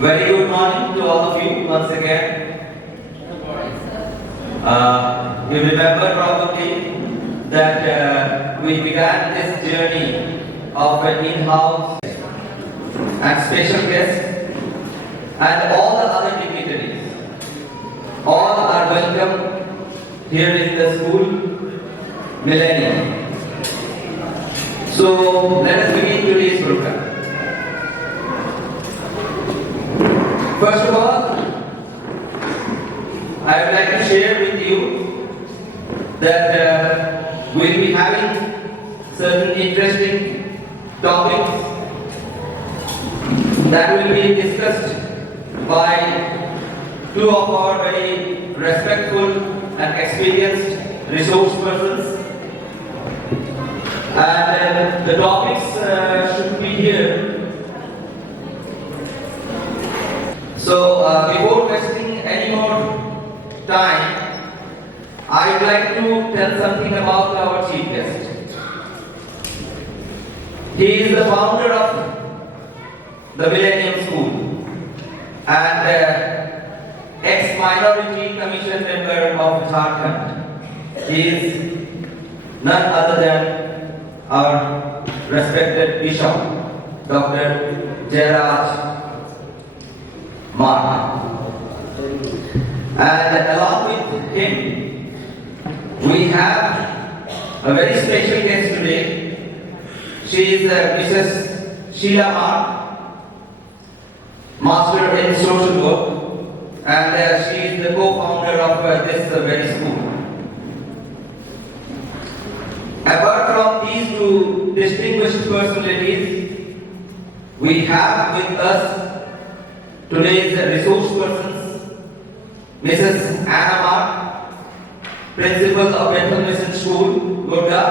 Very good morning to all of you once again. You remember probably that we began this journey of an in-house and special guests and all the other dignitaries. All are welcome here in the school, Millennium. So let us begin today's program. First of all, I would like to share with you that we'll be having certain interesting topics that will be discussed by two of our very respectful and experienced resource persons. And the topics should be here. So, before wasting any more time, I would like to tell something about our chief guest. He is the founder of the Millennium School and ex-Minority Commission member of Jharkhand. He is none other than our respected Bishop, Dr. Jairaj Mark. And along with him, we have a very special guest today. She is Mrs. Sheila Mark, Master in Social Work, and she is the co-founder of this very school. Apart from these two distinguished personalities, we have with us today's resource persons, Mrs. Anna Mark, Principal of Bethel Mission School, Godda,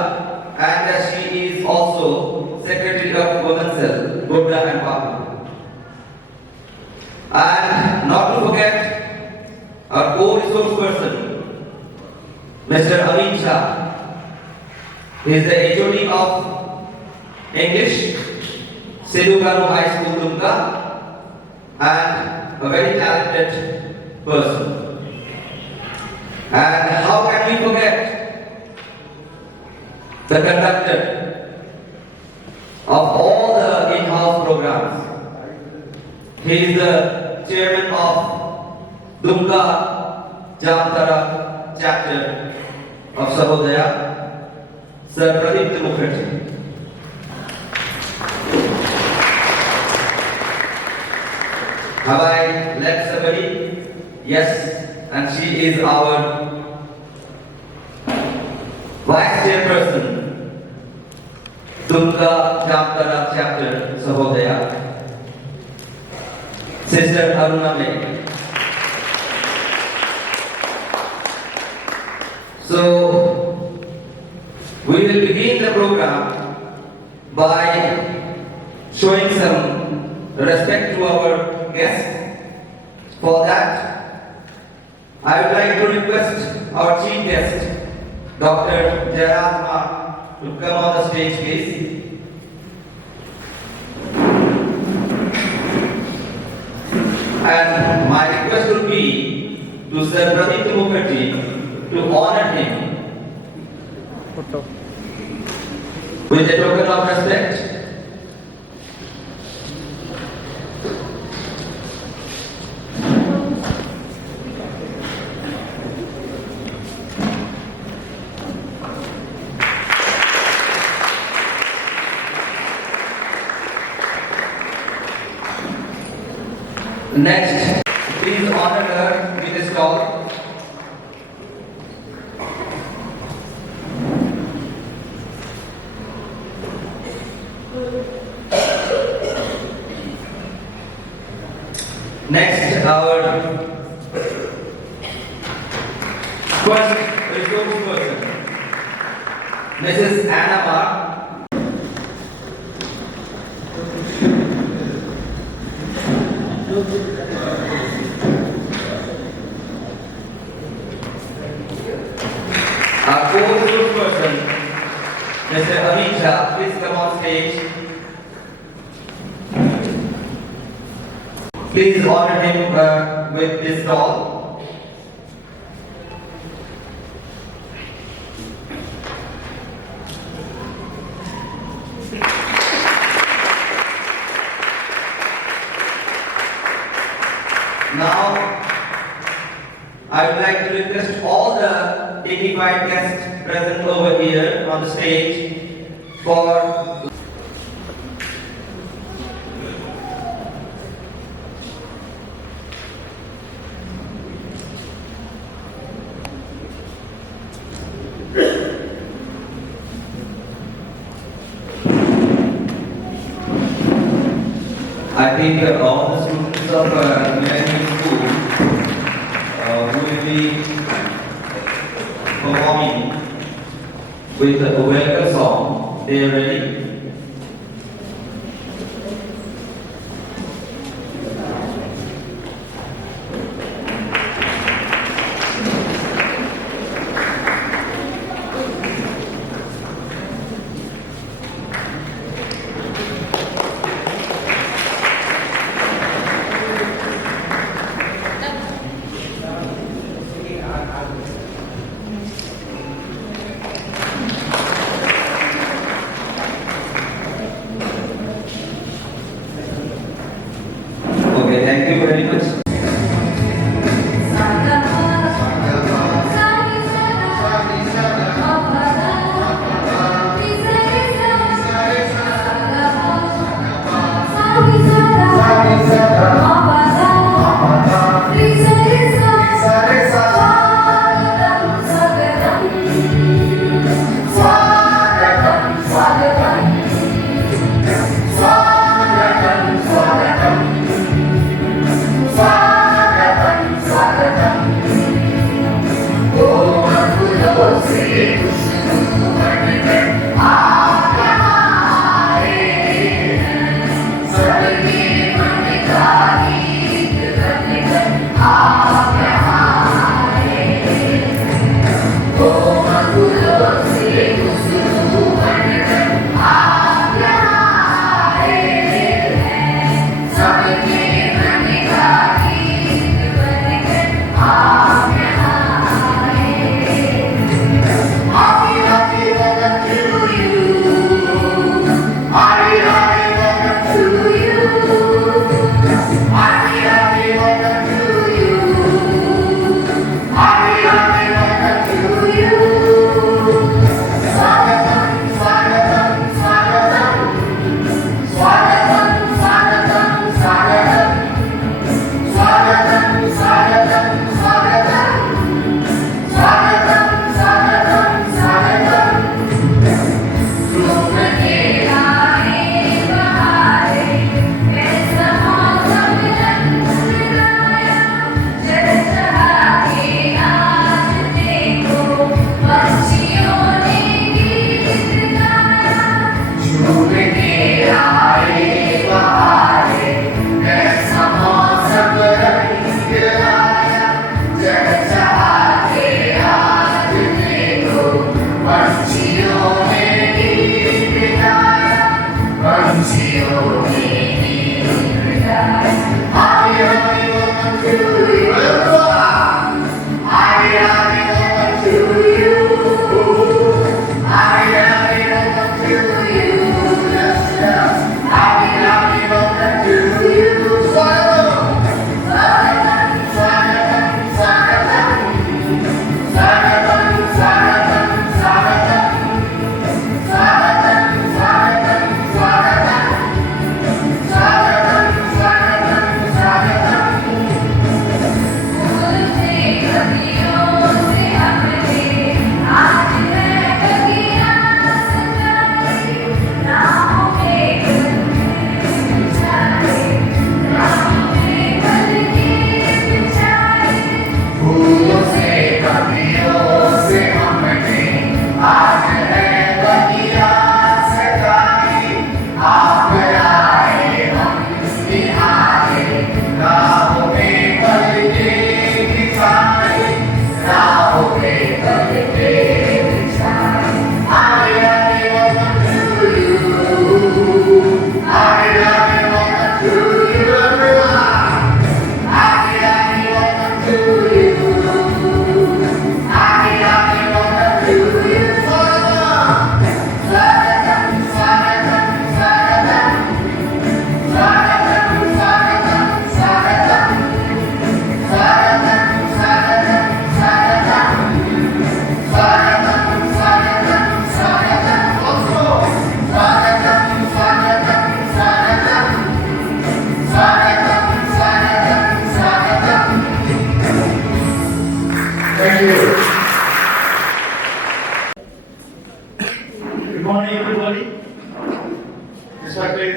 and she is also Secretary of Women's Cell, Godda and Pablo. And not to forget our co-resource person, Mr. Amit Shah. He is the HOD of English, Sidhu Garu High School, Dumka, and a very talented person. And how can we forget the conductor of all the in-house programs? He is the chairman of Dumka Jamtara chapter of Sahodaya, Sir Pradeep Mukherjee. Have I left somebody? Yes, and she is our Vice Chairperson, Dumka Jamtara Chapter Sahodaya, Sister Aruna May. So, we will begin the program by showing some respect to our guest. For that, I would like to request our chief guest, Dr. Jairaj Mark, to come on the stage, please. And my request would be to Sir Pradeep Mukherjee to honor him with a token of respect. Next, please honor her with a stall. Next, our first resource person, Mrs. Anna Mark. Our co-resource person, Mr. Amit Shah, please come on stage. Please honor him with this doll. Now, I would like to request all the dignified guests present over here on the stage for I think all the students of Millennium School who will be performing with a welcome song. They are ready. Okay, thank you very much.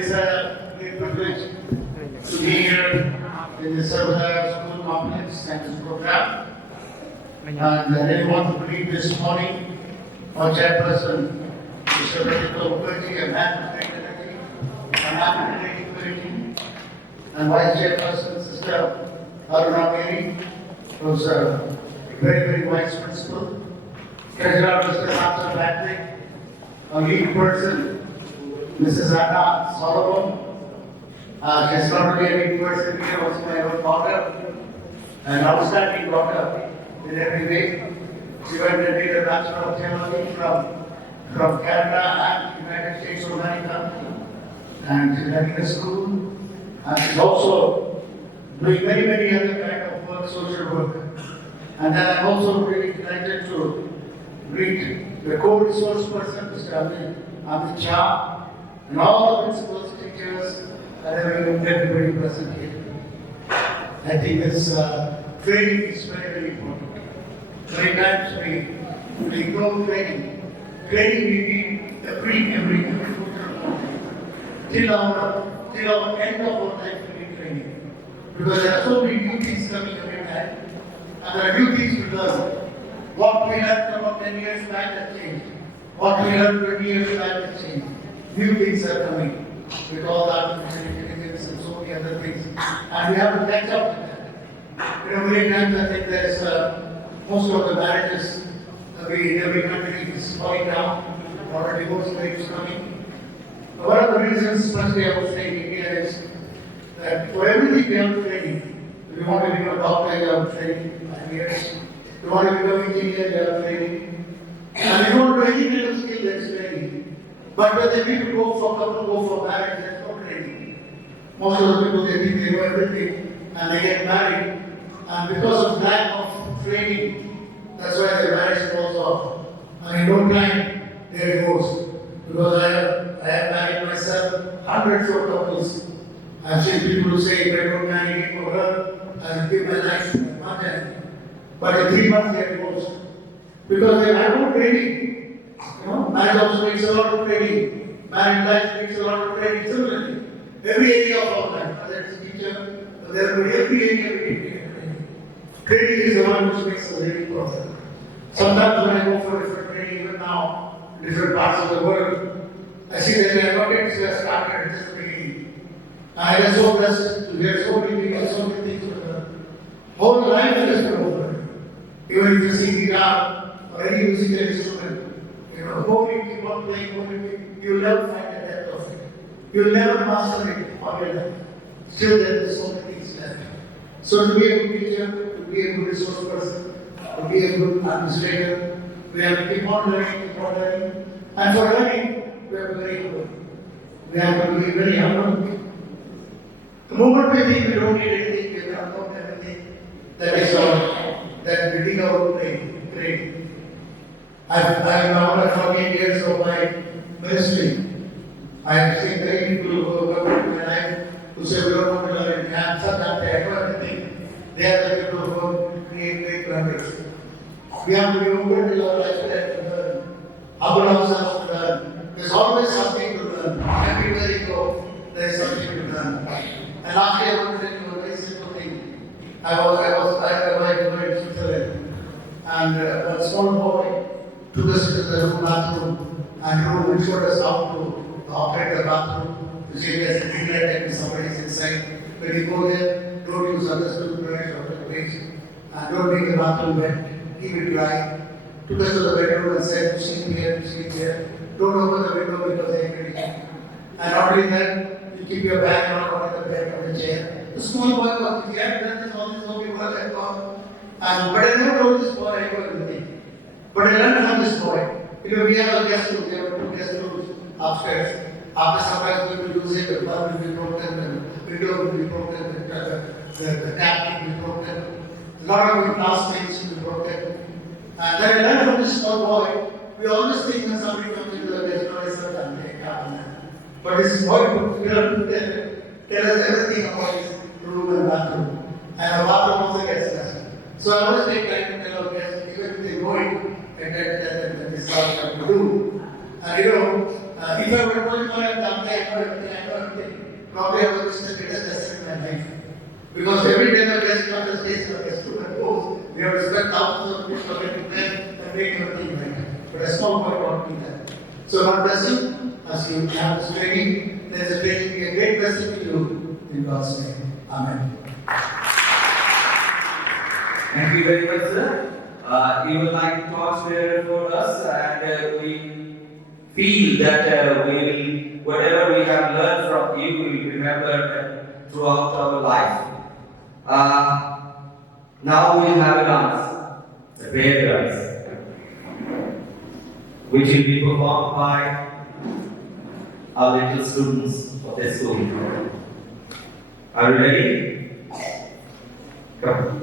it's a great privilege to be here in the Sarvadaya School Complex and this program. And I really want to greet this morning our chairperson, Mr. Radhika Mukherjee, a man of great energy, a man of great equality, and Vice Chairperson, Sister Aruna Mary, who's a very wise principal. Treasurer, Mr. Master Patrick, a lead person, Mrs. Anna Solomon. She's not only a lead person here, also my own daughter, an outstanding daughter in every way. She went and did a Bachelor of Theology from Canada and United States of America. And she's heading a school. And she's also doing many other kind of work, social work. And then I'm also really delighted to greet the co-resource person, Mr. Amit Shah, and all the principals, teachers, and everybody present here. I think this training is very important. Many times we ignore training. Training we need every till our end of our life we need training. Because there are so many new things coming every time, and there are new things to learn. What we learned about 10 years back has changed. What we learned 20 years back has changed. New things are coming with all the artificial intelligence and so many other things. And we have to catch up with that. Many times I think there's most of the marriages in every country is falling down, or a divorce rate is coming. One of the reasons, especially I would say in India, is that for everything we have training. If you want to become a doctor, you have training, years. You want to become an engineer, you have training. And if you want to do any kind of skill, there is training. But when the people go for marriage, there is no training. Most of the people, they think they know everything and they get married. And because of lack of training, that's why the marriage falls off. And in no time, they divorce. Because I have married myself hundreds of couples. I've seen people who say, if I don't marry him or her, I'll give my life to my mother. But in 3 months they are divorced. Because they have no training. Marriage also takes a lot of training. Married life takes a lot of training. Similarly, every area of our life, whether it's teacher, whether every area we need training. Training is the one which makes us really perfect. Sometimes when I go for different training, even now, in different parts of the world, I see that they are not yet started at this beginning. And I am so blessed to hear so many things, so many things with the whole life that has been over. Even if you sing guitar or any musical instrument, more you keep on playing, you will never find the depth of it. You will never master it for your life. Still there is so many things left. So to be a good teacher, to be a good resource person, to be a good administrator, we have to keep on learning. And for learning, we have to be very humble. We have to be very humble. The moment we think we don't need anything, we have not everything, that is all. That we dig our grave. I've now 48 years of my ministry. I have seen many people who come into my life who say we don't want to learn anything. And sometimes they know everything. They are the people who create great wonders. We have to be open to our lifestyle to learn. Humble ourselves to learn. There's always something to learn. Everywhere you go, there is something to learn. And lastly, I want to tell you a very simple thing. I went to Switzerland, and a small boy took us to the room bathroom and showed us how to operate the bathroom. To see there's a thing like that if somebody is inside. When you go there, don't use other toothbrush or toothpaste, and don't make the bathroom wet, keep it dry. Took us to the bedroom and said, sleep here. Don't open the window because they are getting. And not only that, you keep your bag not on the bed or the chair. The small boy was, he had done this, all this, all this, I thought. But I never told this boy I know everything. But I learned from this boy. We have a guest room, we have 2 guest rooms upstairs. After sometimes we will use it, the bulb will be broken, the window will be broken, the tap will be broken. A lot of glass things will be broken. And then I learned from this small boy, we always think when somebody comes into the guest room, it's a family. But this boy will tell us everything about his room and bathroom. And the bathroom also gets dusty. So I always take time to tell our guests, even if they know it, that this is what to do. And If I were to tell you I know everything, probably I would miss the greatest lesson in my life. Because every day the guest comes and stays the guest room and goes, we have to spend thousands of rupees to get prepared and make everything right. But a small boy taught me that. So God bless you as you have this training. There is a training be a great blessing to you in God's name. Amen. Thank you very much, sir. You will like thoughts there for us, and we feel that whatever we have learned from you, we will remember throughout our life. Now we will have a dance, a prayer dance, which will be performed by our little students of the school. Are you ready? Come.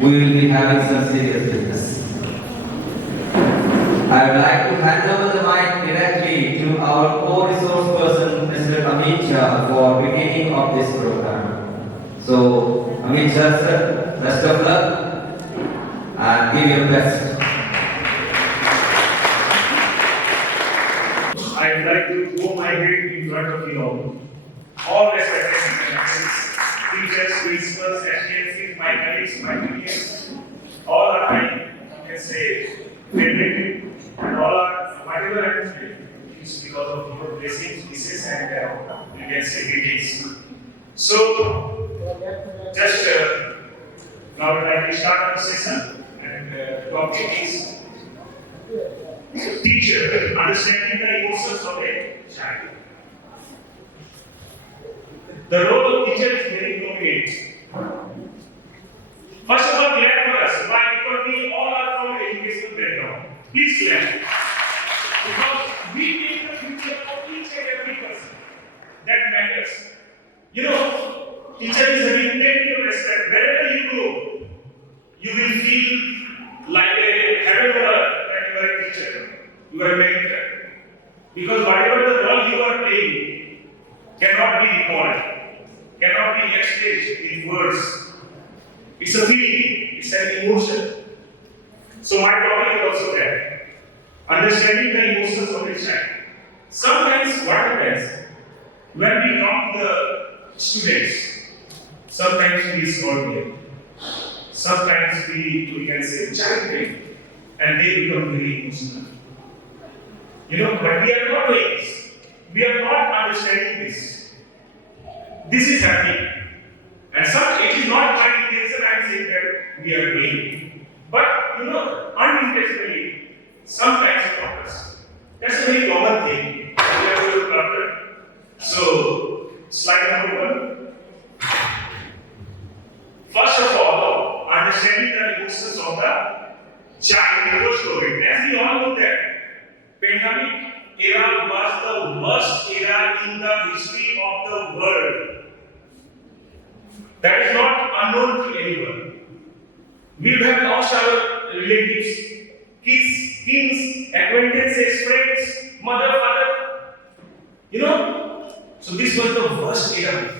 we will be having some serious business. I would like to hand over the mic directly to our co-resource person, Mr. Amit Shah, for beginning of this program. So, Amit Shah, sir, best of luck and give your best. I'd like to go my head in front of you all respected teachers, principals, STMCs, my colleagues, my juniors, all are my, you can say, favorite, and all are, whatever I can say, it's because of your blessings, wishes, and you can say greetings. So, just now I'd like to start the session, and the topic is teacher understanding the emotions of a child. The role of teacher is very prominent. First of all, glad for us. Why? Because we all are from educational background. Please clap. Because we make the future of each and every person. That matters. You know, teacher is having plenty of respect. Wherever you go, you will feel like a heaven on earth that you are a teacher. You are a mentor. Because whatever the role you are playing cannot be recorded, cannot be expressed in words. It's a feeling, it's an emotion. So my topic is also that. Understanding the emotions of a child. Sometimes what happens, when we talk to the students, sometimes we scold them. Sometimes we can say children, and they become very emotional. You know, but we are not doing this. We are not understanding this. This is happening. And it is not my intention, I am saying that we are doing. But, you know, unintentionally, sometimes it happens. That's a very common thing. We are going to look after. So, slide number 1. First of all, understanding the emotions of the child before COVID. As we all know that pandemic era was the worst era in the history of the world. That is not unknown to anyone. We have lost our relatives, kids, teens, acquaintances, friends, mother, father. You know? So this was the worst era.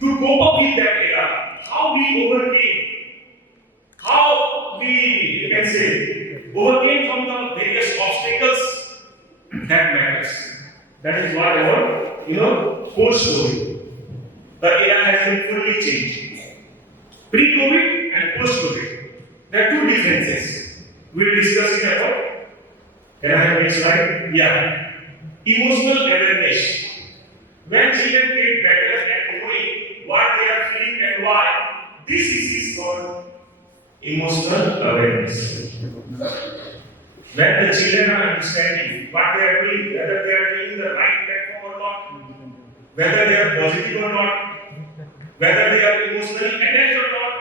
To cope up with that era, how we overcame, how we, you can say, overcame from the various obstacles, that matters. That is what I want, post-COVID. The era has been fully changed. Pre-COVID and post-COVID. There are two differences. We'll discuss it about. Can I have next slide? Yeah. Emotional awareness. When children get better at knowing what they are feeling and why, this is called emotional awareness. When the children are understanding what they are doing, whether they are doing the right platform or not, whether they are positive or not, whether they are emotionally attached or not,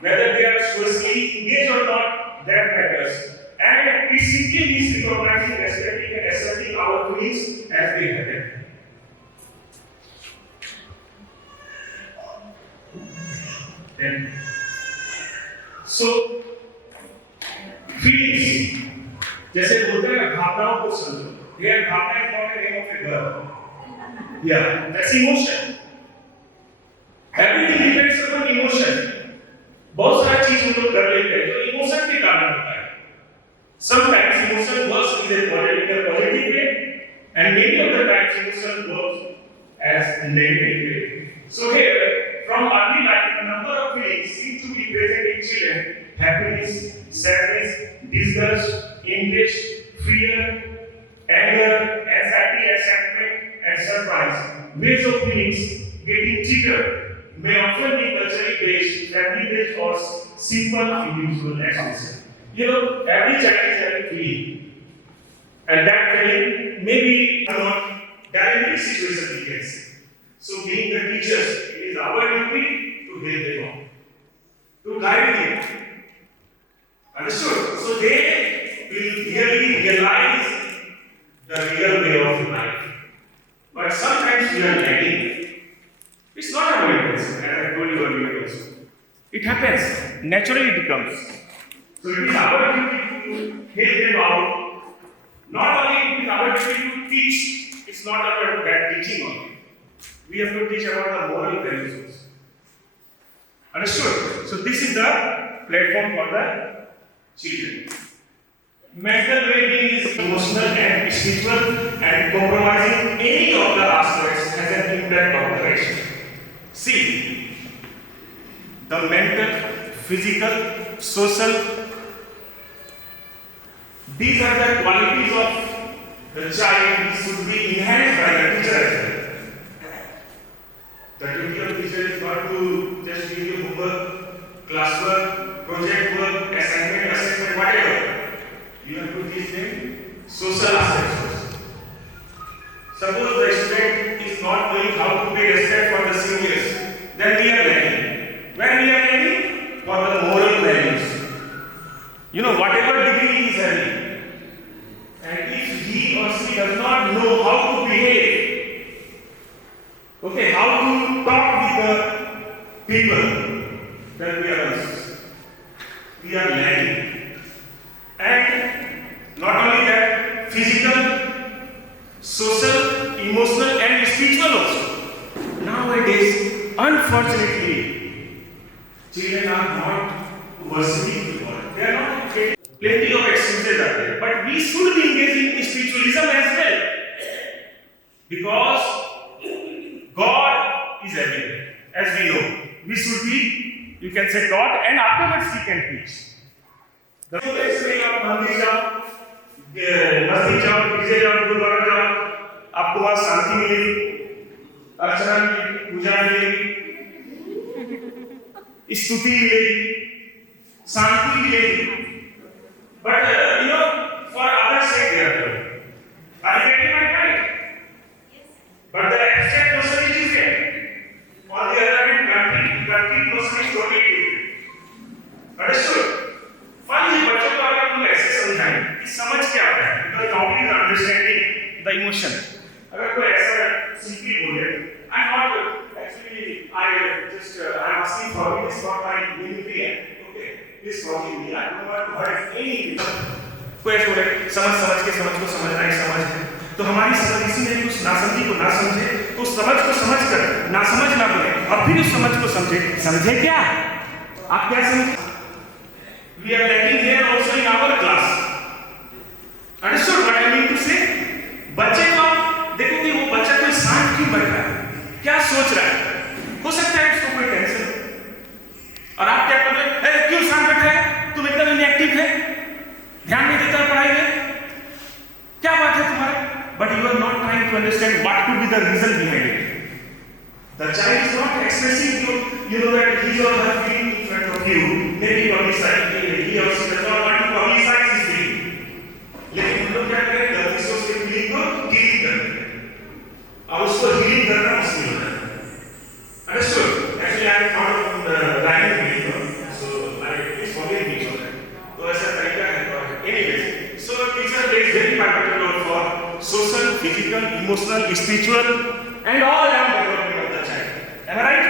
whether they are socially engaged or not, that matters. And it simply means recognizing, respecting, and accepting our feelings as they happen. Then, so, feelings. जैसे बोलते हैं भावनाओं को समझो. ये भावना is not a name of a verb. Yeah, that's emotion. Everything depends upon emotion. बहुत सारी चीज हम लोग कर लेते हैं जो इमोशन के कारण होता है. Sometimes emotion works in a positive way, and many of the times emotion works as a negative way. So here, from early life, a number of feelings seem to be present in children: happiness, sadness, disgust, interest, fear, anger, anxiety, excitement, and surprise. Waves of feelings getting triggered may often be culturally based, family based, or simple individual expression. You know, every child is having feeling, and that feeling may be not dynamic situation, we can say. So, being the teachers, it is our duty to help them out, to guide them. Understood? So they will really realize the real way of life. But sometimes we are lagging. It's not our intention, as I told you earlier also. It happens. naturally it comes. So it is our duty to help them out. Not only it is our duty to teach, it's not about bad teaching only. We have to teach about the moral values also. Understood? So this is the platform for the children. Mental well-being is emotional and spiritual, and compromising any of the aspects has an impact on the rest. See, the mental, physical, social, these are the qualities of the child which should be enhanced by the teacher as well. The duty of teacher is not to just give you homework, classwork, project work, assignment, assessment, whatever. You have to teach them social aspects also. Suppose the student is not knowing how to pay respect for the seniors, then we are lacking. When we are lacking? For the moral values. You know, whatever degree he is having, and if he or she does not know how to behave, okay, how to talk with the people, then we are lacking. And not only that, physical, social, emotional and spiritual also. Nowadays, unfortunately, children are not worshiping God. They are not getting plenty of excuses are there. But we should be engaging in spiritualism as well. Because God is everywhere. As we know, we should be, you can say God, and afterwards we can teach. The next way आप मंदिर जाओ, मस्जिद जाओ, गिरजे जाओ, गुरुद्वारा जाओ, आपको वहाँ शांति मिलेगी, अर्चना मिलेगी, पूजा मिलेगी, स्तुति मिलेगी, शांति मिलेगी. But for others' sake they are doing. Are you getting my point? But the abstract notion is there. On the other hand, concrete notion is totally different. Understood? Finally बच्चों को अगर हम ऐसे समझाएं कि समझ क्या आता है, because topic is understanding the emotion. अगर कोई ऐसा simply बोले, I'm not actually I'm asking forgiveness for my mimicry. Okay, please forgive me. I don't want to hurt anything. कोई ऐसे बोले समझ के समझ को समझना है समझ है, तो हमारी समझ इसी में कुछ नासमझी को ना समझे, तो समझ को समझ कर ना समझ ना बोले, और फिर उस समझ को समझे क्या? आप क्या समझे? We are lacking here also in our class. Understood what I mean to say? बच्चे को देखो कि वो बच्चा कोई शांत क्यों बैठ रहा है, क्या सोच रहा है, हो सकता है उसको कोई टेंशन, और आप क्या कर रहे हैं, क्यों शांत बैठा है, तुम एकदम इनएक्टिव है, ध्यान नहीं देता पढ़ाई में, क्या बात है तुम्हारा? But you are not trying to understand what could be the reason behind it. The child is not expressing that he or her feeling in front of you. Maybe he or she does not want to publicize his feeling. लेकिन हम लोग क्या करें? गलती से उसके feeling को healing करते हैं, और उसको healing करना मुश्किल होता है. Understood? Actually, I thought of writing feeling, so please forgive me for that. तो ऐसा तरीका है. Anyways, so teacher plays very pivotal role for social, physical, emotional, spiritual, and all around development of the child. Am I right?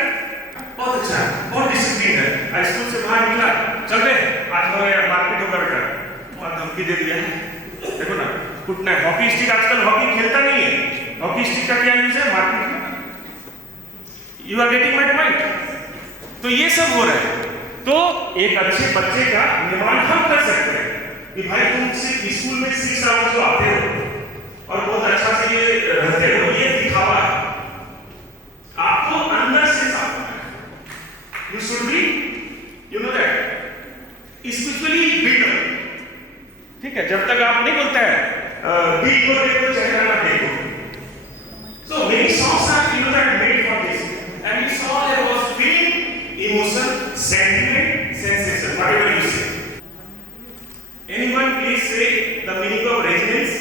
बहुत अच्छा, बहुत डिसिप्लिन है. आज स्कूल से बाहर निकला, चल रहे, आज हमारे मार्केट होगा बेटा, वहाँ धमकी दे दिया. देखो ना, कुटना है. हॉकी स्टिक आजकल हॉकी खेलता नहीं है. हॉकी स्टिक का क्या यूज है मार्केट में? You are getting my point? तो ये सब हो रहा है. तो एक अच्छे बच्चे का निर्माण हम कर सकते हैं कि भाई तुम सिर्फ स्कूल में 6 आवर्स जो आते हो और बहुत अच्छा से ये रहते हो, ये दिखावा है. आपको अंदर से साफ करना है. You should be, that, spiritually built up. ठीक है, जब तक आप नहीं बोलते हैं दिल को देखो चेहरा ना देखो. So many songs are that made for this, and we saw there was feeling, emotion, sentiment, sensation, whatever you say. Anyone please say the meaning of resonance?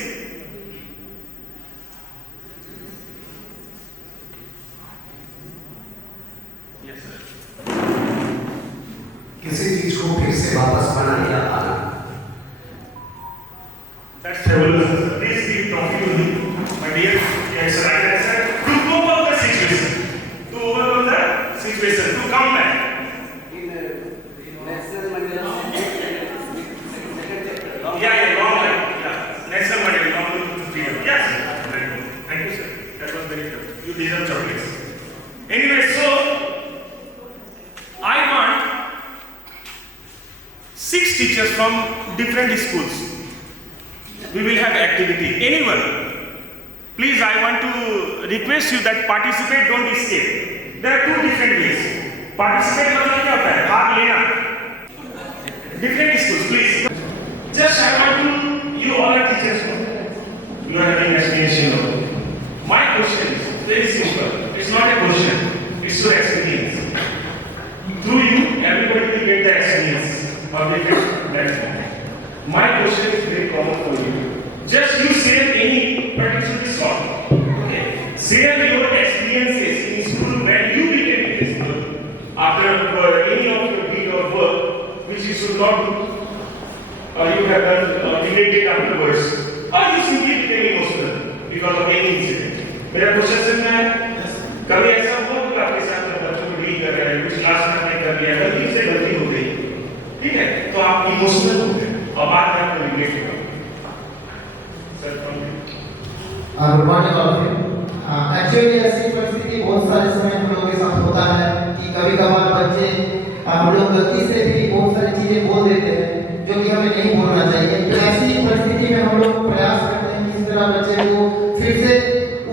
Yes sir. किसी चीज को फिर से वापस बनाने या पाना. That's fabulous. Please keep talking to me, my dear. Yes, right answer. To cope up the situation. To overcome the situation. To come back. In Yeah, long line. Yeah. Next time, Monday, long to freedom. Yes. Very good. Thank you, sir. That was very good. You deserve chocolates. Anyway, so I want 6 teachers from different schools. We will have activity. Anyone? Please, I want to request you that participate, don't escape. There are 2 different ways. Participate मतलब क्या होता है? भाग लेना. Different schools, please. Just I want to, you all are teachers. You are having explanation. My question is very simple. It's not a question. It's your experience. Through you, everybody will get the experience of different platform. My question is very common for you. Just you share any particular short. Okay. Share your experiences in school when you became principal after any of your deed or work which you should not do or you have done related afterwards or you simply became emotional because of any incident. मेरा क्वेश्चन है कभी ऐसा हुआ कि आपके साथ बच्चों को डील कर रहे हैं कुछ क्लास में आपने कर लिया गलती से गलती हो गई ठीक है तो आप इमोशनल हो गए और बाद में आपको रिग्रेट होगा sir good morning all of you actually ऐसी परिस्थिति बहुत सारे समय हम लोगों के साथ होता है कि कभी कभार बच्चे हम लोग गलती से भी बहुत सारी चीजें बोल देते हैं जो कि हमें नहीं बोलना चाहिए तो ऐसी परिस्थिति में हम लोग प्रयास करते हैं कि इस तरह बच्चे को फिर से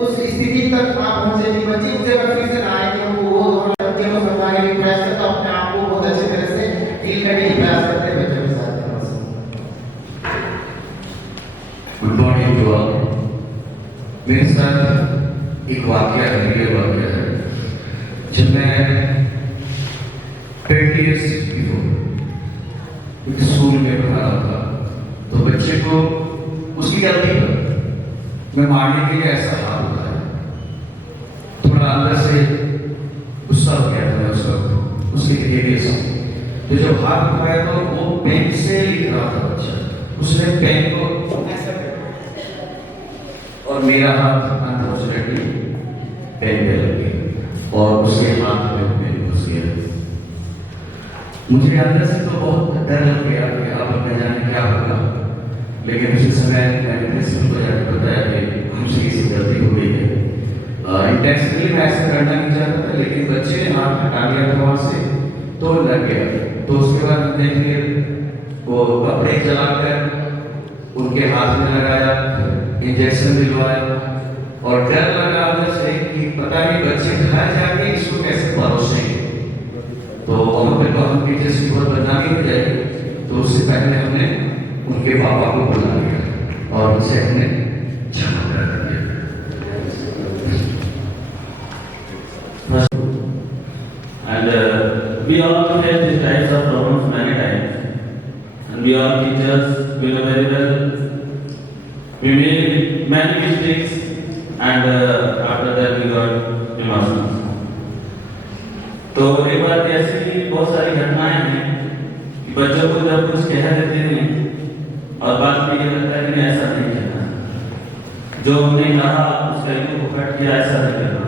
उस स्थिति तक ना पहुंचे कि बच्चे उस जगह फिर से ना आए कि हमको वो दोबारा बच्चे को समझाने की प्रयास करता अपने आप को बहुत अच्छी तरह से डील करने की प्रयास करते हैं बच्चों के साथ। Good morning to all. मेरे साथ एक वाक्य है रियल वाक्य है जब मैं 20 years बिफोर एक स्कूल में पढ़ा रहा था तो बच्चे को उसकी गलती पर मैं मारने के लिए ऐसा हाल होता है थोड़ा अंदर से गुस्सा हो गया था मैं उसके बिहेवियर से तो जब हाथ उठाया तो वो पेन से लिख रहा था बच्चा उसने पेन को ऐसा और मेरा हाथ अनफॉर्चुनेटली पेन पे लग गया और उसके हाथ में पेन घुस गया मुझे अंदर से तो बहुत डर लग गया कि अब न जाने क्या होगा लेकिन उसी समय मैंने प्रिंसिपल को जाकर बताया कि हमसे किसी गलती हो गई है इंटेंशनली मैं ऐसा करना नहीं चाहता था लेकिन बच्चे ने हाथ हटा लिया था वहाँ से तो लग गया तो उसके बाद हमने फिर वो कपड़े जलाकर उनके हाथ में लगाया इंजेक्शन दिलवाया और डर लगा अंदर से कि पता नहीं बच्चे घर जाके इसको कैसे परोसेंगे तो वहाँ पे तो हम टीचर्स की बहुत बदनामी हो जाएगी तो उससे पहले हमने उनके पापा को बुला लिया और उनसे हमने क्षमा कर दिया। And we all face these types of problems many times. And we all teachers, we know very well. We made many mistakes and after that we got emotional. तो एक बार ऐसी बहुत सारी घटनाएं हैं कि बच्चों को जब कुछ कह देते हैं और बाद में ये लगता है कि ऐसा नहीं कहना जो हमने कहा उस कहीं को कट किया ऐसा नहीं करना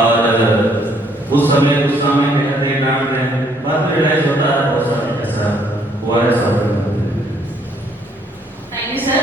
और उस समय गुस्सा में कहते हैं डांट रहे हैं बाद में रियलाइज होता है बहुत सारा ऐसा हुआ है सब। Thank you sir.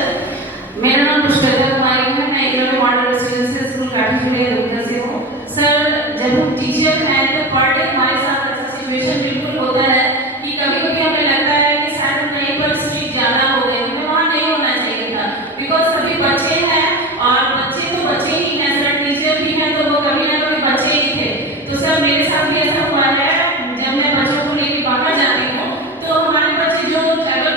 मेरा नाम पुष्पिता कुमारी है मैं एक मॉडल रेसिडेंशियल स्कूल काठीगुड़िया दुर्गा से हूँ। सर जब हम टीचर हैं तो पर डे हमारे साथ ऐसा सिचुएशन बिल्कुल होता है कि कभी कभी हमें लगता है कि शायद हम कहीं पर स्ट्रिक्ट ज़्यादा हो गए हमें वहाँ नहीं होना चाहिए था बिकॉज सभी बच्चे हैं और बच्चे तो बच्चे ही हैं सर टीचर भी हैं तो वो कभी ना कभी बच्चे ही थे तो सर मेरे साथ भी ऐसा हुआ है जब मैं बच्चों को लेकर बाहर जाती हूँ तो हमारे बच्चे जो travel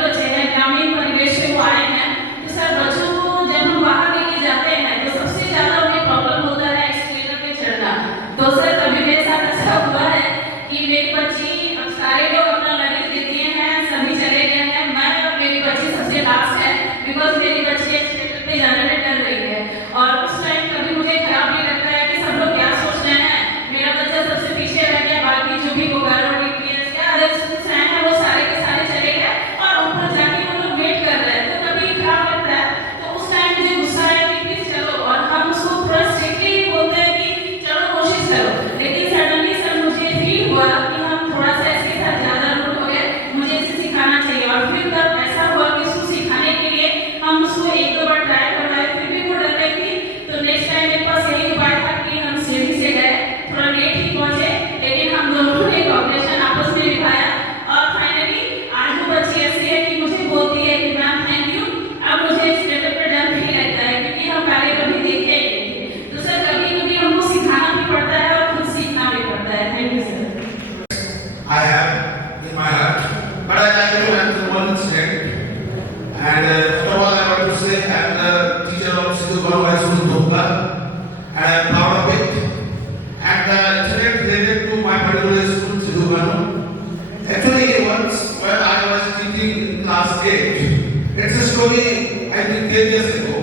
story I think 10 years ago.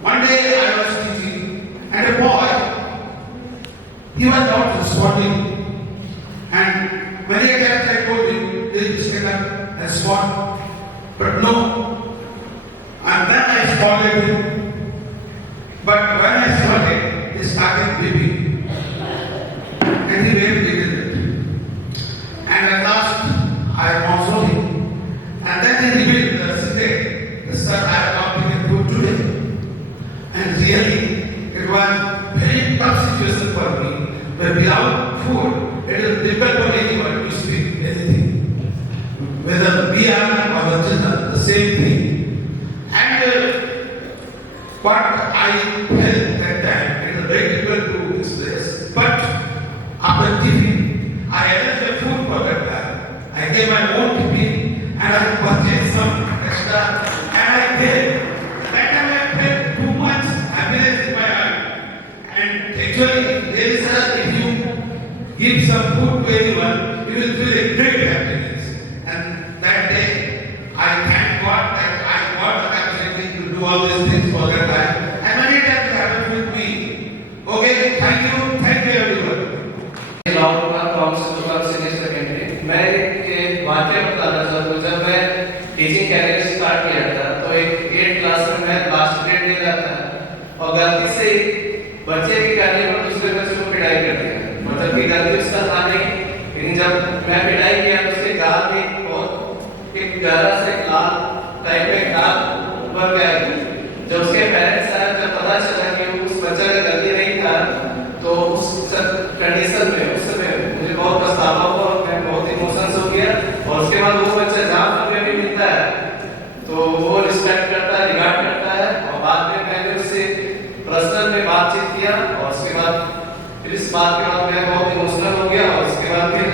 One day I was teaching and a boy, he was not responding. And many times I told him, they just get up and respond. But no. And then I scolded him. But when I started, he started weeping. And he wept little bit. And at last, I consoled him. And then he revealed the secret. Sir, I have not been good today. And really, it was a very tough situation for me. But without food, it is difficult for anyone to speak anything. Whether we are or the children, the same thing. And what I felt that time, it is very difficult to express. But after tiffin, I arranged the food for that time. I gave my own tiffin and I purchased some extra and I gave. That time I felt too much happiness in my heart. And actually, there is if you give some food to anyone, you will feel a great happiness. And that day, I thank God that I got the capacity to do all these things for that time. And many times it happened with me. Okay, thank you everyone. Long का काउंसिल का senior secondary मैं एक वाक्य बताना चाहता हूँ जब मैं टीचिंग कैरियर स्टार्ट किया था तो एक 8th क्लास में मैं लास्ट ग्रेड ले रहा था और गलती से बच्चे की करने पर दूसरे बच्चे को पिटाई कर दिया मतलब कि गलती उसका था नहीं लेकिन जब मैं पिटाई किया तो उसके गाल में बहुत एक गहरा से लाल टाइप में गाल ऊपर गया जब उसके पेरेंट्स आए जब पता चला कि उस बच्चे का गलती नहीं था तो उस कंडीशन में उस समय मुझे बहुत पछतावा हुआ मैं बहुत इमोशंस हो गया और उसके बाद वो बच्चा जहाँ पर भी मिलता है तो वो रिस्पेक्ट करता है रिगार्ड करता है और बाद में मैंने उससे पर्सनल में बातचीत किया और उसके बाद फिर इस बात के बाद मैं बहुत इमोशनल हो गया और उसके बाद फिर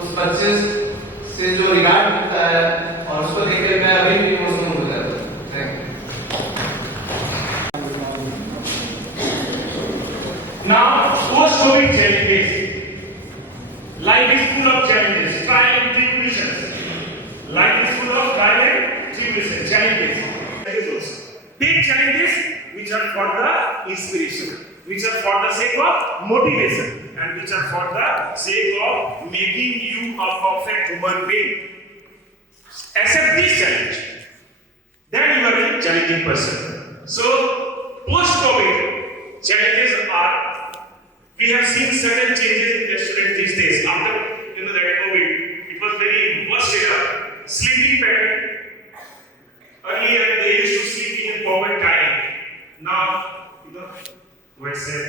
उस बच्चे से जो रिगार्ड मिलता है और उसको देख के मैं अभी भी इमोशनल हो जाता हूँ thank you Now, post-COVID challenges. Life is full of challenges, trial and tribulations. Life is full of trial and tribulations, challenges. Take challenges which are for the inspiration, which are for the sake of motivation, and which are for the sake of making you a perfect human being. Accept this challenge. Then you are a challenging person. So, post-COVID challenges are, we have seen certain changes in the students these days. After that COVID, it was very worst era. Sleeping pattern. Earlier they used to sleep in forward time. Now, WhatsApp,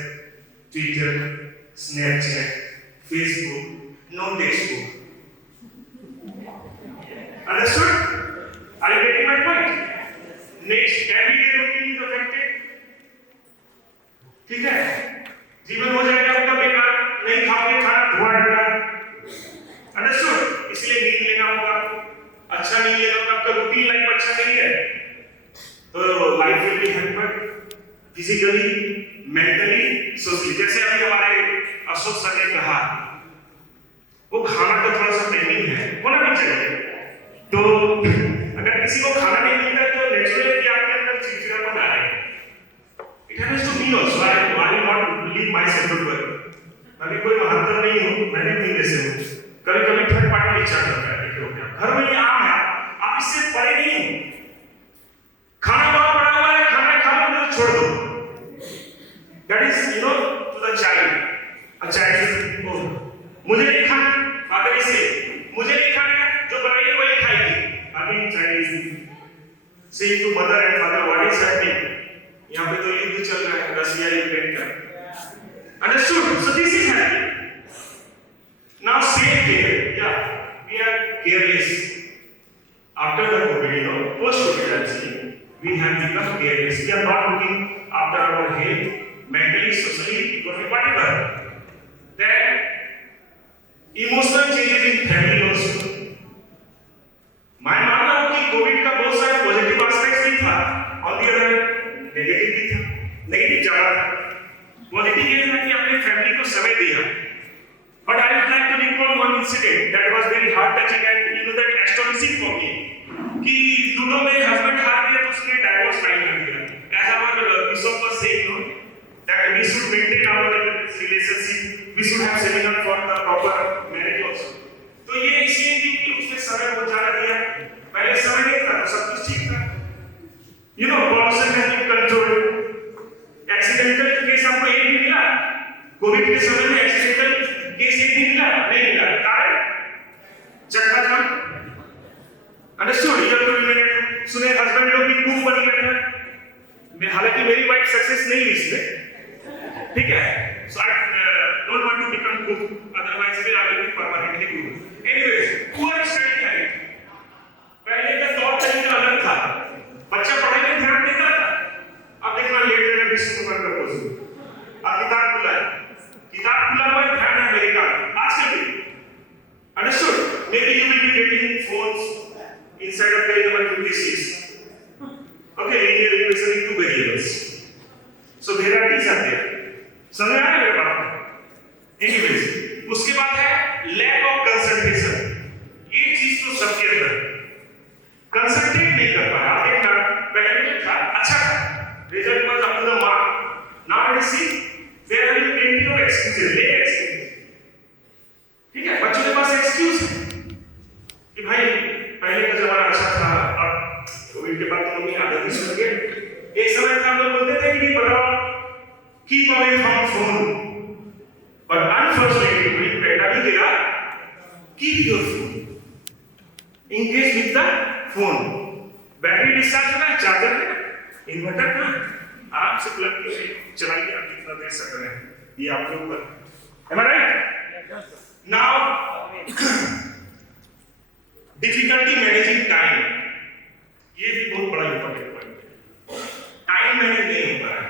Twitter, Snapchat, Facebook, no textbook. Understood? Are you getting my point? Next, everyday routine is affected. ठीक है जीवन हो जाएगा आपका बेकार नहीं खाओगे खाना धुआं होगा अंडरस्टूड इसलिए नींद लेना होगा अच्छा नींद लेना होगा आपका रूटीन लाइफ अच्छा नहीं है तो life will be hampered physically mentally socially जैसे अभी हमारे अशोक सर ने कहा वो खाना तो थोड़ा सा टाइमिंग है होना भी चाहिए तो अगर किसी को खाना नहीं मिलता तो नेचुरली आपके अंदर चिड़चिड़ापन आ रहा है It happens to me also. I will not leave myself to work. अभी कोई महत्व नहीं हूँ, मैंने नहीं वैसे हूँ. कभी-कभी थर्ड पार्टी विचार करता है देखो क्या. घर में ये आम है, आप इससे परे नहीं हो. खाना वहाँ पड़ा हुआ है, खाना खा लो तो छोड़ दो. That is, to the child. A child is, oh, मुझे नहीं खाना, father is saying, मुझे नहीं खाना, जो बनाइए वही खाएगी. Again, child is saying to mother and father, what is happening? यहाँ पे तो युद्ध चल रहा है रशिया यूक्रेन का Understood? So this is happening. Now same here. Yeah, we are careless. After the COVID, post-COVID actually, we have become careless. We are not looking after our health, mentally, socially, economically, whatever. Then emotional changes in family also. मैं मानता हूँ कि कोविड का बहुत सारे positive aspects भी था और the other नेगेटिव भी था नेगेटिव ज्यादा था पॉजिटिव ये था कि अपने फैमिली को समय दिया but I would like to recall one incident that was very heart touching and that astonishing for me कि लूडो में उसने डाइवोर्स फाइल कर दिया. As our bishop was saying, no, that we should maintain our relationship. We should have seminar for the proper marriage also. तो ये इसलिए कि उसने समय बहुत ज़्यादा दिया. पहले समय नहीं था, तो सब कुछ ठीक था. You know, pollution has been controlled. Accidental case आपको एक भी मिला. कोविड के समय में accidental केस एक भी मिला, नहीं मिला. कारण चक्का जाम. Understood? ये तो मैंने सुने हस्बैंड लोग भी खूब बन गए थे. मैं हालांकि मेरी वाइफ सक्सेस नहीं हुई इसमें. ठीक है? So I don't want to become cook. Otherwise, I will be permanently cook. Anyways, poor study habit. पहले का तौर तरीका अलग था. बच्चा पढ़ाई में ध्यान देता था. अब देखना लेट लेट विश्व को कर रहा हूँ. अब किताब खुला है ध्यान है मेरे का. आज के भी. Understood? Maybe you will be getting phones inside of page number 26. Okay, linear equation in two variables. So varieties are there. समझ आया मेरे बात में? Anyways, उसके बाद है lack of concentration. ये चीज तो सबके अंदर कंसंट्रेट नहीं कर पाया. आप देखना पहले जो था अच्छा था. Result was up to the mark. Now I see there are plenty of excuses. ले excuses. ठीक है, बच्चों के पास एक्सक्यूज है कि भाई पहले का जमाना अच्छा था. अब कोविड के बाद तो मम्मी आदत ही छूट गई. एक समय था हम लोग बोलते थे कि बताओ keep away from phone. But unfortunately, when pandemic era, keep your phone. Engage with the phone. Battery discharge होना है, चार्जर है, इन्वर्टर ना, आराम से प्लग करके चलाइए. आप जितना देर सकते हैं, ये आपके ऊपर. Am I right? Now, difficulty managing time. ये भी बहुत बड़ा इम्पोर्टेंट पॉइंट है. टाइम मैनेज नहीं हो पा रहा है.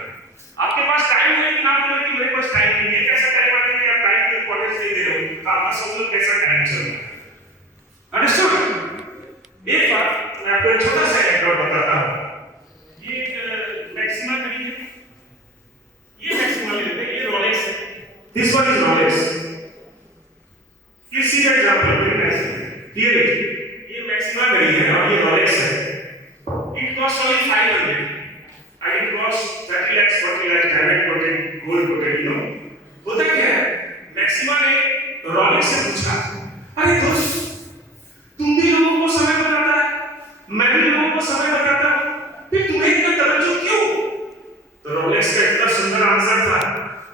आपके पास टाइम है कि ना बोले कि मेरे पास टाइम नहीं है. कैसा टाइम आते हैं आप टाइम की इंपॉर्टेंस नहीं दे रहे हो. आपका सब लोग कैसा टाइम चल रहा है. अंडरस्टूड? एक बात मैं आपको एक छोटा सा एनेक्डोट बताता हूं. ये मैक्सिमा घड़ी है. ये मैक्सिमा लेते हैं. ये रोलेक्स है. This one is Rolex. You see the example very nicely. Here it. ये मैक्सिमा घड़ी है और ये रोलेक्स है. It costs only 500. And it costs 30 lakhs, 40 lakhs, diamond coated, gold coated, you know. होता क्या है? मैक्सिमा ने रोलेक्स से पूछा, अरे दोस्त, तुम भी लोगों को समय बताता है, मैं भी लोगों को समय बताता हूँ, फिर तुम्हें इतना तवज्जो क्यों? तो रोलेक्स का इतना सुंदर आंसर था.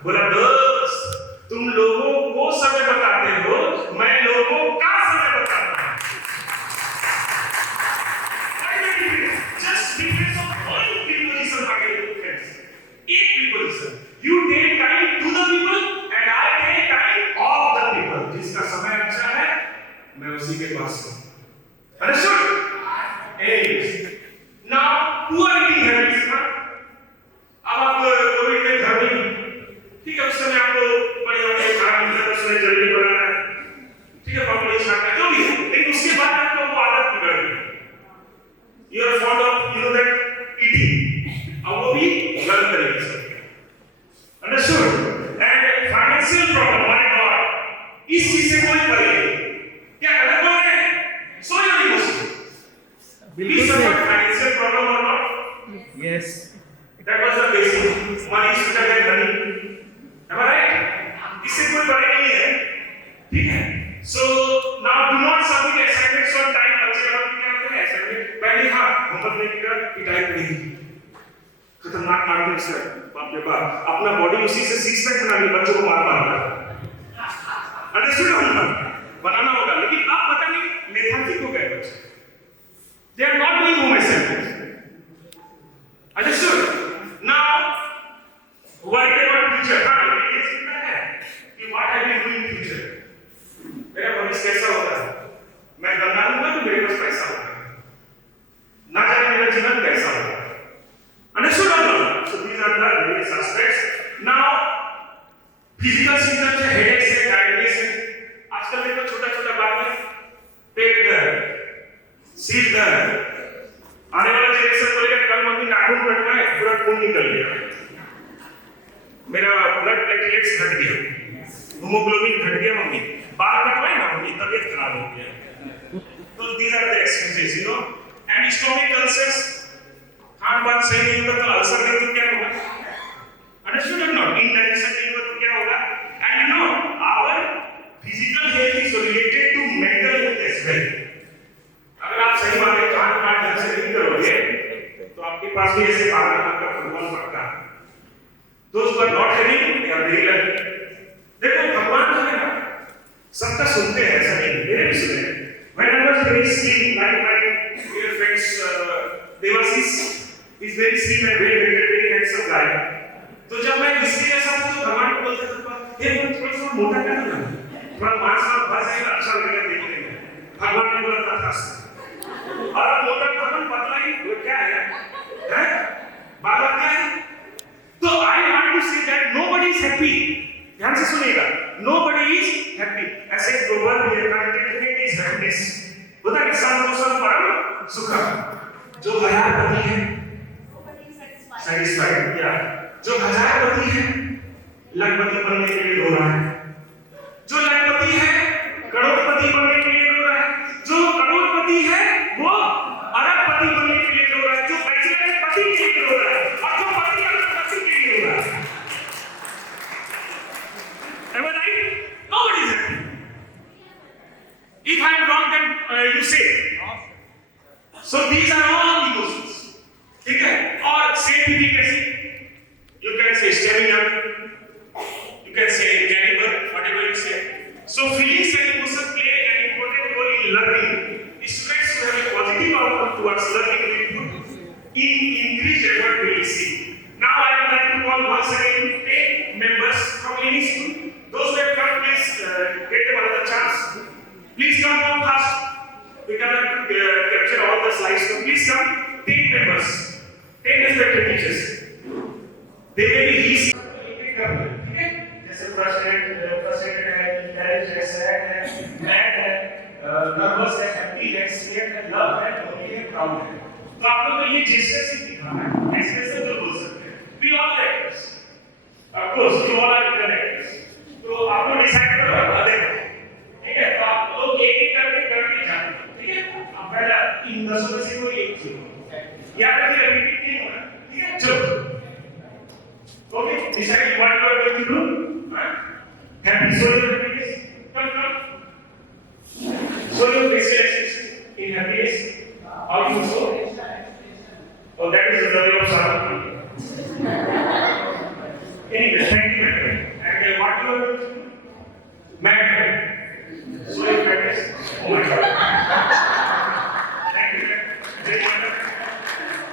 बोला दोस्त, तुम लोगों को समय बताते हो, मैं लोगों का समय बताता हूँ. Just difference of one preposition again, friends. एक preposition. You take time to the people and I take time of the people. जिसका समय अच्छा है, मैं उसी के पास हूँ. Understood? Anyways, now poor eating habits ना. अब आप कोविड में घर में, ठीक है, उस समय आपको बड़े-बड़े खाना मिलता है, उसमें जल्दी बनाना है, ठीक है, पॉपुलर खाना जो भी है, लेकिन उसके बाद आपको वो आदत बिगड़ गई. You are fond of, you know that eating. अब वो भी गलत तरीके से. Understood? And financial problem, my God. इस चीज से कोई परे नहीं. क्या गलत बोल रहे हैं? So your emotion. We suffered financial problem or not? Yes. That was the basic. Money is such a money. Am I right? इससे कोई परे नहीं है. ठीक है? So now do not submit assignments on time. बच्चे लोग क्या करते हैं assignment पहले हाँ होमवर्क नहीं किया पिटाई पड़ी. खतरनाक मारते सर. बाप रे बाप. अपना बॉडी उसी से सिक्स पैक बना लिया बच्चों को मार मार. अंडरस्टूड होगा? बनाना होगा. लेकिन आप पता नहीं लेथार्जिक हो गए बच्चे. They are not doing home assignments. Understood? Now, what about future? हाँ ये चिंता है कि what I will do in future. मेरा भविष्य कैसा होगा? मैं धंधा लूँगा तो मेरे पास पैसा होगा. ना जाने मेरा जीवन कैसा होगा. Understood or not? So these are the various aspects. Now, physical symptoms है, headaches है, tiredness है. आजकल देखो छोटा-छोटा बात में पेट दर्द, सिर दर्द. आने वाला जनरेशन बोलेगा कल मम्मी नाखून कटवाए पूरा खून निकल गया. मेरा ब्लड प्लेटलेट्स घट गया. हीमोग्लोबिन घट गया मम्मी. बाल कटवाए ना मम्मी तबीयत खराब हो गया. So these are the excuses, you know. And stomach ulcers. Khan पान सही नहीं होगा तो अल्सर नहीं तो क्या होगा? अंडरस्टूड और नॉट? इंडाइजेशन नहीं होगा तो क्या होगा? And you know our physical health is related to mental health as well. अगर आप सही बात है खान पान ढंग से नहीं करोगे तो आपके पास भी ऐसे पागल का फुटबॉल पड़ता है. दोस्त को not having they are very lucky. देखो भगवान जो है ना सबका सुनते हैं, ऐसा नहीं मेरे भी सुने. When I was very sick, like my dear friends, Devasis is very sick and very handsome guy. तो जब मैं इसके जैसा था तो भगवान को बोलते थे, ये थोड़ा सा मोटा करना ना, थोड़ा मांस वांस भर जाएगा, अच्छा लगेगा देखने में. भगवान ने बोला था और मोटा भगवान पतला ही वो क्या है? हैं? बात क्या है? तो I want to say that nobody is happy. ध्यान से सुनिएगा. Nobody is happy. ऐसे global contentment is happiness. होता है संतोषम परम सुखम. जो हजारपति है, satisfied. या जो हजारपति है, लखपति बनने के लिए रो रहा है. जो लखपति है, करोड़पति बनने के लिए रो रहा है. जो करोड़पति है, वो अरबपति बनने के लिए रो रहा है. जो बैचलर है, पति के लिए रो रहा है. और जो पति है, पति के लिए रो रहा है. Am I right? Nobody is happy. If I am wrong, then you say. So these are all emotions. ठीक है? और safety भी कैसी? You can say stamina. You can say caliber, whatever you say. So feelings and emotions play an important role in learning. Students who have a positive outlook towards learning will put in increased effort will see. Now I would like to call once again 10 members from any school. Those who have come, please get them another chance. Please come on fast. We cannot capture all the slides. So please come. 10 members. 10 respected teachers. They may be his. जैसे frustrated है, encouraged है, sad है, mad है, nervous है, happy है, scared है, love है, lonely है, proud है. तो आप लोग को ये gestures ही दिखाना है. ऐसे तो बोल सकते हैं. We all actors. Of course, you all are actors. तो आप लोग डिसाइड करो अदर. ठीक है? तो आप लोग एक करके जाओ. ठीक है? अब पहला इन 10 में से कोई एक चुनो. याद रखिए रिपीट नहीं होना. ठीक है? चलो. Okay, decide what you are going to do. Happy, show your happiness. Come. Show your facial in happiness. How you show? Oh, that is the way of Sarah. Anyway, thank you. And what you are going to do? Mad. Show your happiness. Oh my God. Thank you. Very much.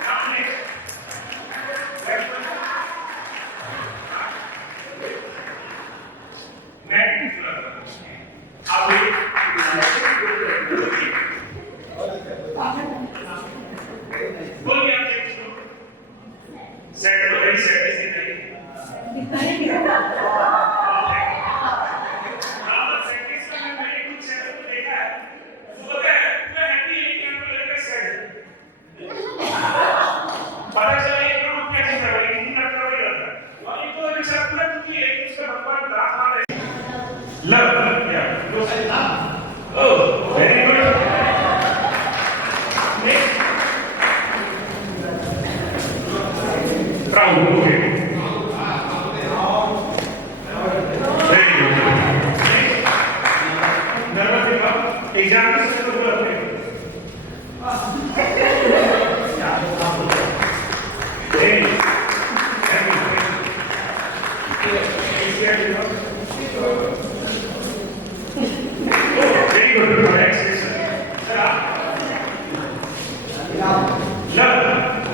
Now next. Next one. Love, yeah. Oh, very good. Next. Proud, okay. Very good. Next. Nervous become examples of the word. Hey.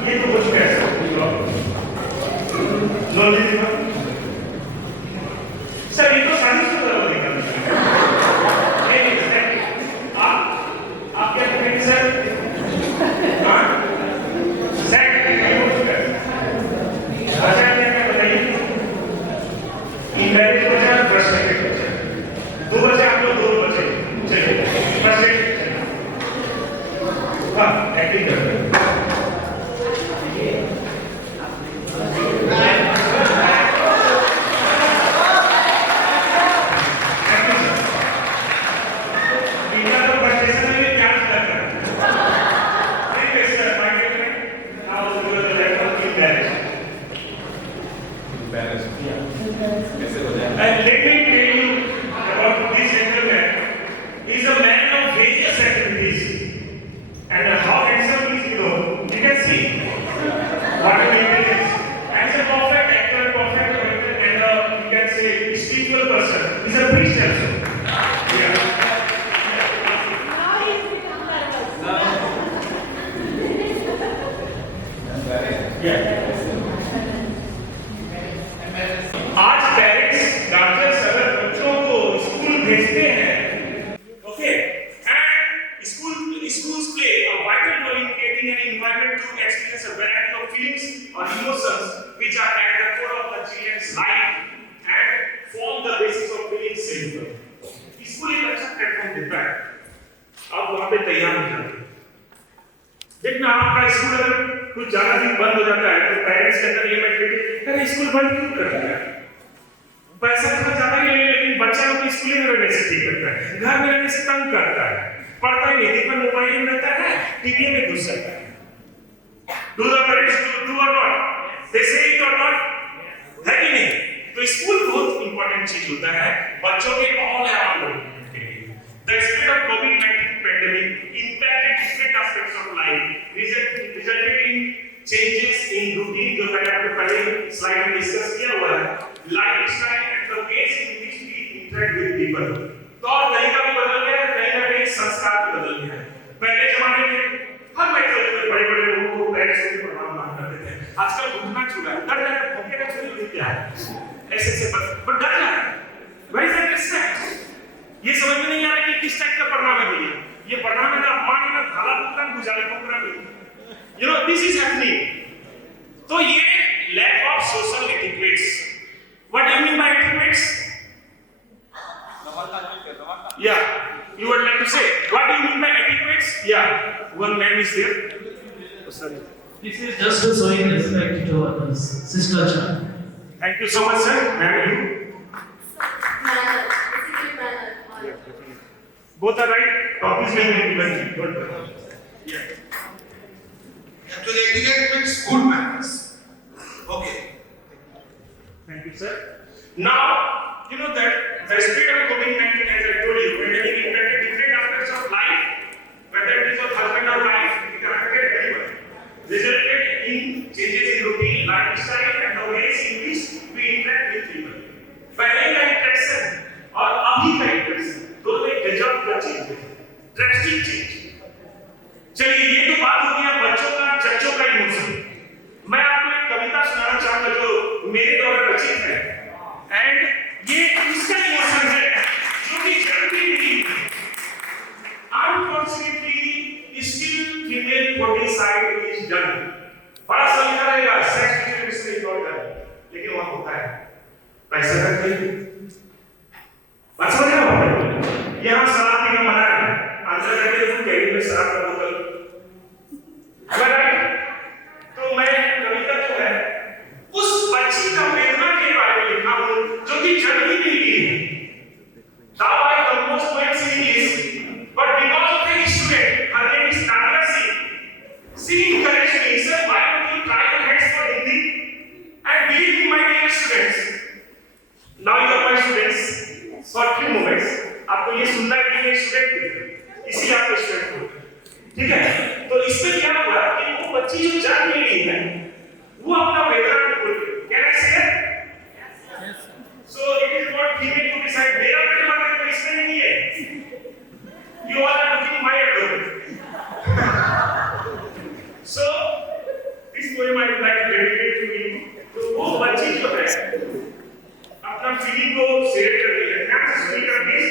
ये तो कुछ कैसा सर ये तो सारी आप क्या कहेंगे सर? बताइए इनवैलिड बचा फ्रस्ट्रेटेड बचा. 2 बचे आप लोग 2 बचे. चलिए फ्रस्ट्रेटेड. हाँ एक्टिंग करते हैं. Now आज पेरेंट्स गार्जियंस अगर बच्चों को स्कूल भेजते हैं, okay, and schools play a vital role in creating an environment to experience a variety of feelings or emotions which are at the core of the children's life and form the basis of feeling safe. School एक अच्छा प्लेटफॉर्म देता है, आप वहां पे तैयार हो जाते हैं। देखना आपका स्कूल अगर कुछ ज्यादा दिन बंद हो जाता है तो पेरेंट्स के अंदर ये मेंटालिटी, अरे स्कूल बंद क्यों कर दिया, पैसा तो ज्यादा ही ले, लेकिन बच्चा लोग स्कूल में रहने से ठीक करता है, घर में रहने से तंग करता है, पढ़ता ही नहीं, दिन भर मोबाइल में रहता है, टीवी में घुस जाता है। डू द पेरेंट्स डू और नॉट, दे से इट और नॉट, है कि नहीं? तो स्कूल बहुत इंपॉर्टेंट चीज होता है बच्चों के ऑल अराउंड डेवलपमेंट के लिए। The spread of covid pandemic impacted different aspects of life, resulted in changes in routine, जो मैंने आपको पहले स्लाइड में डिस्कस किया हुआ है, lifestyle and the ways in which we interact with people. तो और तरीका भी बदल गया है, कहीं ना कहीं संस्कार भी बदल गया है। पहले जमाने में हर मेट्रो में बड़े-बड़े लोगों को पैर छू के प्रणाम करते थे, आजकल घुटना छू रहा है, डर लग रहा है, भूखे का छू नहीं क्या है, ऐसे पर डर लग रहा है, वेयर इज दैट रिस्पेक्ट? ये समझ में नहीं आ रहा कि किस टाइप का प्रणाम है भैया, ये प्रणाम है ना अपमान है ना थाला पुत्रान गुजारे पुत्रा में, you know this is happening. तो ये lack of social etiquettes, what do you mean by etiquettes? या you would like to say what do you mean by etiquettes? Yeah, one man is there. Oh, sorry. This is just showing respect to others, sister child. Thank you so much, sir. Ma'am, you both are right. Copies will be given. Good. Yeah. Actually, etiquette means good manners. Okay. Thank you, sir. Now, you know that the spread of COVID-19, as I told you, it impacted different aspects of life, whether it is of husband or wife, it affected everyone, resulted in changes in routine, lifestyle, and the ways in which we interact with people. पहले का इंटरेक्शन और अभी का इंटरेक्शन दोनों में गजब का चेंज है, ड्रास्टिक चेंज। चलिए ये तो बात हो गया बच्चों का, चच्चों का इमोशन। मैं आपको एक कविता सुनाना चाहूंगा जो मेरे द्वारा रचित है, एंड ये उसका इमोशन है जो कि जल्दी नहीं, unfortunately still female foeticide is done. बड़ा सा लिखा रहेगा sex discrimination is not done, लेकिन वहां होता है, पैसा करते हैं। बात समझ रहे हो? यहाँ शराब पीना मना है, अंदर जाके तुम कैबिन में शराब का बोतल, तो मैं कविता जो है उस बच्ची का वेदना के बारे में लिखा हूं जो कि जन्म ही नहीं ली है। Now I almost went in English, but because of a student, her name is Tanya Singh. She encouraged me, sir, why don't you try your hands for Hindi? And believe me, my dear students, now you are my students. For few moments, आपको ये सुनना है कि ये स्टूडेंट थे, इसी आपको स्टूडेंट हो, ठीक है? तो इसमें क्या हुआ कि वो बच्ची जो जन्म ले ली है, वो अपना वेदना को बोल रही है। Can I say it? So it is not female to decide. मेरा वेदना तो इसमें नहीं है। You all are looking my door. So this poem I would like to dedicate to you. तो वो बच्ची जो है अपना फीलिंग को शेयर कर रही है। Thanks to speaker please.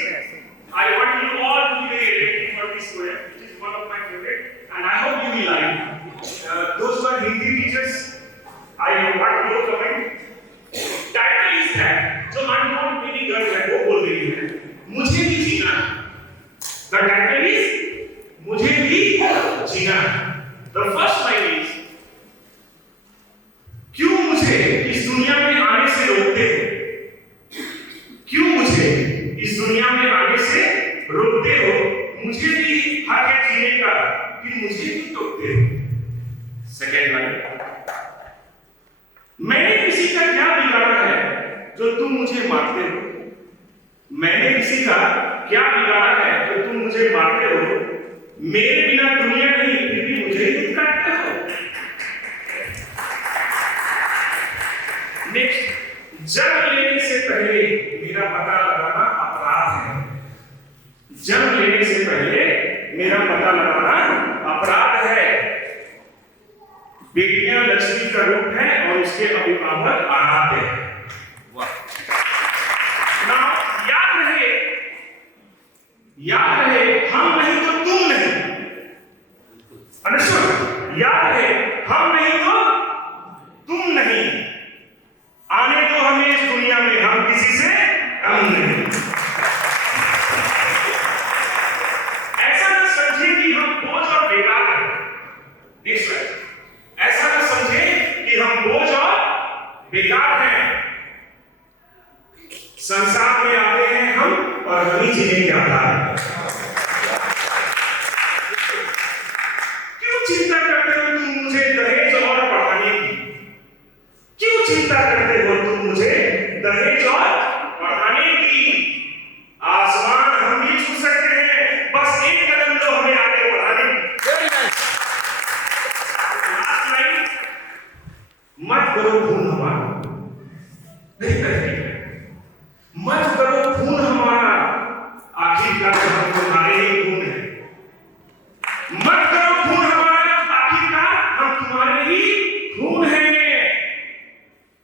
I want you all to be very attentive for this poem, which is one of my favorite, and I hope you will like. Those who are Hindi teachers, I want your comment. Title is that जो अननोन मेरी गर्ल है वो बोल रही है मुझे भी जीना। The title is मुझे भी जीना। The first line is क्यों मुझे इस दुनिया में आने से रोकते हो? क्यों मुझे इस दुनिया में आने से रोकते हो? मुझे भी हक है जीने का, कि मुझे भी टोकते हो। सेकेंड लाइन, मैंने किसी का क्या बिगाड़ा है जो तुम मुझे मारते हो? मैंने किसी का क्या बिगाड़ा है जो तुम मुझे मारते हो? मेरे बिना दुनिया नहीं, फिर भी मुझे ही काटते हो। नेक्स्ट, जन्म लेने से पहले मेरा पता लगाना अपराध है। जन्म लेने से पहले मेरा पता लगाना अपराध है। बेटियां लक्ष्मी का रूप है और उसके अभिभावक आराध्य है। Now, याद रहे हम नहीं तो तुम नहीं। अंडरस्टूड? याद रहे हम नहीं तो तुम नहीं। आने दो हमें इस दुनिया में, हम किसी से कम नहीं। ऐसा न समझे कि हम बोझ और बेकार हैं। Next slide. ऐसा न समझे कि हम बोझ और बेकार हैं। संसार में आते हैं हम और हम ही जिन्हें आता है। क्यों चिंता करते हो तुम मुझे दहेज और पढ़ाने की? क्यों चिंता करते हो तुम मुझे दहेज और पढ़ाने की? आसमान हम भी छू सकते हैं, बस एक कदम लो हमें आगे बढ़ाने की। लास्ट लाइन, मत करो खून हमारा। मत करो खून हमारा, आखिरकार हम तुम्हारे ही खून हैं। मत करो खून हमारा, आखिरकार हम तुम्हारे ही खून हैं।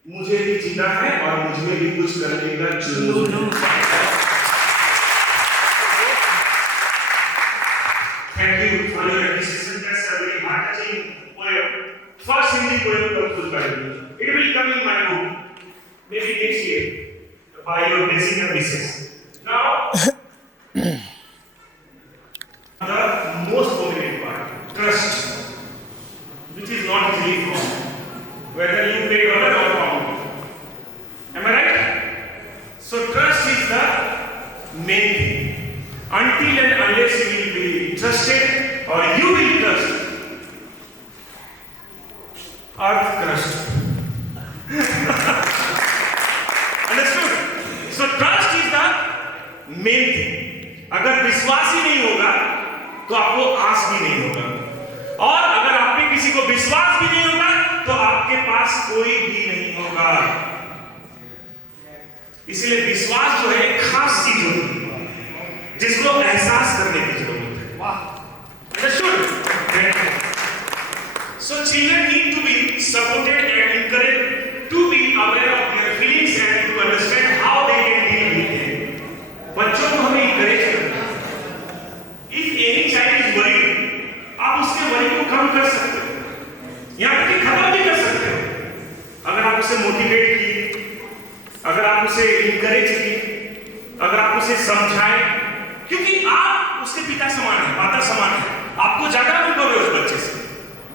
मुझे भी जीना है और मुझे भी कुछ करने का जुनून है। Thank you for your appreciation. That's a very heart-touching poem. First Hindi poem composed by me. It will come in my book, maybe next year, by your blessing and wishes. Now, the most prominent part, trust, which is not easily found, whether you pay dollar or pound. Am I right? So trust is the main thing. Until and unless you will be trusted or you will trust, earth crust. Understood? So trust is the main thing. अगर विश्वास ही नहीं होगा तो आपको आस भी नहीं होगा, और अगर आप में किसी को विश्वास भी नहीं होगा तो आपके पास कोई भी नहीं होगा। इसलिए विश्वास जो है एक खास चीज होती है जिसको एहसास करने की जरूरत है। Understood? So children need to be supported and encouraged to be aware of their feelings and to understand how they can deal with them. बच्चों को हमें encourage करना है। If any child is worried, आप उसके worry को कम कर सकते हो, यहाँ तक कि खत्म भी कर सकते हो। अगर आप उसे मोटिवेट किए, अगर आप उसे encourage किए, अगर आप उसे समझाएं, क्योंकि आप उसके पिता समान हैं, माता समान हैं, आपको ज्यादा अनुभव है उस बच्चे से।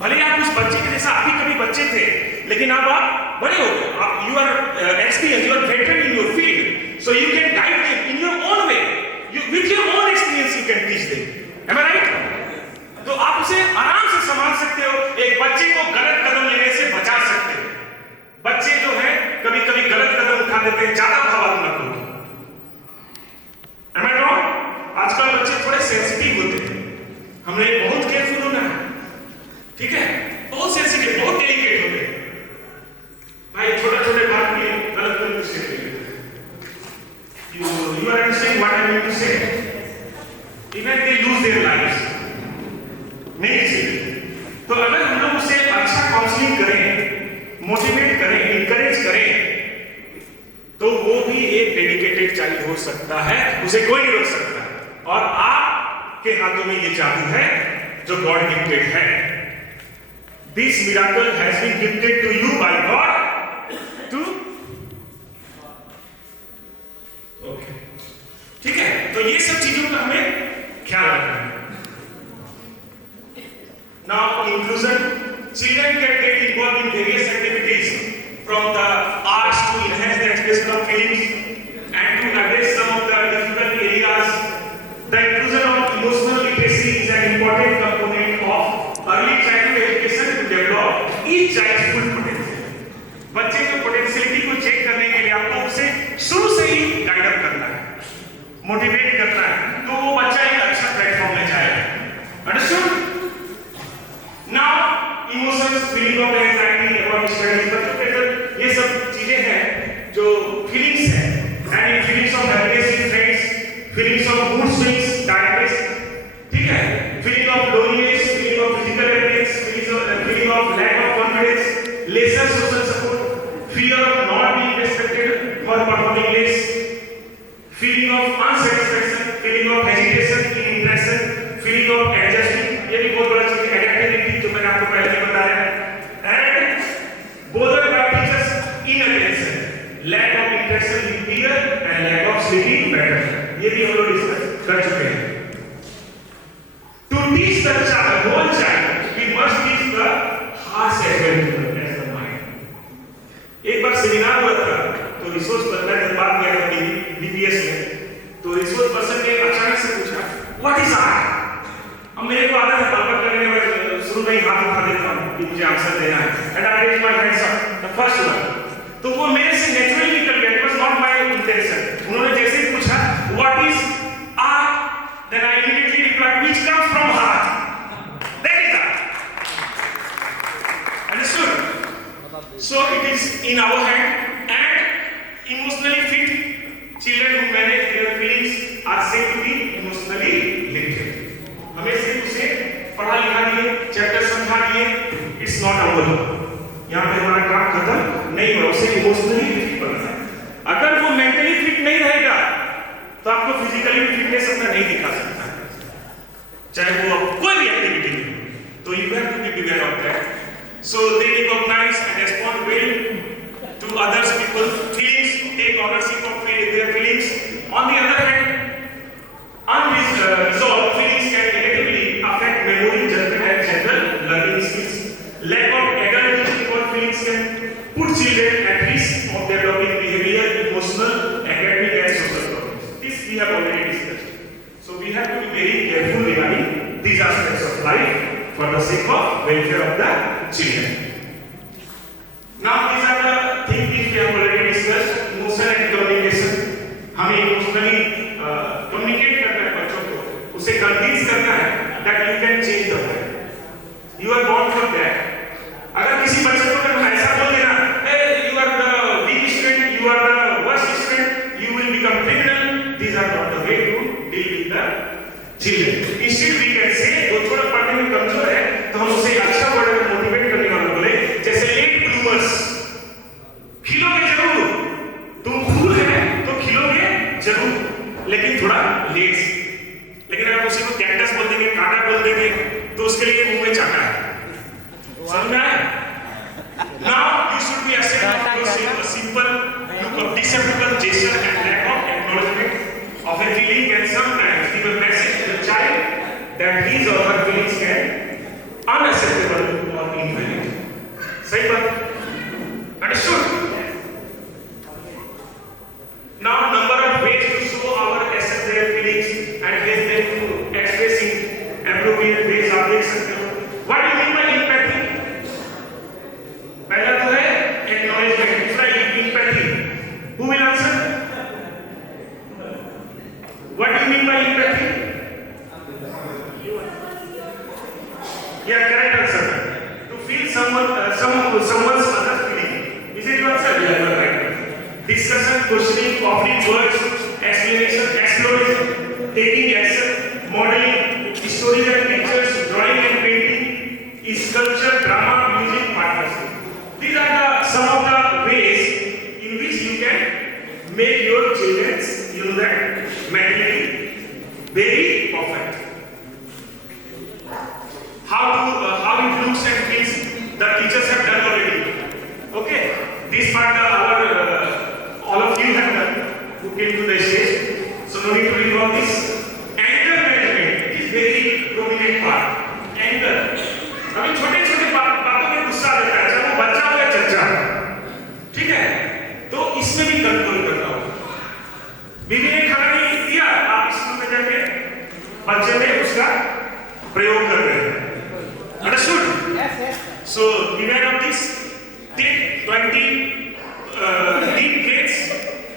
भले आप उस बच्चे के जैसा आप भी कभी बच्चे थे, लेकिन अब आप बड़े हो गए, आप you are experience, you are veteran in your field, so you can guide them in your own way, with your own experience you can teach them. Am I right? तो आप उसे आराम से संभाल सकते हो, एक बच्चे को गलत कदम लेने से बचा सकते हो। बच्चे जो है कभी कभी गलत कदम उठा देते हैं, ज्यादा भावात्मक होकर। Am I wrong? आजकल बच्चे थोड़े सेंसिटिव होते हैं, हमने बहुत केयरफुल होना है, ठीक है? बहुत सेंसिटिव, बहुत डेलिकेट होते हैं भाई, छोटे छोटे बात के गलत कदम से you are understanding what I mean to say? Even they lose their lives. नहीं किसी। तो अगर हम लोग उसे अच्छा काउंसलिंग करें, मोटिवेट करें, इंकरेज करें, तो वो भी एक डेडिकेटेड चाइल्ड हो सकता है, उसे कोई नहीं रोक सकता। और आपके हाथों में ये जादू है जो गॉड गिफ्टेड है। This miracle has been gifted to you by God to okay, ठीक है? तो ये सब चीजों का हमें ख्याल रखना है। Now inclusion, children can get involved in various activities from the arts to enhance the expression of feelings and to address some of the difficult areas. The inclusion of emotional literacy is an important component of early childhood education to develop each child's full potential. बच्चे के पोटेंशियलिटी को चेक करने के लिए आपको उसे शुरू से ही गाइड अप करना है, मोटिवेट करना है, तो वो बच्चा एक अच्छा प्लेटफॉर्म में जाएगा। Understood? Now emotions, feeling of anxiety, about studies, बच्चों के अंदर ये सब चीजें हैं जो फीलिंग्स हैं, and feelings of happiness in friends, feelings of mood swings, tiredness, ठीक है, feeling of loneliness, feeling of physical happiness, feeling of lack of lesser social support, fear of not being respected for performing less, feeling of unsatisfaction, feeling of hesitation in interaction, feeling of adjusting, ये भी बहुत बड़ा चीज है, adaptability जो मैंने आपको पहले ही बताया, and bothered by teachers inattention, lack of interaction with peer and lack of sleeping pattern, ये भी हम लोग डिस्कस कर चुके हैं. To teach the child, whole child, we must teach the heart segment as the mind. एक बार सेमिनार हुआ था, तो रिसोर्स पर्सन ने बात किया था बीपीएस में, तो रिसोर्स पर्सन ने अचानक से पूछा, व्हाट इज आर्ट? अब मेरे को आदत है बात करने में शुरू में ही हाथ उठा देता हूँ कि मुझे आंसर देना है, and I raise my hands up, the first one. तो वो मेरे से नेचुरली निकल गया, it was not my intention. उन्होंने जैसे ही पूछा, what is art? Then I immediately replied, which comes from heart. That is art. Understood? So it is in our hand, and emotionally fit children who manage their feelings are said to be emotionally literate. हमें सिर्फ उसे पढ़ा लिखा दिए, चैप्टर समझा दिए, it's not our job. यहाँ पे हमारा काम खत्म नहीं हुआ, उसे इमोशनली फिट बनना है. अगर वो मेंटली फिट नहीं रहेगा, तो आपको फिजिकली फिटनेस अपना नहीं दिखा सकता, चाहे वो कोई भी एक्टिविटी हो. तो you have to be beware of that. So they recognise and respond well to others people feelings, take ownership of their feelings. On the other hand, unresolved feelings can negatively affect memory, judgment and general learning skills. Lack of adult teaching for feelings can put children at risk of developing behavior, emotional, academic and social problems. This we have already discussed. So we have to be very careful regarding these aspects of life for the sake of welfare of the children. Now these are the things which we have already discussed. Emotion and communication. हमें emotionally communicate करना है बच्चों को, उसे convince करना है that you can change the world. You are born for that. अगर किसी बच्चे को अगर हम ऐसा बोल देना, hey you are the weak student, you are the worst student, you will become criminal. These are not the way to deal with the children. Instead we can say, वो थोड़ा पढ़ने में कमजोर है, तो हम उसे अच्छा वर्ड में मोटिवेट करने वाला बोले, जैसे late bloomers, खिलोगे जरूर, तुम फूल है तो खिलोगे जरूर, लेकिन थोड़ा लेट. लेकिन अगर उसी को कैक्टस बोल देंगे, कांटा बोल देंगे, तो उसके लिए मुंह में चाटा है. समझ में आया? Now you should be accepted of a simple look of disapproval, gesture and lack of acknowledgement of a feeling can sometimes give a message to the child that his or her feelings can unacceptable or invalid. सही बात? Understood? Now number of ways to show our accept their feelings and help them to expressing appropriate ways आप देख सकते हो. What do you mean by empathy? पहला तो है acknowledgement, दूसरा empathy. Who will answer? What do you mean by empathy? Yeah, correct answer. To feel someone's other feeling. Is it your answer? Yeah, you are right. Discussion, questioning, offering words, explanation, exploration, taking action, modeling, stories and pictures, drawing and painting, sculpture, drama, music, partnership. These are some of the ways in which you can make your children, that mentally very perfect. How it looks and feels, the teachers have done already. Okay, this part all of you have done who came to the stage, so no need to read all this. Anger management is very prominent part. Anger. अभी छोटे-छोटे बातों में गुस्सा आ जाता है, चाहे वो बच्चा हो या चच्चा, ठीक है? तो इसमें भी कंट्रोल करना होगा. बीवी ने खाना नहीं दिया, आप स्कूल में जाके बच्चे ने उसका प्रयोग कर रहे हैं. Understood? Yes, yes. So beware of this. Take 20 deep breaths,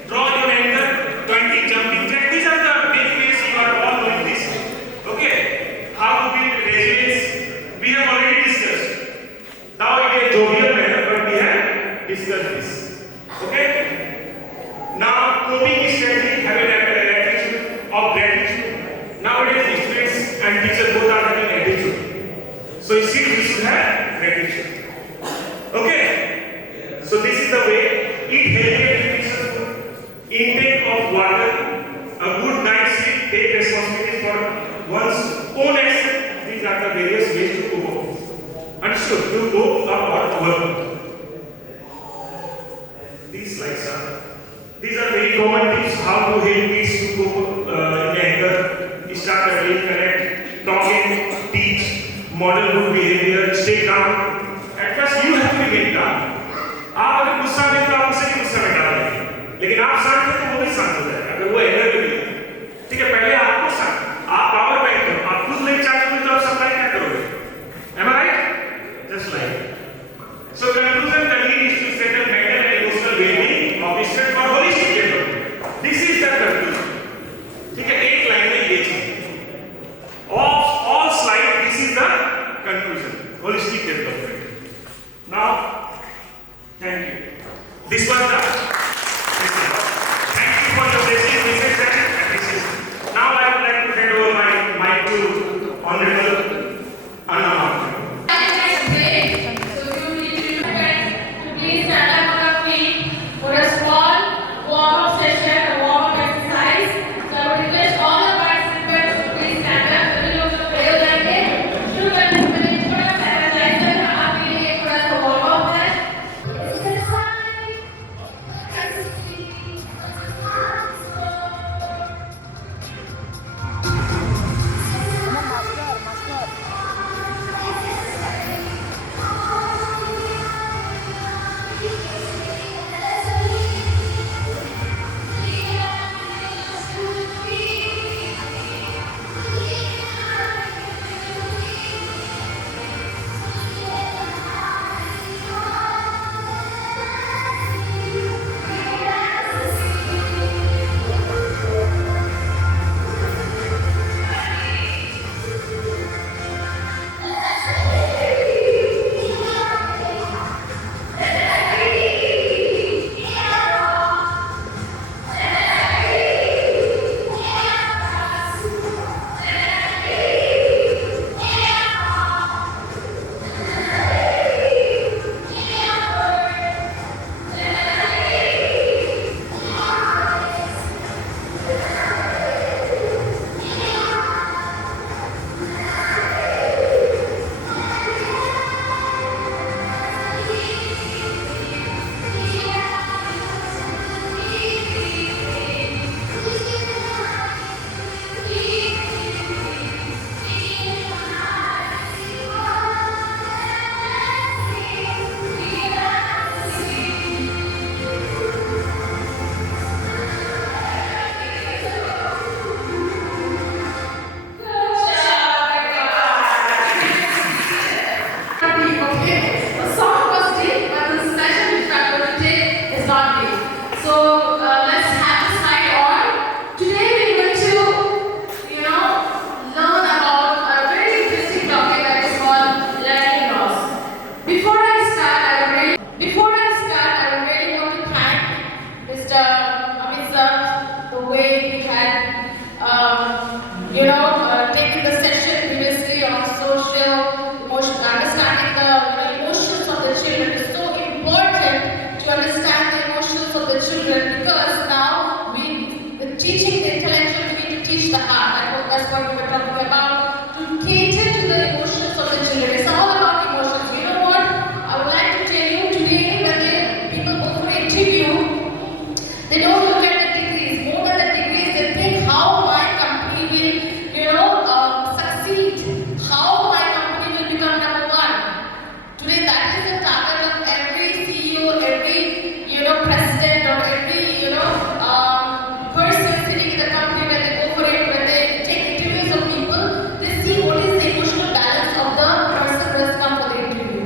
draw your anger, 20 jumping jacks. These are the many ways you are all doing this. Okay? How to build resilience? We have already discussed. Now it is a jovial manner, but we have discussed this. Okay? Now coping strategy, have an attitude of gratitude. Nowadays students and teachers both are having attitude. So instead we should have gratitude. Okay? understood to go from what to work. These slides these are very common tips how to help kids to go in anger, start early, connect, talking, teach, model good behavior, stay calm. At first you have to be very calm. आप अगर गुस्सा में तो आप उसे भी गुस्सा में डाल देंगे, लेकिन आप शांत हैं तो वो भी शांत हो जाएगा अगर वो एंगर में है। ठीक है, पहले आपको शांत, आप पावर बैंक करो, आप खुद नहीं चार्ज करोगे तो आप सप्लाई क्या करोगे? Am I right? Just like so conclusion the need is to settle mental and emotional well-being of the student for holistic development. This is the conclusion. ठीक है, एक लाइन में ये चीज all slide this is the conclusion holistic development. Now thank you. This was the thank you for the blessing message and appreciation. Now I would like to hand over my mic to Honorable Anna. Please stand up on your feet for a small warm-up session, a warm-up exercise. So I would request all the participants to please stand up. सभी लोग तो खड़े हो जाएंगे। शुरू करने से पहले थोड़ा सा exercise आपके लिए थोड़ा सा warm-up है। Taking the session previously on social emotion, understanding the emotions of the children is so important to understand the emotions of the children because now the teaching the intellectual, we need to teach the heart. That's what we were talking about, to cater to the emotions of the children. It's all about emotions. You know what? I would like to tell you today when people go for an interview, they don't look at the degrees. More than the degrees, they think how my company will succeed, how my company will become number one. Today, that is the target of every CEO, every president, or every person sitting in the company. When they go for it, when they take interviews of people, they see what is the emotional balance of the person who has come for the interview.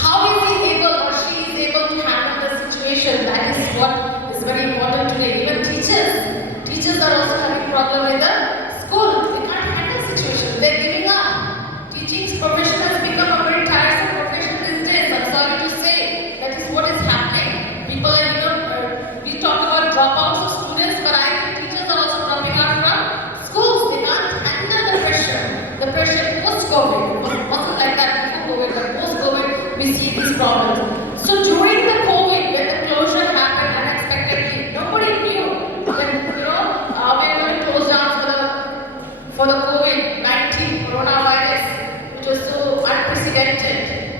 How is he able or she is able to handle the situation? That is what is very important today. Even teachers are also having problem with the school. They can't handle situation. They're giving up. Teaching profession has become a very tiresome profession these days. I'm sorry to say that is what is happening. People are, we talk about dropouts of students, but I think teachers are also dropping out from schools. They can't handle the pressure. The pressure post-COVID. It wasn't like that before COVID, but post-COVID we see these problems. So during the COVID, when the closure happened unexpectedly, nobody knew when we're going to close down for the COVID-19 coronavirus, which was so unprecedented.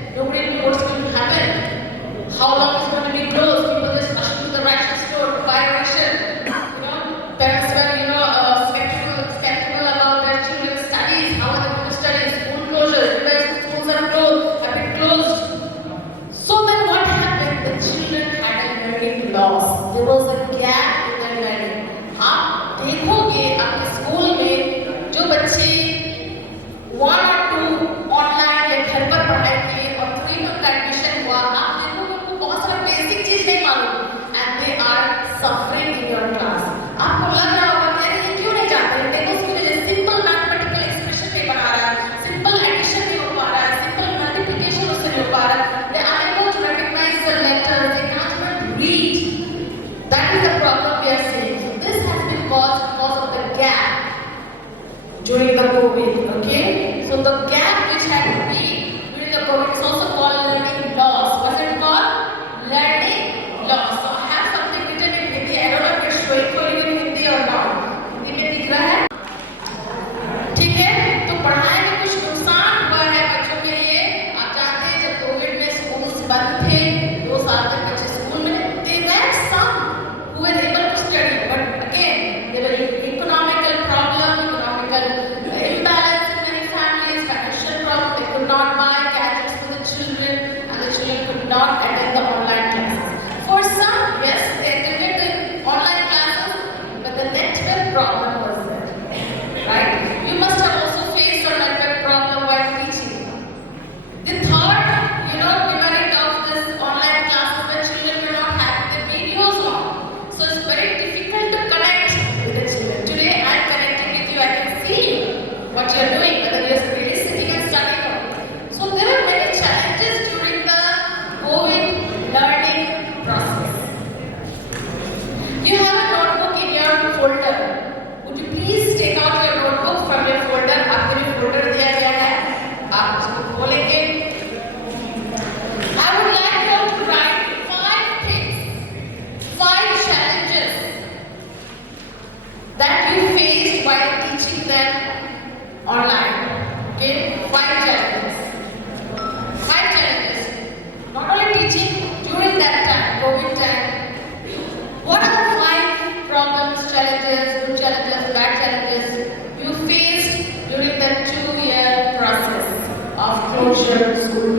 children could not attend the online classes. For some, yes, they attended the online classes, but the network problem was there, right? You must have also faced a network problem while teaching. The third, demerit of this online classes where children were not having the videos on. So it's very difficult to connect with the children. Today I'm connecting with you, I can see you, what you're doing, whether you're really sitting and studying or not. So there are many challenges during the COVID learning process. You have a notebook in your folder. Would you please take out your notebook from your folder? आपको जो folder दिया गया है, आप उसको खोलेंगे. I would like you to write 5 things, 5 challenges that you faced while teaching them online. Okay, 5 challenges. 5 challenges. Not only teaching during that time, COVID time. What are the 5 problems, challenges, good challenges, bad challenges you faced during that 2-year process of closure school?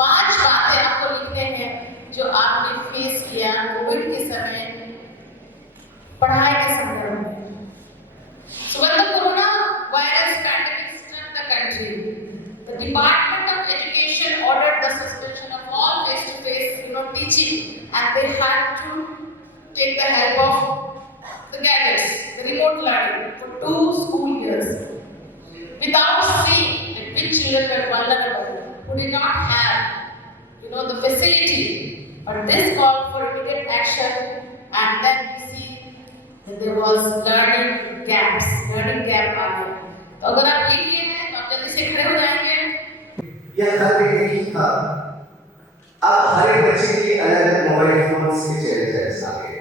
5 बातें आपको लिखने हैं जो आपने फेस किया कोविड के समय पढ़ाई के संदर्भ में. So when the coronavirus pandemic struck the country, the Department of Education ordered the suspension of all face-to-face, teaching, and they had to take the help of the gadgets, the remote learning for 2 school years, without seeing that which children were vulnerable, who did not have, the facility. But this called for immediate action, and then we see that there was learning gaps, learning gap आ गया. तो अगर आप लिख लिए हैं, तो आप जल्दी से खड़े हो जाएंगे. यह घर में नहीं था. अब हर एक बच्चे के लिए अलग-अलग मोबाइल फोन्स के चैलेंजेस आ गए.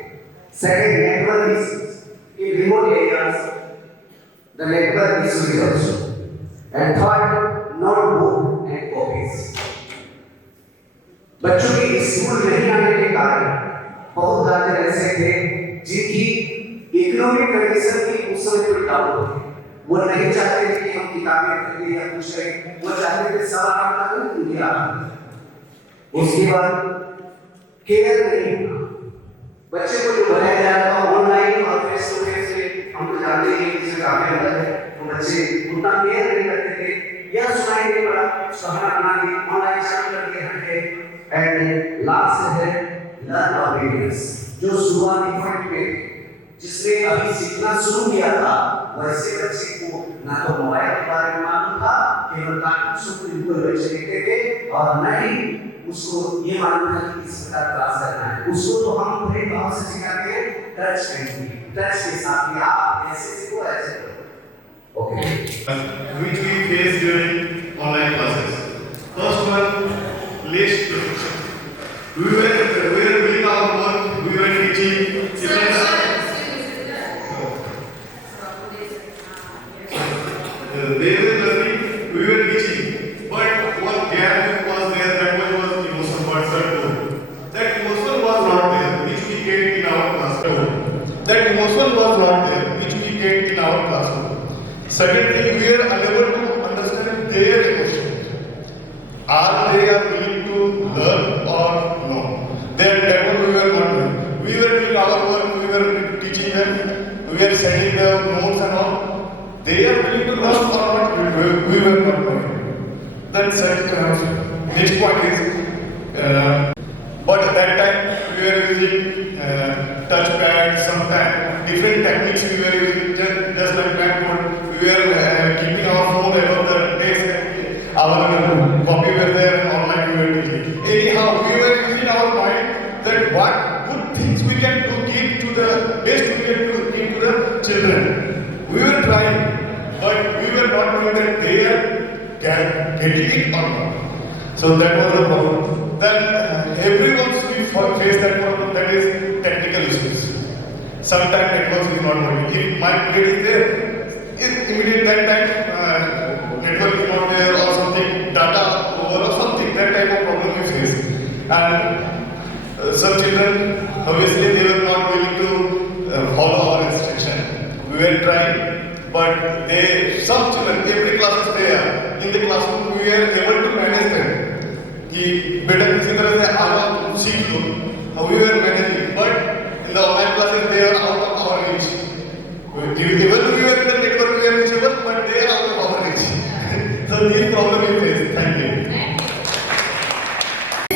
Second, network issues. In remote areas, the network issue is also. And third, notebook and copies. बच्चों के स्कूल नहीं आने के कारण बहुत सारे ऐसे थे जिनकी इकोनॉमिक कंडीशन भी उस समय पर डाउन हो गई. वो नहीं चाहते थे कि हम किताबें खरीदें या कुछ करें, वो चाहते थे सब काम करें इंडिया. उसके बाद केयर नहीं हुआ. बच्चे को जो बनाया जा रहा था ऑनलाइन और फेस टू फेस में, हम तो जानते हैं कि इसमें काफी अंतर है. तो बच्चे उतना केयर नहीं करते थे. यह सुनाई नहीं पड़ा, सहारा बना के ऑनलाइन चालू कर दिया है. एंड लास्ट है लर्न ऑबिडियंस, जो शुरुआती पॉइंट पे जिसने अभी सीखना शुरू किया था, वैसे बच्चे को ना तो मोबाइल के बारे में मालूम था, केवल कार्टून सुनते हुए बच्चे देखते थे, और न ही उसको ये मालूम था कि किस प्रकार क्लास करना है. उसको तो हम पूरे गांव से सिखाते हैं टच पेंटिंग, टच के साथ ही आप ऐसे सीखो, ऐसे करो. Okay. Which we face during online classes. First one, late production. We were doing our work, we were teaching children. They were learning, we were teaching. But one gap was there, that was emotional part. That emotional was not there, which we get in our classroom. That emotional was not there, which we get in our classroom. Second thing, we are unable to understand their emotions. Are they willing to learn or no? That what we were not doing. We were doing our work, we were teaching them, we were sending them notes and all. They are willing to learn or not, we were not doing. That's next point is, but at that time we were using touchpad, sometimes different techniques we were using, just like blackboard. We were keeping our phone above the desk, our copy were there, and online we were teaching. Anyhow, we were using our mind that what good things we can do, give to the best we can do, give to the children. We were trying, but we were not knowing that they are getting it or not. So that was the problem. Then everyone we face that problem, that is technical issues. Sometimes network is not working. If my grade is there, immediately that time network is not there or something, data over or something, that type of problem we face. And some children, obviously they were not willing to follow our instruction. We were trying, but some children, every class is there. In the classroom we were able to manage them. कि बेटा किसी तरह से आना सीख लो, we were managing, but in the online classes they are out of our reach. Even we were in the network, we were reachable, but they are out of our reach. So this problem we face. Thank you.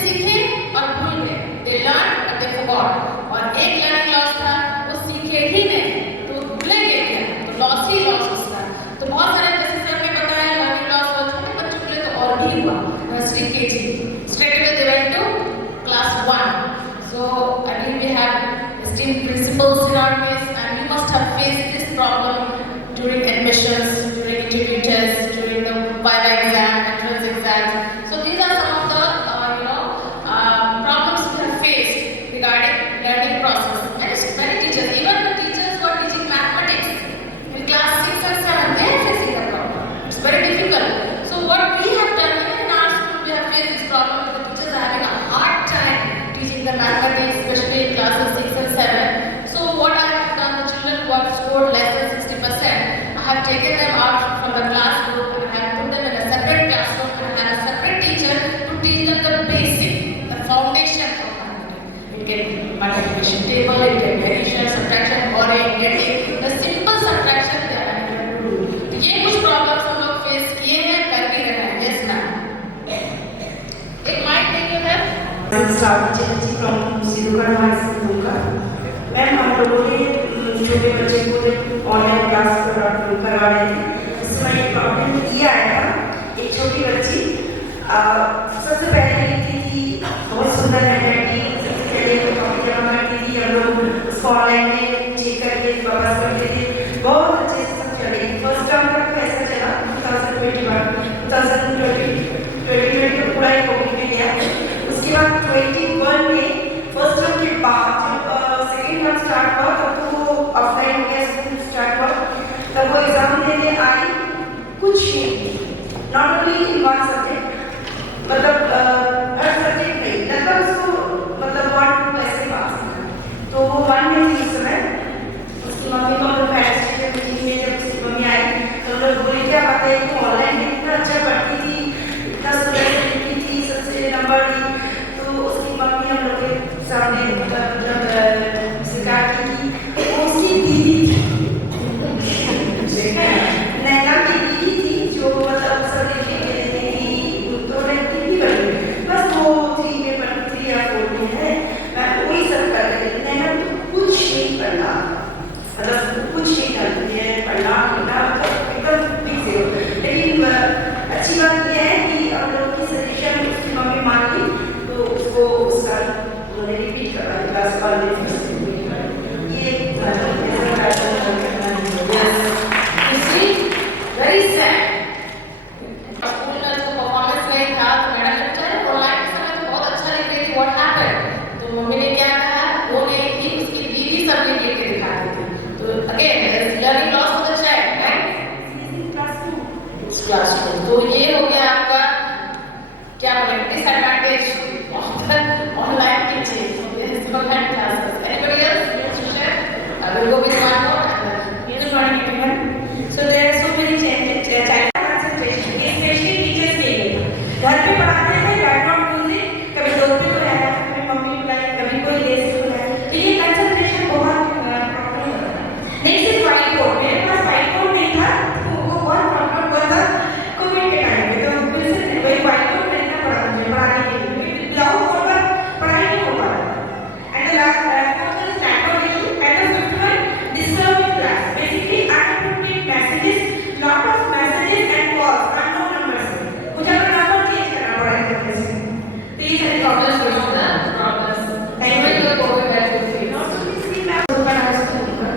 सीखे और भूल गए, they learned but they forgot. और एक learning loss था, वो सीखे ही नहीं, तो भूलेंगे क्या, तो loss ही loss उसका. तो बहुत सारे जैसे सर ने बताया learning loss हुआ, छोटे बच्चों के लिए तो और भी हुआ. Nursery KG, straight away they went to class 1. So again we have esteemed principals in our midst, and you must have faced this problem during admissions, during interview tests, during the viva exam, entrance exams. So these are some of the problems we have faced regarding learning process. And it's many teachers, even the teachers who are teaching mathematics in class 6 and 7, they are facing the problem. It's very difficult. So what we have done, even in our school, we have faced this problem. The teachers are having a hard time teaching the mathematics, especially in classes 6 and 7. So what I have done, the children who have scored less than 60%, I have taken them out from the class group and I have put them in a separate classroom and I have a separate teacher to teach them the basic, the foundation of mathematics. It can be multiplication table, it can be addition, subtraction, borrowing, getting, the simple subtraction they are able to do. तो ये कुछ problems हम लोग face किए हैं, कर भी रहे हैं. Yes ma'am. एक mic देंगे मैम. फ्रॉम सिद्धूगढ़ हाई स्कूल का मैम, हम लोगों ने छोटे बच्चे को ऑनलाइन क्लास करवा रहे थे. इसमें एक प्रॉब्लम ये आया था, एक छोटी बच्ची सबसे पहले लिखती थी, बहुत सुंदर हैंडराइटिंग, सबसे पहले कॉपी जमा करती थी, हम लोग उसको ऑनलाइन में चेक करके वापस करते थे, बहुत अच्छे से सब चले. फर्स्ट टर्म तक तो ऐसा चला, 2020 पूरा ही कोविड में गया. उसके बाद 21 में फर्स्ट टर्म के बाद जब सेकेंड टर्म स्टार्ट हुआ, तब तो वो ऑफलाइन हो गया, स्कूल स्टार्ट हुआ, तब वो एग्जाम देने आई, कुछ नहीं, not only in one subject, मतलब हर सब्जेक्ट नहीं, लगभग उसको मतलब 1 ऐसे पास. तो वो 1 में थी उस समय. उसकी मम्मी को हम लोग पेरेंट्स टीचर मीटिंग में जब उसकी मम्मी आई तो हम लोग बोले क्या बात है, वो ऑनलाइन में इतना अच्छा पढ़ती थी, इतना सुंदर से लिखती थी, सबसे नंबर ली. तो उसकी मम्मी हम लोग के सामने जब शिकायत की वो उसकी दीदी थी, नैना की दीदी थी, जो मतलब सब लिखने के लिए दीदी तो रहती थी बड़ी, बस वो 3 में पढ़ती, 3 या 4 में है. मैं वही सब कर रही थी. नैना कुछ नहीं पढ़ना, मतलब कुछ नहीं करती है, पढ़ना लिखना एकदम बिग जीरो. लेकिन अच्छी बात यह है कि हम लोग की सजेशन उसकी मम्मी मान ली, तो उसको उसका उन्होंने रिपीट करा क्लास 1 में. ये very sad. स्कूल में जो परफॉर्मेंस नहीं था, तो मैडम ने पूछा ऑनलाइन के समय तो बहुत अच्छा लिख रही थी, व्हाट हैपेंड? तो मम्मी ने क्या कहा, वो नहीं थी, उसकी दीदी सब लिख के दिखाती थी. तो again learning loss for the child, right? Class 2. तो ये हो गया आपका क्या बोले disadvantage of the online teaching, online classes. Anybody else to share? I will go with one more. Good morning everyone. So there are so many changes, child concentration, especially teachers के लिए. घर पे पढ़ाते थे बैकग्राउंड म्यूजिक, कभी दोस्त भी बुलाया, कभी मम्मी बुलाई, कभी कोई गेस्ट बुलाया, तो ये कंसंट्रेशन बहुत प्रॉब्लम होता है. Next is white board. मेरे पास व्हाइट बोर्ड नहीं था, तो वो बहुत प्रॉब्लम हुआ था कोविड के टाइम पे. तो मुझसे वही व्हाइट बोर्ड खरीदना पड़ा मुझे पढ़ाने के लिए. ब्लॉक बोर्ड पर पढ़ाई नहीं हो पा रहा. And the last lot of messages and calls, unknown numbers. मुझे अपना नंबर चेंज करना पड़ा है कैसे. तो ये सारे प्रॉब्लम्स हो जाते हैं. Thank you for going back to the not only see मैं ओपन हाई स्कूल का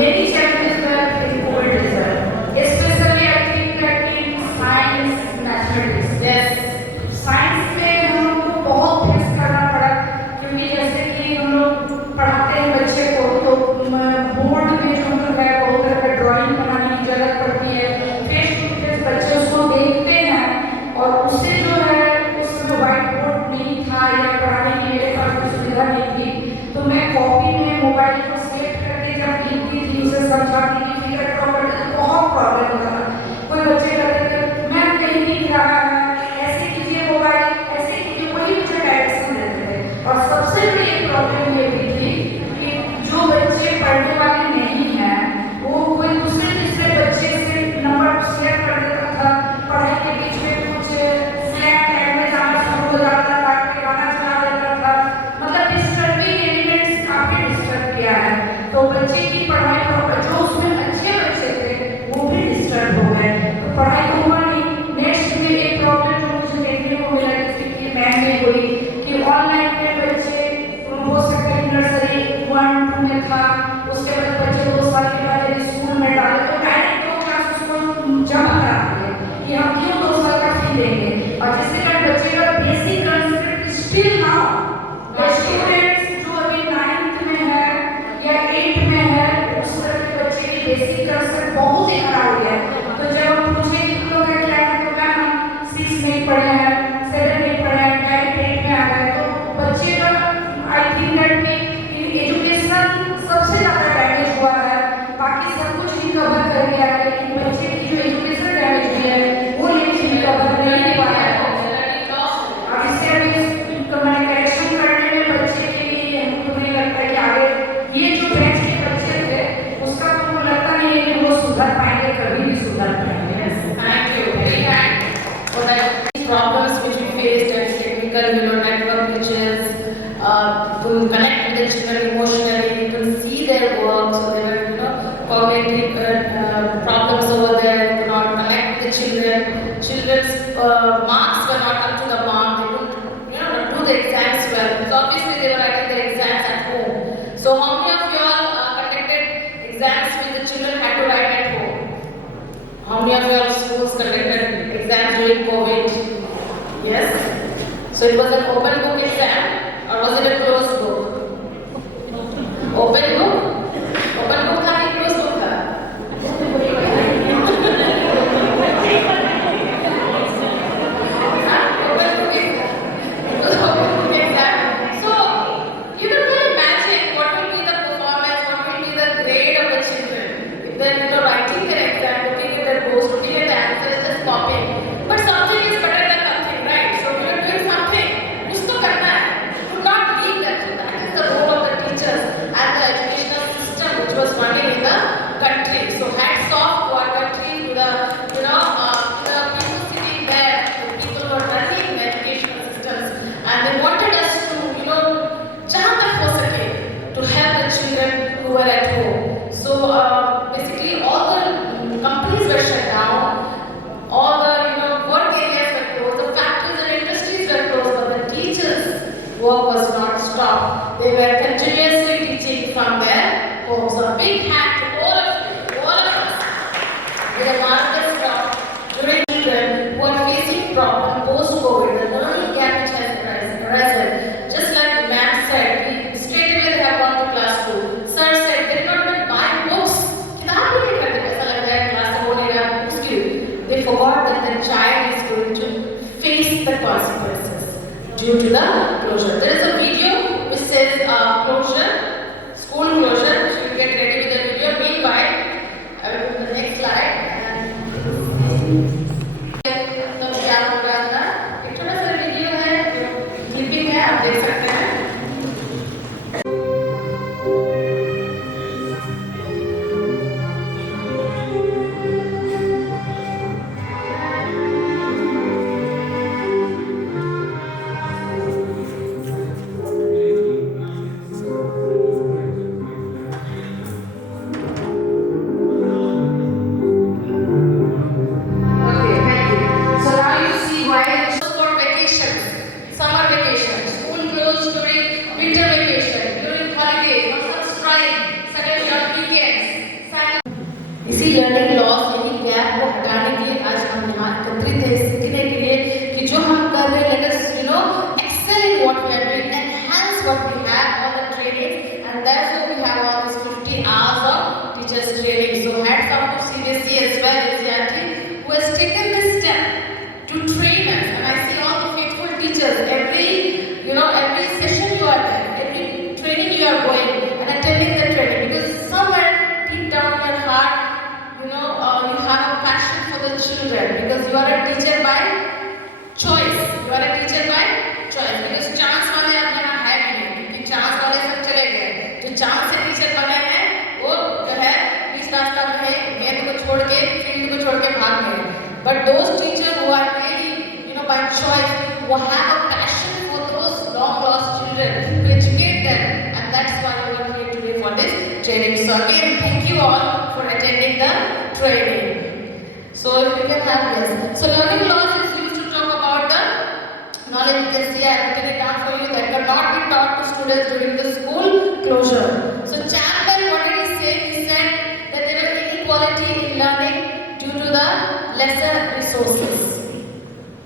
many challenges were in COVID as well. Especially I think that in science, mathematics. Yes, science में हम लोग को बहुत फेस करना पड़ा, क्योंकि जैसे कि हम लोग पढ़ाते हैं बच्चे को, तो बोर्ड में जो हम लोग बहुत तरह का ड्राइंग बनाने की जरूरत पड़ती है. फेस टू फेस बच्चे उसको देखते हैं और उससे जो है उसमें व्हाइट बोर्ड नहीं बेसिक कंसेप्ट बहुत ही खराब हो गया है। तो जब हम पूछे कि तुम लोग क्या है तो मैम हम 6 में पढ़े हैं, 7 में पढ़े हैं, 9 8 में आ गए। तो बच्चे का आई थिंक दैट में एजुकेशन सबसे ज़्यादा डैमेज हुआ है। बाकी सब कुछ रिकवर कर गया है, लेकिन बच्चे की जो एजुकेशन डैमेज हुई है वो लेकिन रिकवर नहीं हुआ है। अब इससे अभी कम्युनिकेशन करने में बच्चे के लिए हमको नहीं लगता है कि आगे ये जो बैच के बच्चे थे उसका तो लगता नहीं है कि वो सुधर पाएंगे, कभी भी सुधर पाएंगे। Thank you. Very kind for that problems which we faced and technical, network glitches. To connect with the children emotionally, you can see their work, so there were, cognitive problems over there. You could not connect with the children. Children's marks were not up to the mark. They couldn't, do the exams well. So obviously they were writing their exams at home. So how many of you all conducted exams which the children had to write at home? How many of your schools conducted exams during COVID? Yes? So it was an open book exam or was it a closed book? Open book? Open book था कि closed book था? Open book exam. It was open book exam. So you can really imagine what will be the performance, what will be the grade of the children. If they're writing their exam, looking at their post, looking at the answers, just copying. But something is better than nothing, right? So we are doing something. कुछ तो करना है. Do not leave that. So that is the role of the teachers and the educational system which was running in the country. So hats off to our country, to the to the people sitting there, the people who are running the educational systems, and they wanted us to जहाँ तक हो सके to help the children who were at home. So basically all the companies were shut down. All the work areas were closed, the factories and industries were closed, but the teachers' work was not stopped. They were continuously teaching from their homes. So a big hand to all of you, all of us, with a marvelous job during children who are facing problem post-COVID, the learning gap which has arisen. Just like ma'am said, straight away they have gone to class 2. Sir said they did not even buy books. किताब भी नहीं खरीदते, ऐसा लग रहा है क्लास से बोलेगा books क्यों? They forgot that the child is going to face the consequences due to the closure. There is a video which says closure, school closure. So you get ready with the video. Meanwhile, I will go to the next slide. तब क्या हो रहा था? एक छोटा सा वीडियो है, क्लिपिंग है, आप देख सकते हैं. Okay, thank you. So now you see why it's for vacations, summer vacations, school closed during winter vacation, during holidays, or some strike, suddenly on weekends. इसी लर्निंग लॉस यानी गैप को हटाने के लिए आज हम यहाँ एकत्रित हैं, सीखने के लिए कि जो हम कर रहे हैं, let us excel in what we are doing, enhance what we have, all the trainings, and that's why we have all these 50 hours of teachers training. So hats off to CBSE as well as NCERT, who has taken this step to train us. And I see all the faithful teachers, every session you are there, every training you are going and attending the training, because somewhere deep down in your heart, you have a passion for the children, because you are a teacher by choice. You are a teacher by choice, because chance वाले अब यहाँ है भी नहीं, क्योंकि chance वाले सब चले गए. जो chance से teacher बने हैं, वो जो है बीच रास्ता में है, गेंद को छोड़ के, फील्ड को छोड़ के भाग गए. But those teachers who are really, by choice, who have a passion for those long lost children, to educate them, and that's why we are here today for this training. So again, thank you all for attending the training. So if you can have this. So learning loss is used to talk about the knowledge. You can see I have written it down for you that cannot be taught to students during the school closure. So Chandler, what did he say? He said that there was inequality in learning due to the lesser resources.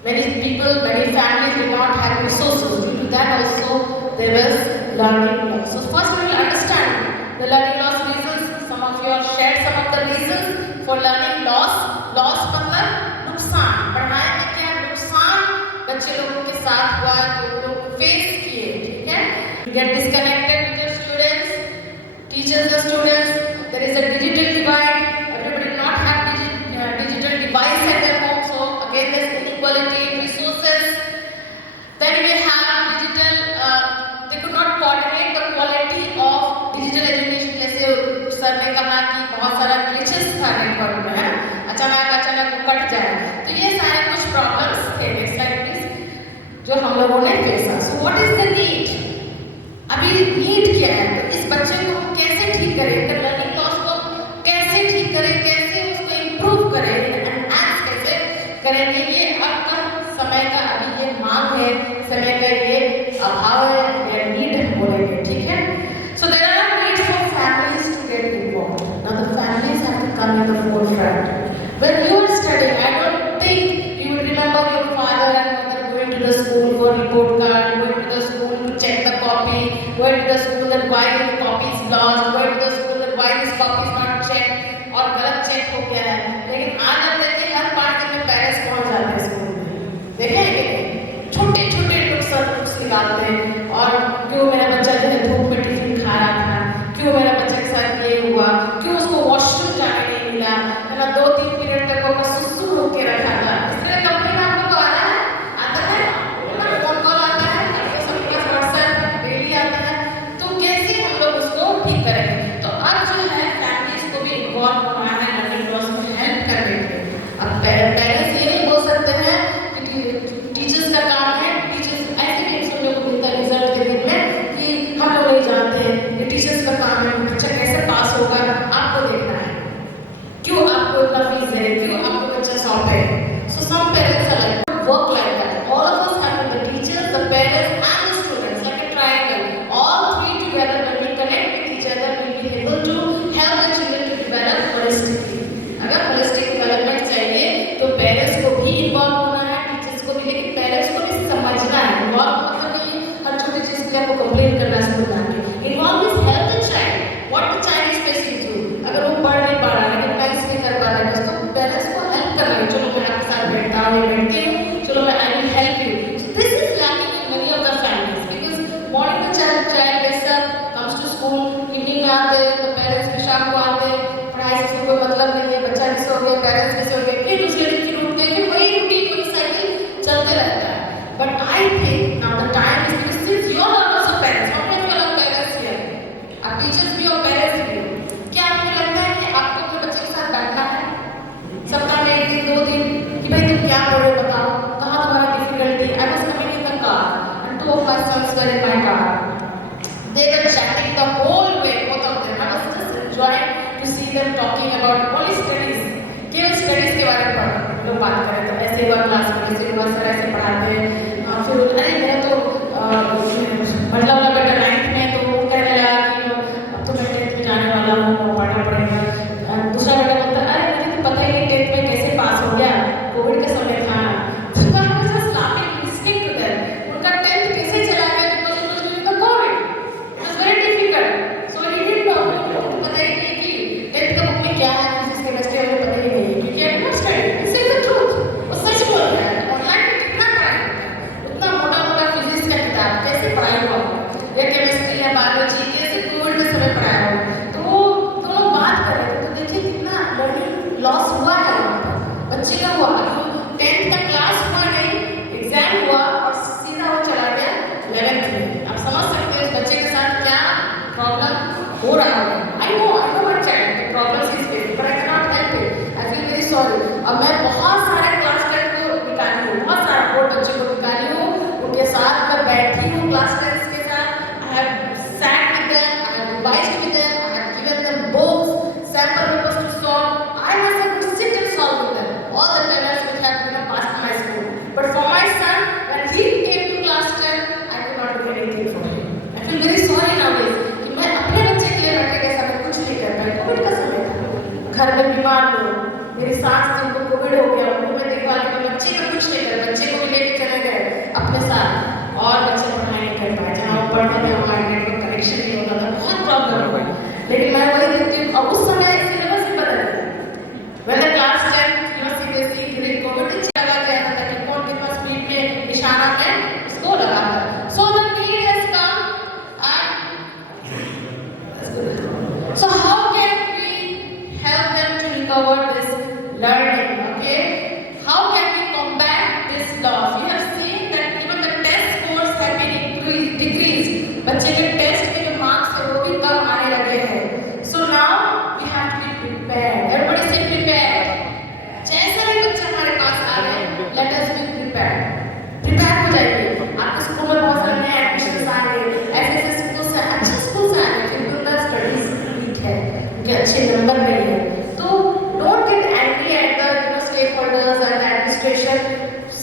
Many people, many families did not have resources. Due to that also there was learning loss. So first we will understand the learning loss reasons. Some of you have shared some of the for learning loss. Loss मतलब नुकसान. पढ़ाई में क्या नुकसान बच्चे लोगों के साथ हुआ जो लोग फेस किए, ठीक है? Get disconnected with your students, teachers and students. There is a digital divide. Everybody do not have digital device at their home, so again there is inequality in resources. Then we have digital. They could not coordinate the quality of digital education. जैसे सर ने कहा कि बहुत सारा glitches था नेटवर्क में, है? अचानक वो कट जाए. तो ये सारे कुछ प्रॉब्लम्स थे. Next slide please. जो हम लोगों ने फेसा. So what is the need? अभी नीड क्या है? तो इस बच्चे को हम कैसे ठीक करें? इनका लर्निंग लॉस को कैसे ठीक करें? कैसे उसको इम्प्रूव करें? एनहांस कैसे करेंगे? ये अब का समय का अभी ये मांग है, समय का ये अभाव है, ये नीड बोलेंगे, ठीक है? So there are needs for families to get involved. Now the families have to come in the forefront. When you are studying, I don't think you will remember your father and mother going to the school for report card, going to the school to check the copy, going to the school that why the copy is lost, going to the school that why this copy is not checked और गलत चेक हो गया है. लेकिन आज आप देखिए हर 5 दिन में पेरेंट्स पहुंच जाते हैं स्कूल में. देखें कि छोटे नुक्स निकालते हैं और क्यों मेरा बच्चा जो है धूप में टिफिन खा रहा था, क्यों मेरा बच्चे के साथ ये हुआ, क्यों उसको वॉशरूम जाने नहीं मिला, है ना, 2-3 पीरियड तक वो सुसु होके रखा था. इस तरह कंपनी में आप लोग को आता है फोन कॉल आता है, आपको सबके पास व्हाट्सएप डेली आता है. तो कैसे हम लोग उसको ठीक करेंगे? तो अब जो है फैमिलीज को भी इन्वॉल्व होना है लर्निंग लॉस में हेल्प करने के लिए. अब पेरेंट्स ये नहीं बोल सकते हैं कि टीचर्स का काम है. टीचर्स ऐसे भी सुनने को मिलता है रिजल्ट के दिन में कि हम लोग नहीं जानते कि टीचर्स का काम है, बच्चा कैसे पास होगा आपको देखना है. क्यों आपको इतना फीस दे रहे, क्यों आपको बच्चा सौंपे? So some parents are like work like that. All of us have the teachers, the parents and the students like a triangle. All three together when we connect with each other we will be able to help the children to develop holistically. अगर holistic development चाहिए तो parents को भी involve होना है, teachers को भी, लेकिन parents को भी समझना है. Involve मतलब नहीं हर छोटी चीज के लिए आपको complain करना स्कूल में आके. Involve is help the child. What the child is facing through. अगर वो पढ़ नहीं पा रहा है लेकिन मैथ्स नहीं कर पा रहा है तो पेरेंट्स को हेल्प करना है. चलो मैं आपके साथ बैठता हूँ, बैठती हूँ, चलो मैं I will help you. This is lacking in many of the families because morning the child wakes up, comes to school, evening में आते हैं तो पेरेंट्स भी शाम को आते हैं, पढ़ाई से कोई मतलब नहीं है, बच्चा भी सो गया, पेरेंट्स भी सो गए, फिर दूसरे दिन फिर उठते हैं, फिर वही रूटीन वही साइकिल चलते रहता है. But I think now the time is because since you are also parents, how many of parents here, आप टीचर्स भी और पेरेंट्स भी हो. क्या आपको लगता है कि आपको अपने बच्चे के साथ बैठना है सप्ताह में 1 दिन 2 दिन कि भाई तुम क्या पढ़ रहे हो बताओ, कहाँ तुम्हारा difficulty? I was coming in the car and 2 of my sons were in my car. They were chatting the whole way, both of them. I was just enjoying to see them talking about only studies. केवल स्टडीज के बारे में लोग बात करें तो ऐसे हुआ क्लास में, ऐसे हुआ सर ऐसे पढ़ाते हैं. फिर अरे मेरा तो मतलब वाला बेटा 9th में तो वो कहने लगा कि अब तो मैं 10th में जाने वाला हूँ, पढ़ना पड़ेगा. दूसरा बेटा बोलता है अरे मुझे तो पता ही नहीं 10th में कैसे पास हो गया, कोविड का समय था. उनका 10th कैसे चला गया because it was during the Covid. It was very difficult. So he didn't know, उनको पता ही नहीं कि 10th का बुक में क्या है, फिजिक्स केमिस्ट्री हमें पता ही नहीं है क्योंकि I not study. This is the truth. वो सच बोल रहा है. ऑनलाइन में कितना पढ़ाई होता है, उतना मोटा बच्चे के टेस्ट के जो मार्क्स है वो भी कम आने लगे हैं। So now we have to be prepared, everybody से प्रिपेयर्ड। जैसा भी बच्चा हमारे पास आ रहे हैं, let us be prepared. Prepare हो जाइए। आपके स्कूल में बहुत सारे नए एडमिशंस आएंगे, ऐसे स्कूल से अच्छे स्कूल से आएंगे जिनके अंदर स्टडीज वीक है, उनके अच्छे नंबर नहीं है। तो don't get angry at the stakeholders and administration.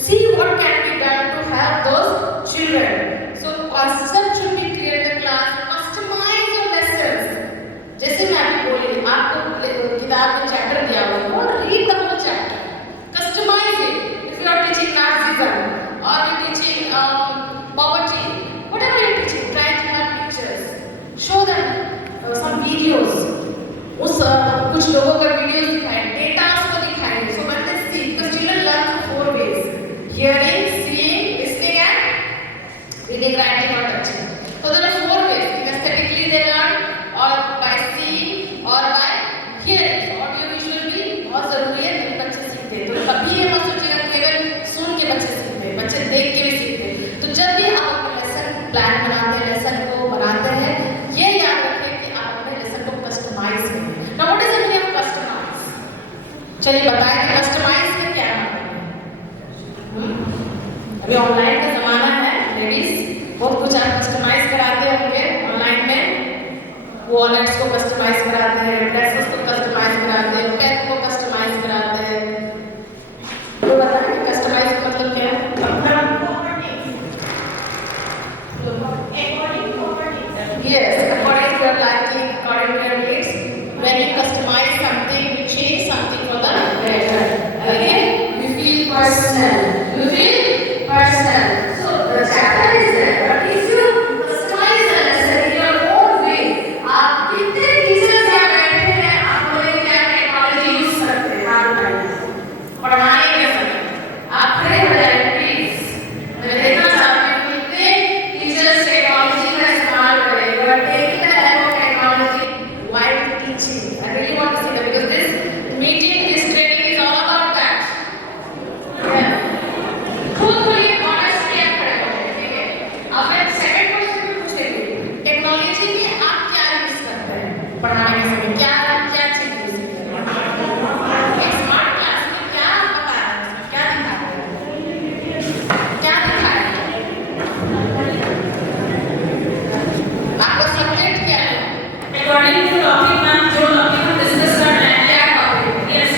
See what can be done to help those children. So concept should be clear in the class. Customize your lessons. जैसे मैं अभी बोली, आपको किताब में चैप्टर दिया हुआ है, और read the whole chapter. Customize it. If you are teaching Nazism or you are teaching poverty, whatever you are teaching, try to have pictures. Show them some videos. उस कुछ लोगों का वीडियोस दिखाएं, डेटा उसको दिखाएं. So when they see, because children learn through 4 ways. Hearing, seeing, listening and reading, writing or touching. So there are 4 ways. Kinesthetically they learn, or by seeing, or by hearing. So audio visual भी बहुत जरूरी है, जब बच्चे सीखते हैं। तो कभी ये मत सोचिएगा कि केवल सुन के बच्चे सीखते हैं, बच्चे देख के भी सीखते हैं। तो जब भी आप अपना लेसन प्लान बनाते हैं, लेसन को बनाते हैं, ये याद रखें कि आप अपने लेसन को कस्टमाइज करें। Now what is the meaning of customize? चलिए बताएं कि कस्टमाइज में क्या है। अभी ऑनलाइन का जमाना है, लेडीज बहुत कुछ आप कस्टमाइज कराते होंगे ऑनलाइन में। वॉलेट्स को कस्टमाइज कराते हैं, ड्रेसेस को कस्टमाइज कराते हैं, पेन को कस्टमाइज कराते हैं। तो बताएं कि कस्टमाइज का मतलब क्या है? Yes, according to your liking, according to your needs. When you customize something, you change something for the better. Again, you feel personal. You feel personal. So the chapter is there, but if you customize the lesson in your own way, आप कितने टीचर्स यहाँ बैठे हैं, आप लोग क्या technology use करते हैं हर टाइम पढ़ाने के समय? आप खड़े हो जाइए प्लीज। मैं देखना चाहती हूँ कितने टीचर्स टेक्नोलॉजी का इस्तेमाल करें। You are taking the help of technology while teaching. I really want to see that because this meeting, this training is all about that. Yeah. Truthfully, honestly, आप खड़े हो जाइए, ठीक है? अब मैं सेकंड क्वेश्चन भी पूछेंगी। टेक्नोलॉजी में आप क्या यूज करते हैं पढ़ाने के समय? क्या चीज यूज करते हैं? एक स्मार्ट क्लास में क्या बता रहे हैं, क्या दिखा रहे हैं, क्या दिखा रहे हैं? आपका सब्जेक्ट क्या है? According to topic मैम, जो टॉपिक हम डिस्कस कर रहे हैं, क्या टॉपिक? yes,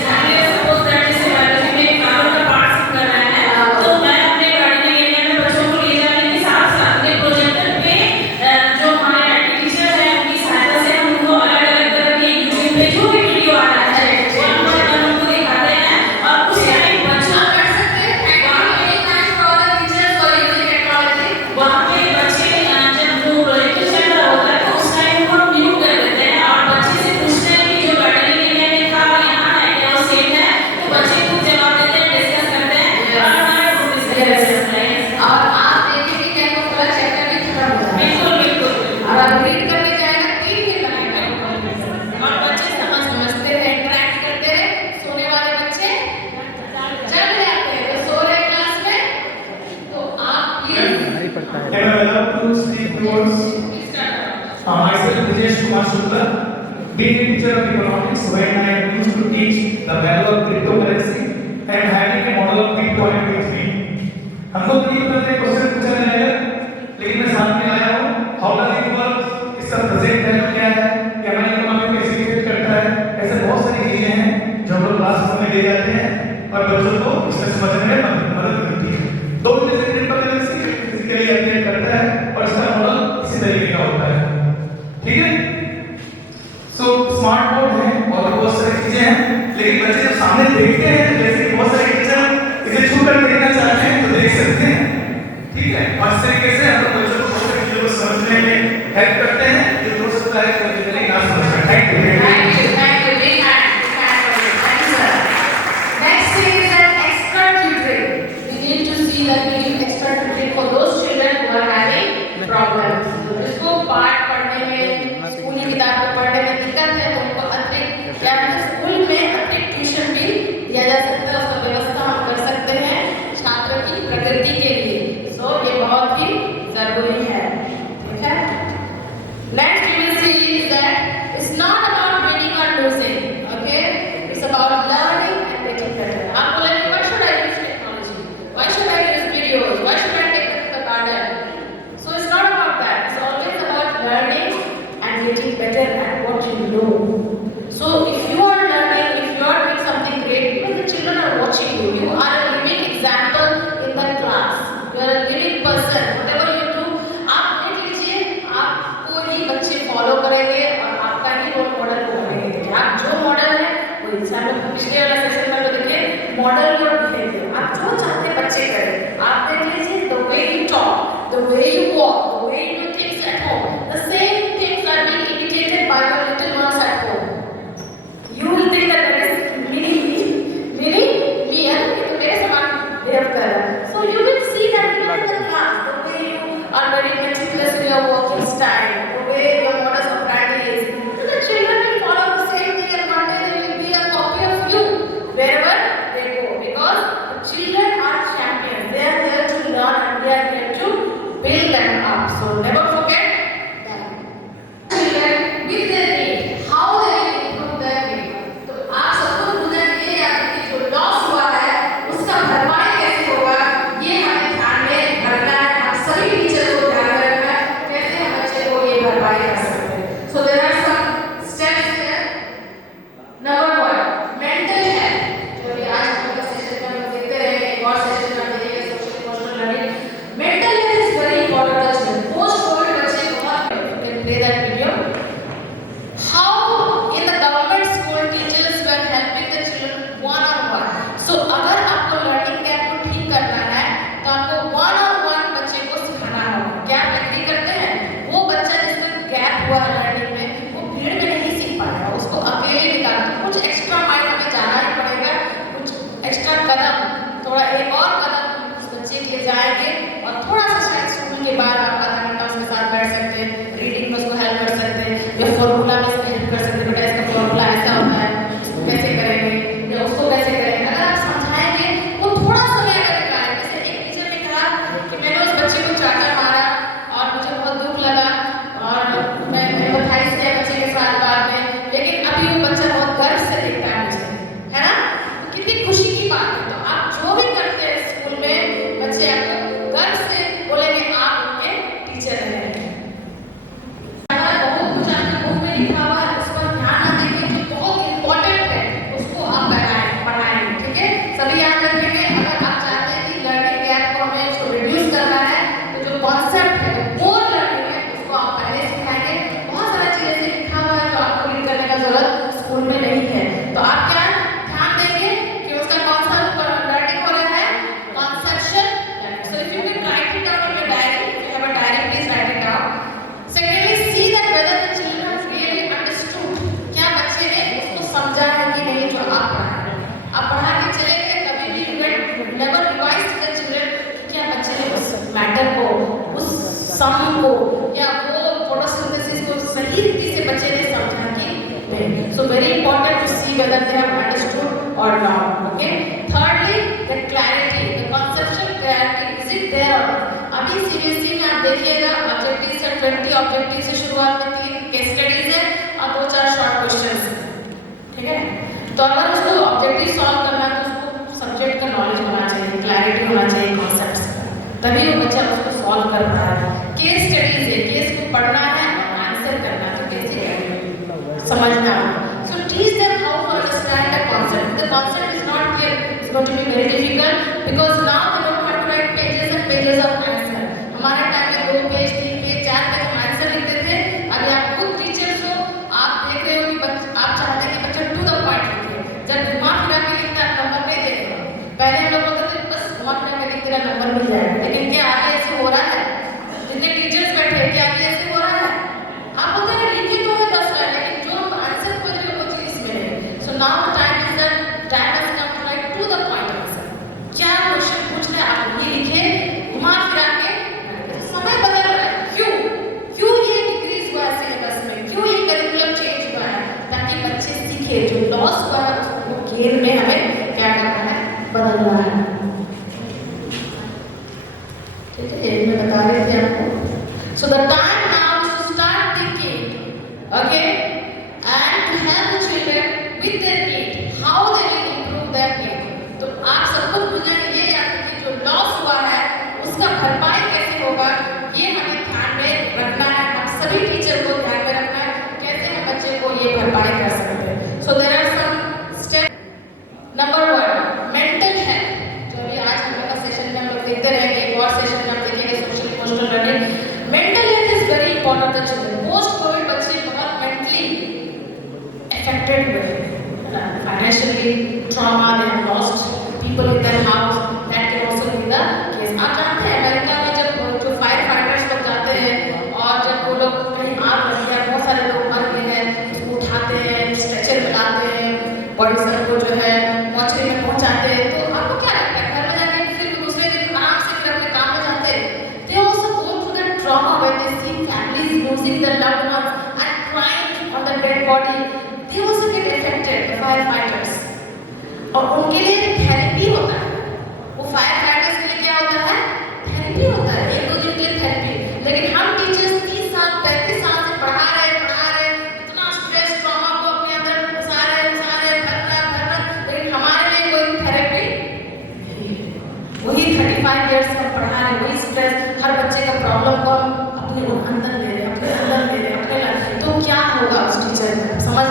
suppose that जैसे बायोलॉजी में एक कार्बन का पार्ट कर रहे हैं, तो मैं अपने गार्डनिंग एरिया में बच्चों को ले जाने के साथ साथ अपने प्रोजेक्टर पे जो हमारे आईटी टीचर हैं उनकी सहायता से हम उनको अलग-अलग तरह के यूट्यूब पे जो भी वीडियो आ रहा है वो हम उनको दिखाते हैं। और उस टाइम बच्चा कर सकते हैं thanks for the teachers for using technology. वहाँ पे बच्चे जब वो प्रोजेक्टर चल रहा होता है तो उस टाइम को हम म्यूट कर देते हैं और बच्चे से पूछते हैं कि जो गार्डनिंग एरिया में था वो यहाँ है क्या, वो सेम है? तो बच्चे खुद जवाब देते हैं, डिस्कस करते हैं और हमारा ग्रुप डिस्कस करता है। और आप देखेंगे कि आपका पूरा चैप्टर भी खत्म हो जाएगा। बिल्कुल बिल्कुल। और आप रीड करने जाएगा 3 दिन लगेगा। और बच्चे समझते हैं, इंटरेक्ट करते हैं। सोने वाले बच्चे जग जाते हैं, तो सो रहे क्लास में। तो आप please Can I allow to speak towards myself, Rajesh Kumar Shukla, being a teacher of economics when I used to teach the value of cryptocurrency and having a model of Bitcoin with me. हमको तो ये पता है क्वेश्चन पूछा जाएगा, लेकिन मैं साथ में आया हूँ हाउ डज इट वर्क, इसका प्रेजेंट वैल्यू क्या है, कि हमारी इकोनॉमी को कैसे इफेक्ट करता है। ऐसे बहुत सारी चीजें हैं जो हम लोग क्लास में ले जाते हैं और बच्चों को इसमें समझने में मदद मिलती है। 2 जैसे क्रिप्टोकरेंसी इसके लिए अध्ययन करता है और इसका मॉडल इसी तरीके का होता है, ठीक है? सो स्मार्ट बोर्ड है और बहुत सारी चीजें हैं, लेकिन बच्चे जब सामने देखते हैं, जैसे कि बहुत सारे टीचर इसे छू कर देखना चाहते हैं तो देख सकते हैं, ठीक है? और इस तरीके से हम लोग बच्चों को बहुत सारी चीजों को समझने में हेल्प करते हैं, जो हो सकता है कि ना समझ पाए। Thank you. Thank you. Big hand for you. Thank you, sir. Next thing is that extra tutoring. We need to see that we give extra tutoring for those children who are having problems. जिसको पाठ पढ़ने में, स्कूली किताब को पढ़ने में दिक्कत है, तो उनको अतिरिक्त क्या है, स्कूल में अतिरिक्त ट्यूशन भी दिया जा सकता है। उसका व्यवस्था हम कर सकते हैं छात्र की प्रगति के लिए। सो ये बहुत ही जरूरी है, ठीक है? को या वो फोटोसिंथेसिस को सही रीति से बच्चे ने समझा कि नहीं. So very important to see whether they have understood or not. Okay. Thirdly, the clarity, the conceptual clarity, is it there? अभी सीबीएसई में आप देखिएगा ऑब्जेक्टिव्स है 20 ऑब्जेक्टिव से शुरुआत में 3 केस स्टडीज है और 2-4 शॉर्ट क्वेश्चंस है. ठीक है. तो अगर उसको ऑब्जेक्टिव सॉल्व करना है तो उसको सब्जेक्ट का नॉलेज होना चाहिए, क्लैरिटी होना चाहिए कॉन्सेप्ट्स का, तभी वो बच्चा उसको सॉल्व कर पा रहा है. केस स्टडीज है, केस को पढ़ना है और आंसर करना, तो कैसे करेंगे समझना. So teach them how to understand the concept. The concept is not clear, it's going to be very difficult because now they don't want to write pages and pages of answer. हमारे time में 2 page 3 page 4 page हम answer लिखते थे. अभी आप खुद टीचर्स हो, आप देख रहे हो कि आप चाहते हैं कि बच्चा टू द पॉइंट लिखे. जब घुमा फिरा के लिखता है नंबर नहीं देगा. पहले हम लोग बोलते थे बस घुमा फिरा के लिख तेरा नंबर मिल जाएगा. लेकिन क्या आगे ऐसे हो रहा है? जितने टीचर्स बैठे हैं क्या आगे ऐसे हो रहा है? आप बोलते हैं लिखे तो है 10 लाइन लेकिन जो आंसर खोज रहे हो वो चीज इसमें है. So now time is the time has come to right to the point answer. क्या क्वेश्चन पूछ रहे हैं आप वही लिखे, घुमा फिरा के. समय बदल रहा है. क्यों ये डिक्रीज हुआ है सिलेबस में, क्यों ये करिकुलम चेंज हुआ है? ताकि बच्चे सीखे जो लॉस हुआ है उसको गेन में हमें क्या करना है, बदलना है. ठीक है, ये मैं बता रही थी आपको. So the time now is to start thinking, okay, and to help the children with their need, how they will improve their need. तो आप सबको मुझे ये याद रखिए जो लॉस हुआ है उसका भरपाई कैसे होगा ये हमें ध्यान में रखना है. हम सभी टीचर को ध्यान में रखना है कैसे हम बच्चे को ये भरपाई कर सकते हैं. So there are some steps. Number 1, mental health. जो अभी आज हम लोग का सेशन में हम लोग देखते रहेंगे, एक और सेशन में हम देखेंगे social emotional learning. Mental health is very important for children. Post Covid बच्चे बहुत मेंटली अफेक्टेड हुए हैं. Financially trauma, they have lost people in their house. That can also be the case. आप जानते हैं अमेरिका में जब जो फायर फाइटर्स लोग जाते हैं और जब वो लोग कहीं आग लग गया, बहुत सारे लोग मर गए हैं, उसको उठाते हैं, स्ट्रेचर में लाते हैं, बॉडी सर को जो है मॉर्चरी में पहुंचाते हैं. तो आपको क्या लगता है घर में जाके फिर दूसरे दिन आराम से फिर अपने काम में जाते हैं? They also go through that trauma when they see families losing their loved ones and crying on the dead body. They also get affected, the firefighters. और उनके लिए थेरेपी होता है. वो फायर फाइटर्स के लिए क्या होता है? थेरेपी होता है. 1-2 दिन के लिए थेरेपी. लेकिन हम टीचर्स 30 साल 35 साल से पढ़ा रहे इतना स्ट्रेस ट्रॉमा को अपने अंदर घुसा रहे भरना. लेकिन हमारे लिए कोई थेरेपी वही 35 इयर्स का पढ़ा रहे, वही स्ट्रेस हर बच्चे का प्रॉब्लम को अपने अंदर ले रहे अपने लाइफ. तो क्या होगा उस टीचर का? समझ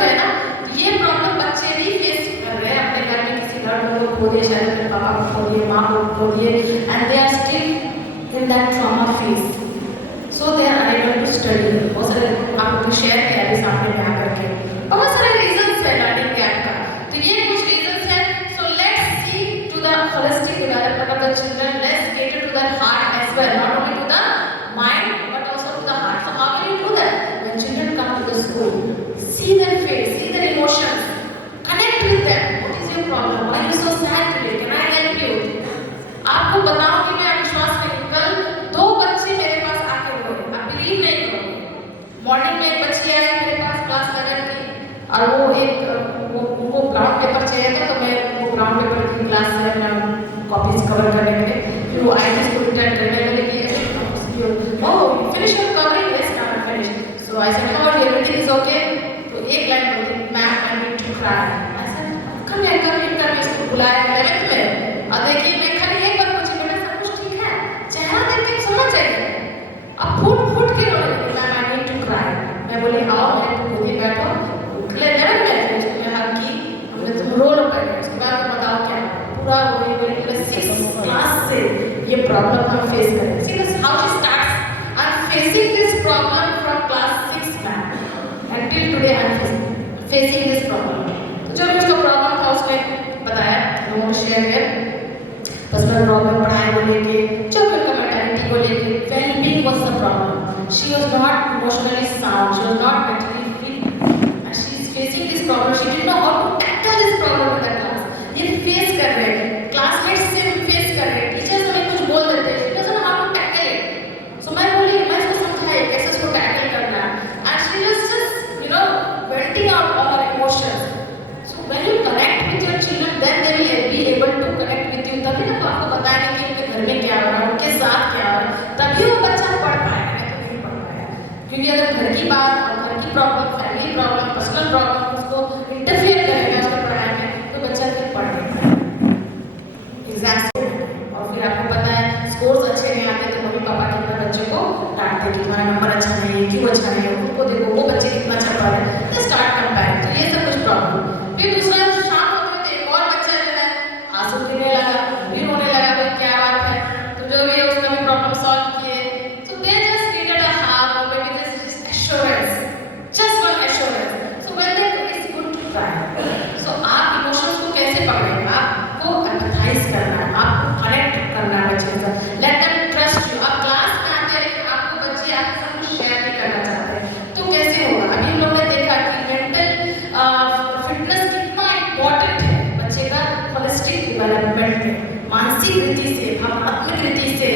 गए ना? ये प्रॉब्लम बच्चे भी फेस कर रहे हैं अपने घर में. किसी लड़कों को खो दिए, शायद अपने पापा को खो दिए, माँ को खो दिए, and they are still in that trauma phase. So they are unable to study. बहुत सारे आपको शेयर किया है सामने में आकर के. बहुत सारे रीजंस है लर्निंग गैप का. तो ये कुछ रीजंस है. So let's see to the holistic development of the children. Let's cater to their heart as well, not only to the mind but also to the heart. So how can you do that? When children come to the school, see their face, see their emotions, connect with them. What is your problem? Why are you so sad today? Can I help you? आपको बताऊंगी मैं विश्वास करें. कल 2 बच्चे मेरे पास आके रोए. आप बिलीव नहीं करोगे. मॉर्निंग में एक बच्ची आई मेरे पास क्लास कर रही थी और वो उनको ब्राउन पेपर चाहिए था. तो मैं वो ब्राउन पेपर की क्लास से मैं कॉपीज कवर करने के लिए फिर वो आई थी स्कूल रिटर्न करने में. लेकिन oh finish your covering. Yes I am finish. So I said how everything is okay. तो एक लाइन बोली ma'am I need to cry. I said come here इसको बुलाया 11th में. और देखिए मैं खाली एक बार पूछी बेटा सब कुछ ठीक है? चेहरा देख के समझ जाएगी. अब फूट के रोने लगी. Ma'am I need to cry. मैं बोली आओ मैं बोली बैठो. 11th में उसने हर की हमने तुम रो लो पहले. उसके बाद बताओ क्या पूरा वही बोली 6th क्लास से ये प्रॉब्लम हम फेस कर रहे हैं. See this how she starts. I'm facing this problem from class 6 man. Until today I'm facing this problem. तो जो भी उसका प्रॉब्लम था उसने बताया, लोगों ने शेयर किया. पर्सनल प्रॉब्लम पढ़ाई को लेके, जो भी उनका मेंटालिटी को लेके, wellbeing was the problem. She was not emotionally sound. She was not mentally fit. And she is facing this problem. She didn't know how to tackle this problem in the class. ये फेस कर रहे हैं, क्लासमेट्स से फेस कर रहे हैं, टीचर्स हमें कुछ बोल देते हैं, she doesn't know how to tackle it. So नहीं है, उनको देखो वो बच्चे कितना चल पा रहे हैं, तो स्टार्ट कंपेयरिंग। तो ये सब कुछ प्रॉब्लम। फिर दूसरा शाम होते होते एक और बच्चा जो है आंसू गिरने लगा, भी रोने लगा, भाई क्या बात है, तो जो भी है उसका भी प्रॉब्लम सॉल्व किए। So they just needed a half और maybe this assurance, just one assurance. So when it's good to try. So आप इमोशंस को कैसे पकड़ेंगे? आपको एम्पैथाइज करना है, आपको कनेक्ट करना है बच्चे के साथ, लेट देम ट्रस्ट यू। आप क्लास में आते हैं लेकिन आपको बच्चे आपके साथ कुछ शेयर नहीं करना चाहते, तो कैसे होगा? अभी हम लोगों ने देखा कि मेंटल फिटनेस कितना इम्पोर्टेंट है बच्चे का होलिस्टिक डेवलपमेंट में, मानसिक रीति से, भावनात्मक रीति से,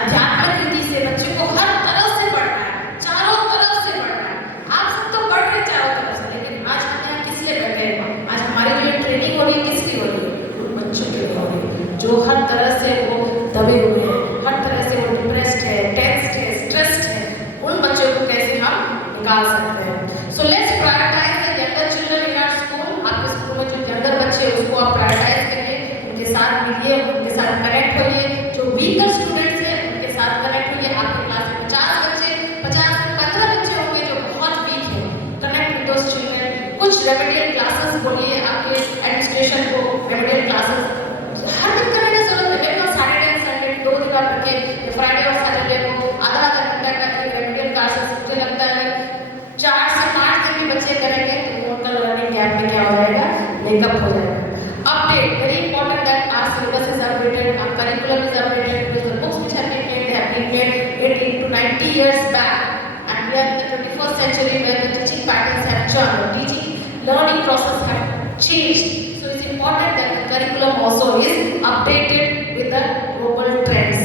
आध्यात्मिक रीति से बच्चे को हर तरह से पढ़ना है, चारों तरफ से पढ़ना है। आप सब तो पढ़ रहे चारों तरफ से, लेकिन आज हम यहाँ किस लिए बैठे हैं? आज हमारी जो ट्रेनिंग हो रही है किसकी हो रही है? उन बच्चों के लिए हो रही है जो हर तरह से वो दबे हुए हैं, हर तरह से वो डिप्रेस्ड है, टेंस्ड है, स्ट्रेस्ड है। उन बच्चों को कैसे हम निकाल सकते हैं? So let's prioritise the younger children in our school. आपके स्कूल में जो यंगर बच्चे हैं उसको आप प्रायोरिटाइज करिए, उनके साथ मिलिए, उनके साथ कनेक्ट होइए। जो वीकर स्टूडेंट्स हैं उनके साथ कनेक्ट होइए। आपके क्लास में 50 बच्चे, 50 में 15 बच्चे होंगे जो बहुत वीक हैं, कनेक्ट विद दोस चिल्ड्रन। कुछ रेमेडियल क्लासेस बोलिए आपके एडमिनिस्ट्रेशन को, रेमेडियल क्लासेस हर दिन करने की जरूरत है, लेकिन सैटरडे एंड संडे 2 दिन आप रखिए, फ्राइडे और सैटरडे को आधा घंटा का एक रेमेडियल क्लासेस। मुझे लगता है 4 से 5 दिन भी बच्चे करेंगे तो उनका लर्निंग गैप में क्या हो जाएगा? मेकअप हो जाएगा। Update, very important that our syllabus is updated, our curriculum is updated, because the books which have been made, they have been made 80 to 90 years back, and we are in the 21st century where the teaching patterns have changed, the teaching learning process have changed. So it's important that the curriculum also is updated with the global trends.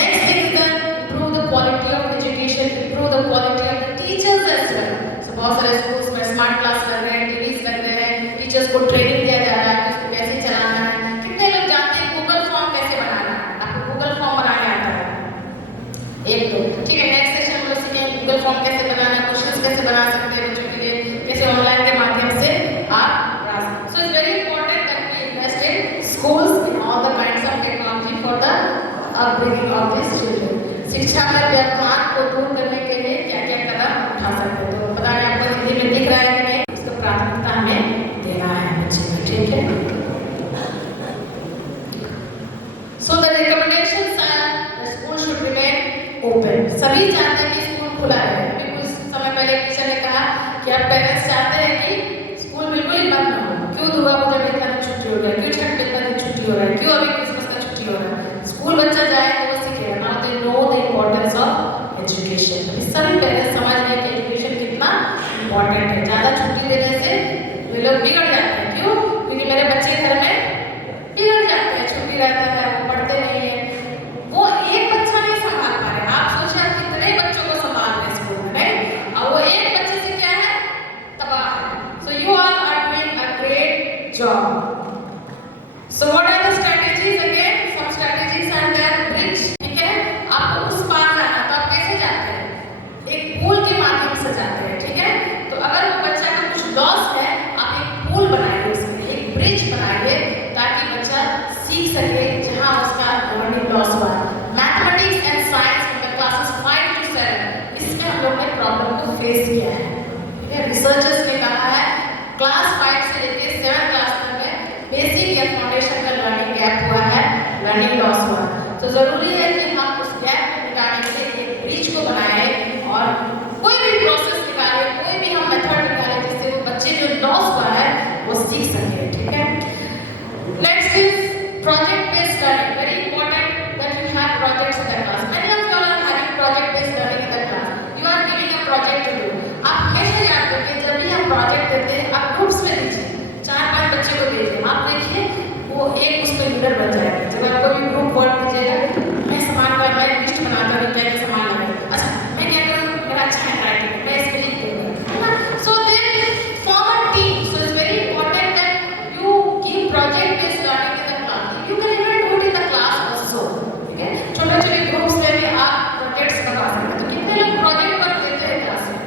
Next thing is that improve the quality of education, improve the quality of the teachers as well. So बहुत सारे schools में smart class लग रहे हैं, टीवीज लग रहे हैं, टीचर्स को ट्रेनिंग दिया जा रहा है कि उसको कैसे चलाना है। कितने लोग जानते हैं गूगल फॉर्म कैसे बनाना है? आपको गूगल फॉर्म बनाने आता है? एक दो, ठीक है। नेक्स्ट सेशन में सीखेंगे गूगल फॉर्म कैसे बनाना है, क्वेश्चंस कैसे बना सकते हैं बच्चों के लिए, कैसे ऑनलाइन के माध्यम से आप बना सकते हैं। So it's very important that we invest in schools in all the kinds of technology for the upbringing of this children. शिक्षा में व्यवधान को दूर करने के लिए क्या क्या कदम उठा सकते हैं? तो पता नहीं आपको हिंदी में दिख रहा है कि नहीं, इसको प्राथमिकता हमें देना है बच्चे को, ठीक है। So the recommendations are the school should remain open. सभी चाहते हैं कि स्कूल खुला रहे। अभी कुछ समय पहले एक टीचर ने कहा कि अब पेरेंट्स चाहते हैं कि स्कूल बिल्कुल ही बंद ना हो। क्यों दुर्गा पूजा में इतना दिन छुट्टी हो रहा है, क्यों छठ में इतना दिन छुट्टी हो रहा है, क्यों अभी क्रिसमस का छुट्टी हो रहा है? स्कूल बच्चा जाए तो वो सीखेगा ना, they know the importance of education. सभी पेरेंट्स समझ रहे हैं कि एजुकेशन कितना इम्पोर्टेंट है। ज़्यादा छुट्टी देने से वे लोग बिगड़ जाते हैं। क्यों? क्योंकि मेरे बच्चे घर में बिगड़ जाते हैं, छुट्टी रहता है, वो पढ़ते नहीं है, वो एक बच्चा नहीं संभाल पा रहे। आप सोचिए आप कितने बच्चों को संभाल रहे हैं स्कूल में, नहीं? और वो एक बच्चे से क्या है? तबाह है। So you are doing a great job. So what are the strategies? Again some strategies are there. Bridge, ठीक है। आपको उस पार जाना तो आप कैसे जाते हैं? एक पुल के माध्यम से जाते हैं, ठीक है। तो अगर वो बच्चा का कुछ लॉस है, आप एक पुल बनाइए, उसमें एक ब्रिज बनाइए ताकि बच्चा सीख सके जहां उसका लर्निंग लॉस हुआ। Mathematics and science from the classes 5 to 7, इसमें हम लोग ने प्रॉब्लम को फेस किया है, ठीक है। रिसर्चर्स ने कहा है क्लास 5 से लेकर 7 क्लास तक में बेसिक या फाउंडेशन का लर्निंग गैप हुआ है, लर्निंग लॉस हुआ। तो जरूरी है कि हम उस गैप को निकालने के लिए एक ब्रिज को बनाएं और कोई भी प्रोसेस निकाले, कोई भी हम मेथड निकाले जिससे वो बच्चे जो लॉस हुआ है वो सीख सके, ठीक है। Next is project based learning. Very important that you have projects in the class. Many of you are having project based learning in the class. You are giving a project to do. आप हमेशा याद रखिए जब भी हम प्रोजेक्ट देते हैं आप ग्रुप्स में दीजिए, 4-5 बच्चे को दीजिए। आप देखिए वो एक उसमें लीडर बन जाएगा। जब आपको भी ग्रुप वर्क दीजिएगा, मैं सामान का मैं लिस्ट बनाता हूँ, क्या क्या सामान लगेगा, अच्छा मैं क्या करूँ, मेरा अच्छा है राइटिंग, मैं इसमें लिख दूँगा, है ना। So then form a team. So it's very important that you give project based learning in the class. You can even do it in the class also, ठीक है। छोटे-छोटे ग्रुप्स में भी आप प्रोजेक्ट्स करवा सकते हैं। तो कितने लोग प्रोजेक्ट वर्क देते हैं क्लास में?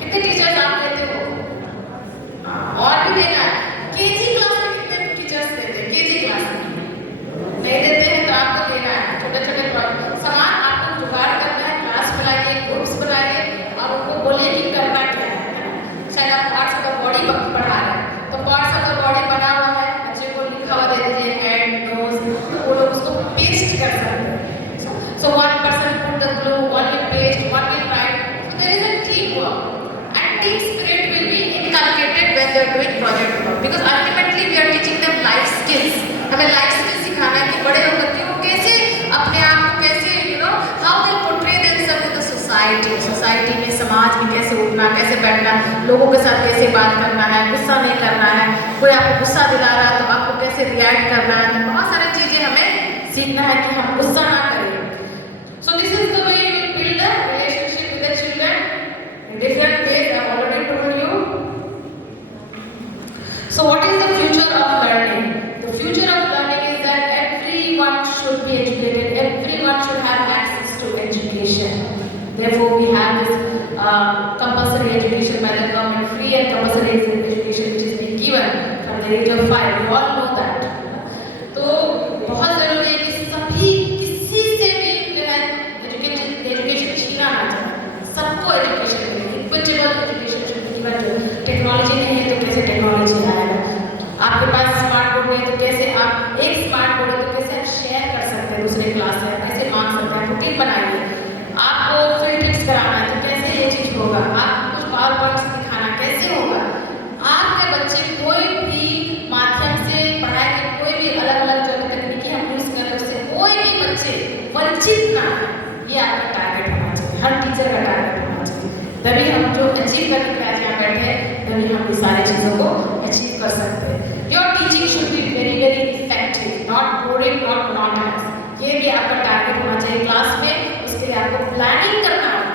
कितने टीचर्स आप देते हो? और भी देना है। केजी क्लास में कितने टीचर्स देते हैं? केजी क्लास में नहीं देते हैं तो आपको देना है। छोटे-छोटे प्रोजेक्ट सामान आपको जुगाड़ हमें लाइफ स्किल सिखाना है कि बड़े होकर के वो कैसे अपने आप को कैसे how they portray themselves in the society में, समाज में कैसे उठना, कैसे बैठना, लोगों के साथ कैसे बात करना है, गुस्सा नहीं करना है, कोई आपको गुस्सा दिला रहा है तो आपको कैसे रिएक्ट करना है। तो बहुत सारी चीजें हमें सीखना है कि हम गुस्सा ना करें। So this is the way you will build a relationship with the children in different ways. I have already told you. So what is the future of learning? The future of learning is that everyone should be educated, everyone should have access to education. Therefore we have this compulsory education by the government, free and compulsory education which is being given from the age of 5. We all know that. तो बहुत ज़रूरी है कि सभी किसी से भी जो है एजुकेशन छीना ना चाहिए, सबको एजुकेशन मिले, equitable education should be given. Technology नहीं है तो कैसे टेक्नोलॉजी आएगा, आपके पास स्मार्ट बोर्ड है तो कैसे आप एक स्मार्ट बोर्ड है तो कैसे आप शेयर कर सकते हैं दूसरे क्लास से, कैसे मांग सकते हैं, रूटीन बनाइए। आपको फील्ड ट्रिप्स कराना है तो कैसे ये चीज़ होगा, आपको कुछ पावर पॉइंट्स दिखाना कैसे होगा। आपके बच्चे कोई भी माध्यम से पढ़ाई के कोई भी अलग अलग जो तकनीकी हम यूज़ कर रहे हैं उससे कोई भी बच्चे वंचित ना है, ये आपका टारगेट होना चाहिए, हर टीचर का टारगेट होना चाहिए। तभी हम जो अचीव करने के आज यहाँ बैठे हैं तभी हम ये सारी चीज़ों को अचीव कर सकते हैं। Your teaching should be very very effective, not boring, not monotonous. ये भी आपका टारगेट होना चाहिए क्लास में। उसके लिए आपको प्लानिंग करना होगा।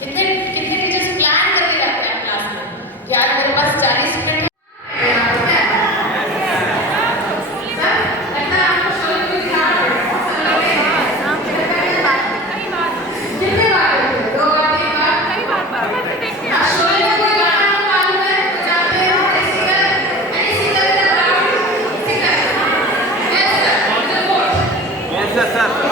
कितने कितने टीचर्स प्लान करके जाते हैं क्लास में कि आज मेरे पास 40 मिनट है। Yes, sir.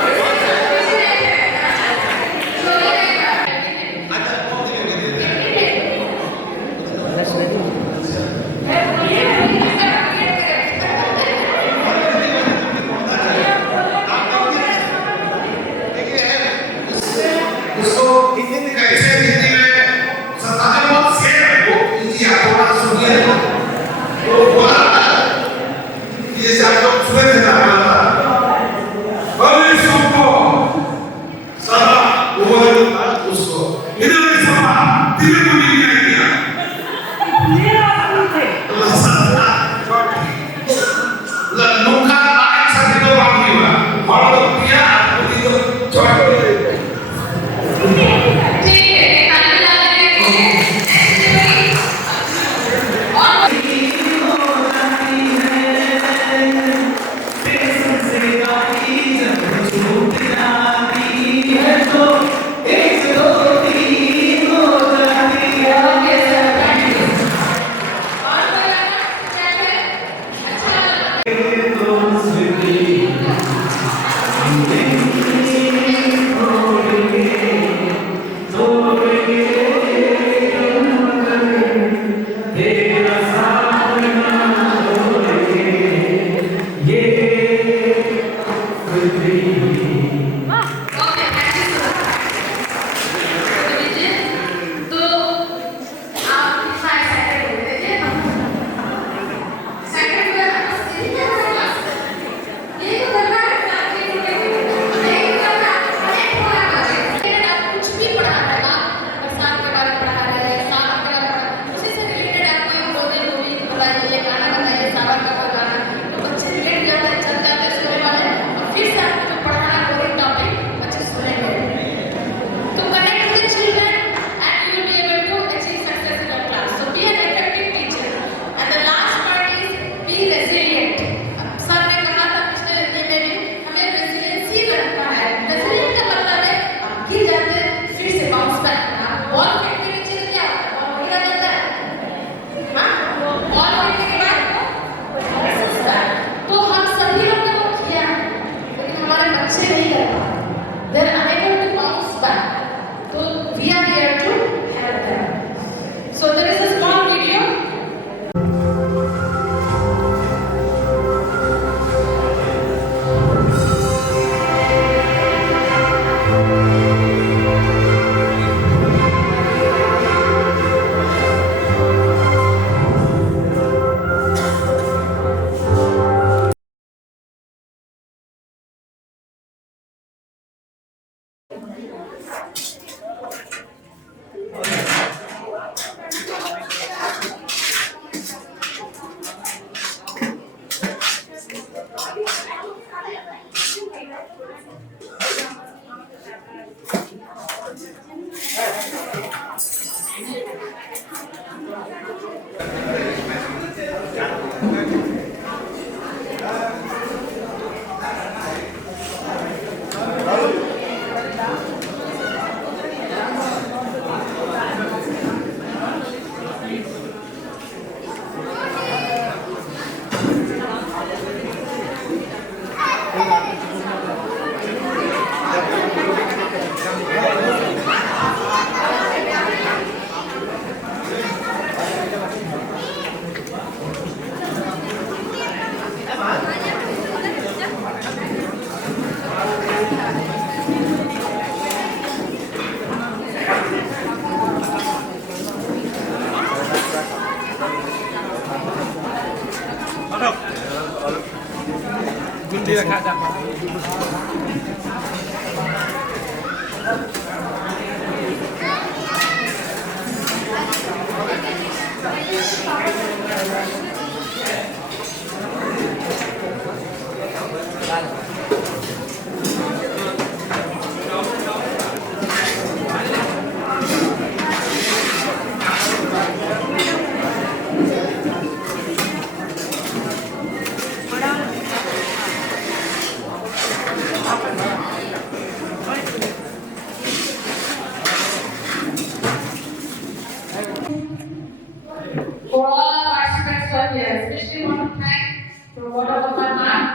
For all our participants who are here, especially want to thank from bottom of my heart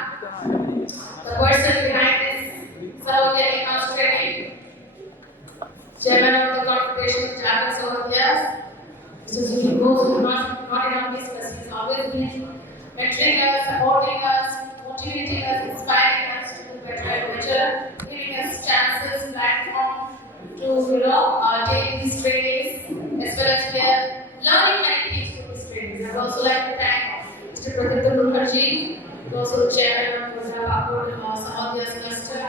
the person behind this Sahodya in-house training, Chairman of the Confederation, Japan Sahodyas, Mr. Zuki Bose, who not in our business, he's always been mentoring us, supporting us, motivating us, inspiring us to do better and better, giving us chances, platform to take these trainings, as well as we are learning many things from these trainings. I would also like to thank Mr. Pradeep Mukherjee, who is also the chairman of the Sahodya's cluster.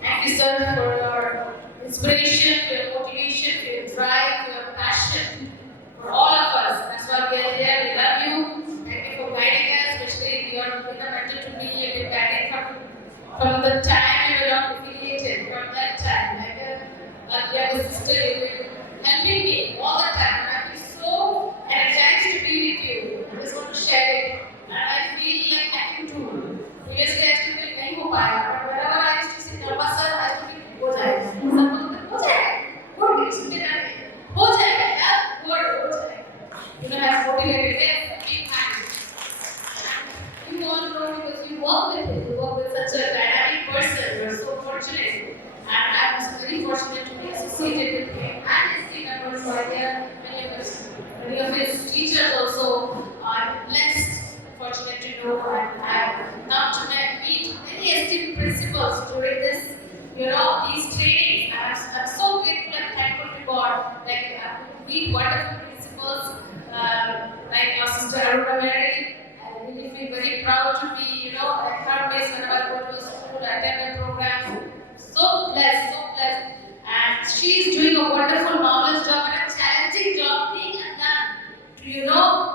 Thank you, sir, for your inspiration, for your motivation, for your drive, for your passion, for all of us. That's why we are here. We love you. Thank you for guiding us, especially you are mentor to me. You've been guiding from the time we were not affiliated, from that time. Like a sister, you've been helping me all the time. And I'm so energized to be with you. I just want to share it. And I feel like I can do. Previously, I used to feel नहीं हो पाया, but whenever I used to sit nervous, sir, I used to feel हो जाएगा. सब बोलते हो जाएगा. हो जाएगा. हो जाएगा यार. हो जाएगा. You know, have motivated us. Keep hands. You all know because you work with him. You work with such a dynamic person. You are so fortunate. And I'm very fortunate to be associated with him and his team members who are here. Many of his teachers also are blessed, fortunate to know, and I have come to meet many esteemed principals during this, these trainings. And I'm so grateful and thankful to God. Like, meet wonderful principals like our sister Aruna Mary. I really feel very proud to be, at her place whenever I go to school, attend the programs. So blessed, so blessed. And she's doing a wonderful, marvelous job and a challenging job being a nun to,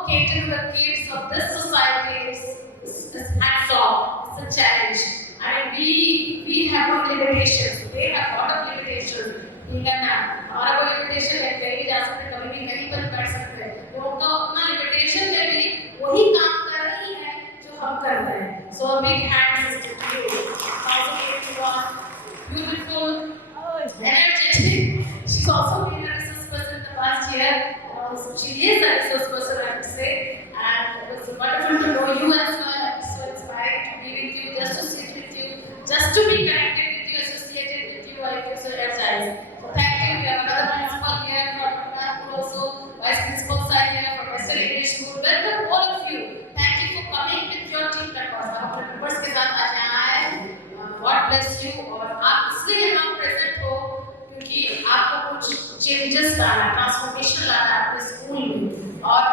cater to the kids of this society. It's hats off. It's a challenge. I mean, we have no limitations. They have a lot of limitations. being a nun. हमारा कोई limitation है, कहीं जा सकते, कभी भी कहीं पर कर सकते हैं. तो उनका अपना limitation में भी वही काम कर रही है जो हम कर रहे हैं. So a big hand is to you. Also everyone, beautiful, energetic. She's also been a resource person in the past year. She is a resource person, I would say. And it was wonderful to know you as well. It's so inspiring to be with you, just to sit with you, just to be connected with you, associated with you. I feel so energized. So thank you. We have another principal here from Nagpur also. Vice principals are here from Western English School. Welcome all of you. Thank you for coming with your team members. अपने members के साथ आज यहाँ आए. God bless you. और आप इसलिए यहाँ present हो क्योंकि आपको कुछ changes लाना, transformation लाना अपने स्कूल में और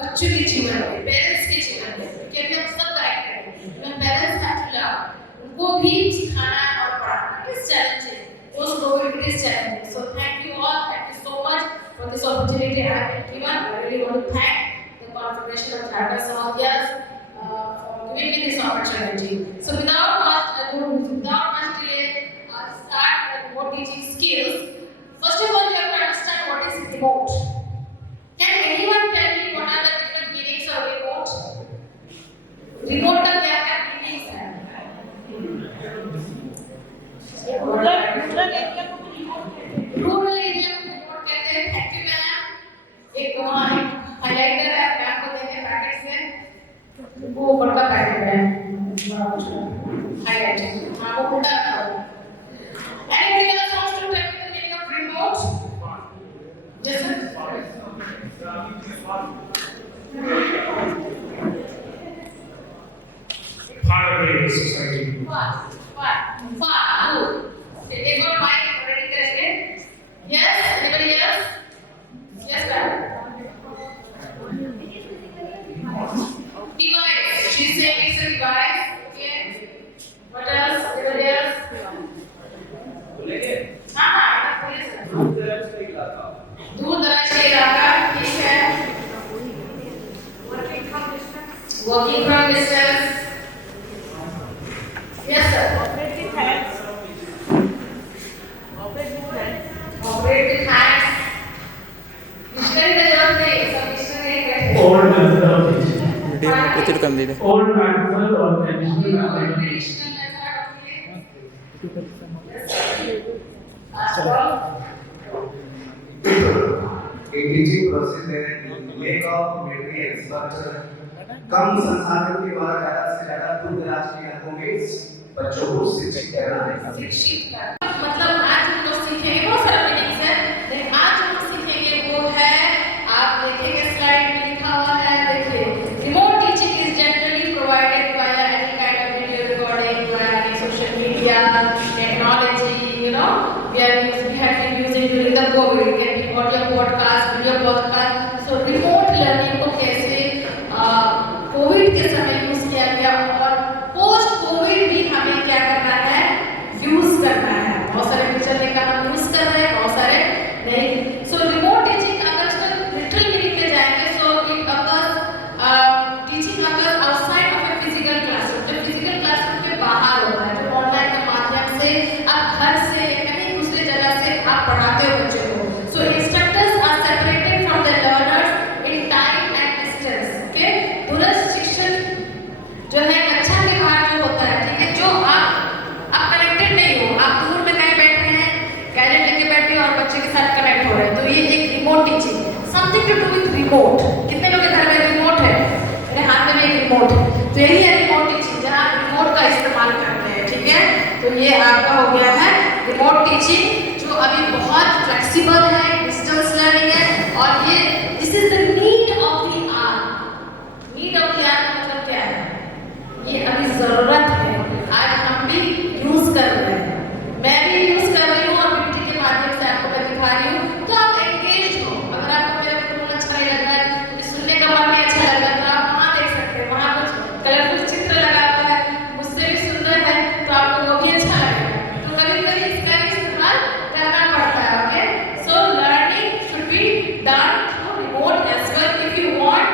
बच्चों के जीवन में, पेरेंट्स के जीवन में, क्योंकि हम सब कनेक्टेड हैं. Parents have to learn. उनको भी सिखाना और पढ़ाना. It's challenging. post-COVID it is challenging. So thank you all. Thank you so much for this opportunity I have been given. I really want to thank the Confederation of Drivers Saudiyas for giving me this opportunity. So without much ado, without much delay, I'll start with more teaching skills. First of all, you have to understand what is remote. Can anyone tell me what are the different meanings of remote? Remote का क्या क्या meanings है? Rural area में रिमोट कहते हैं। Thank you ma'am. एक वहाँ एक हाइलाइटर है, मैं आपको देंगे पैकेट से। वो बड़ा पैकेट है। हाइलाइटर। हाँ वो उल्टा है। Anybody else wants to tell me the meaning of remote? Yes sir. Part of the society. Far. Good. They got mic already corrected. Yes. Anybody else? Yes, ma'am. Device. She's saying it's a device. Okay. What else? Anybody else? हाँ बोलिए सर। दूर दराज का इलाका ठीक है। Working from distance. Yes sir. Operate with hands. Dictionary का जवाब नहीं, सब dictionary कहते हैं। Old method of teaching. Old method or traditional method. traditional method, okay. Yes sir. एक टीचिंग प्रोसेस है लेक ऑफ मटेरियल्स बट कम संसाधन के द्वारा ज्यादा से ज्यादा दूर दराज के इलाकों में बच्चों को शिक्षित करना है। शिक्षित करना मतलब आज हम लोग सीखेंगे बहुत सारा मीनिंग्स है, लेकिन आज हम लोग सीखेंगे वो है, आप देखेंगे स्लाइड में लिखा हुआ है, देखिए remote teaching is generally provided by any kind of video recording by social media technology, you know we have been using during the COVID, it can be audio podcast, video podcast. So remote learning को कैसे कोविड के समय यूज किया गया और post Covid भी हमें क्या करना है, यूज करना है। बहुत सारे टीचर ने कहा हम यूज कर रहे हैं, बहुत सारे नहीं। सो रिमोट टीचिंग अगर उसका लिटरल मीनिंग ले जाएंगे, so it occurs teaching occurs outside of a physical classroom, जो फिजिकल क्लासरूम के बाहर होता है, जो ऑनलाइन के माध्यम से आप घर से कहीं दूसरे जगह से आप पढ़ाते हो बच्चे को। So instructors are separated from the learners in time and distance. Okay, दूरस्थ शिक्षण जो है कक्षा के बाहर जो होता है, ठीक है, जो आप कनेक्टेड नहीं हो, आप दूर में कहीं बैठे हैं, गैजेट लेके बैठे हो और बच्चे के साथ कनेक्ट हो रहे हैं, तो ये एक remote teaching, something to do with remote. कितने लोग के घर में रिमोट है? मेरे हाथ में एक रिमोट है, तो यही है रिमोट टीचिंग, जहाँ रिमोट का इस्तेमाल करते हैं, ठीक है। तो ये आपका हो गया है रिमोट टीचिंग, जो अभी बहुत फ्लेक्सिबल है, डिस्टेंस लर्निंग है, और ये this is the need of the hour. Need of the hour मतलब क्या है? ये अभी जरूरत है, आज हम भी यूज कर रहे हैं, मैं भी यूज कर रही हूँ और मीटिंग के माध्यम से आपको मैं दिखा रही हूँ, तो आप एंगेज हो। अगर आपको मेरा प्रोग्राम अच्छा नहीं लग रहा है, मुझे सुनने का मन नहीं अच्छा लग रहा है, तो आप वहाँ देख सकते हैं, वहाँ कुछ कलरफुल चित्र लगा हुआ है, मुझसे भी सुंदर है, तो आपको वो भी अच्छा लगेगा। तो कभी-कभी इसका भी इस्तेमाल करना पड़ता है। Okay, so learning should be done through remote as well if you want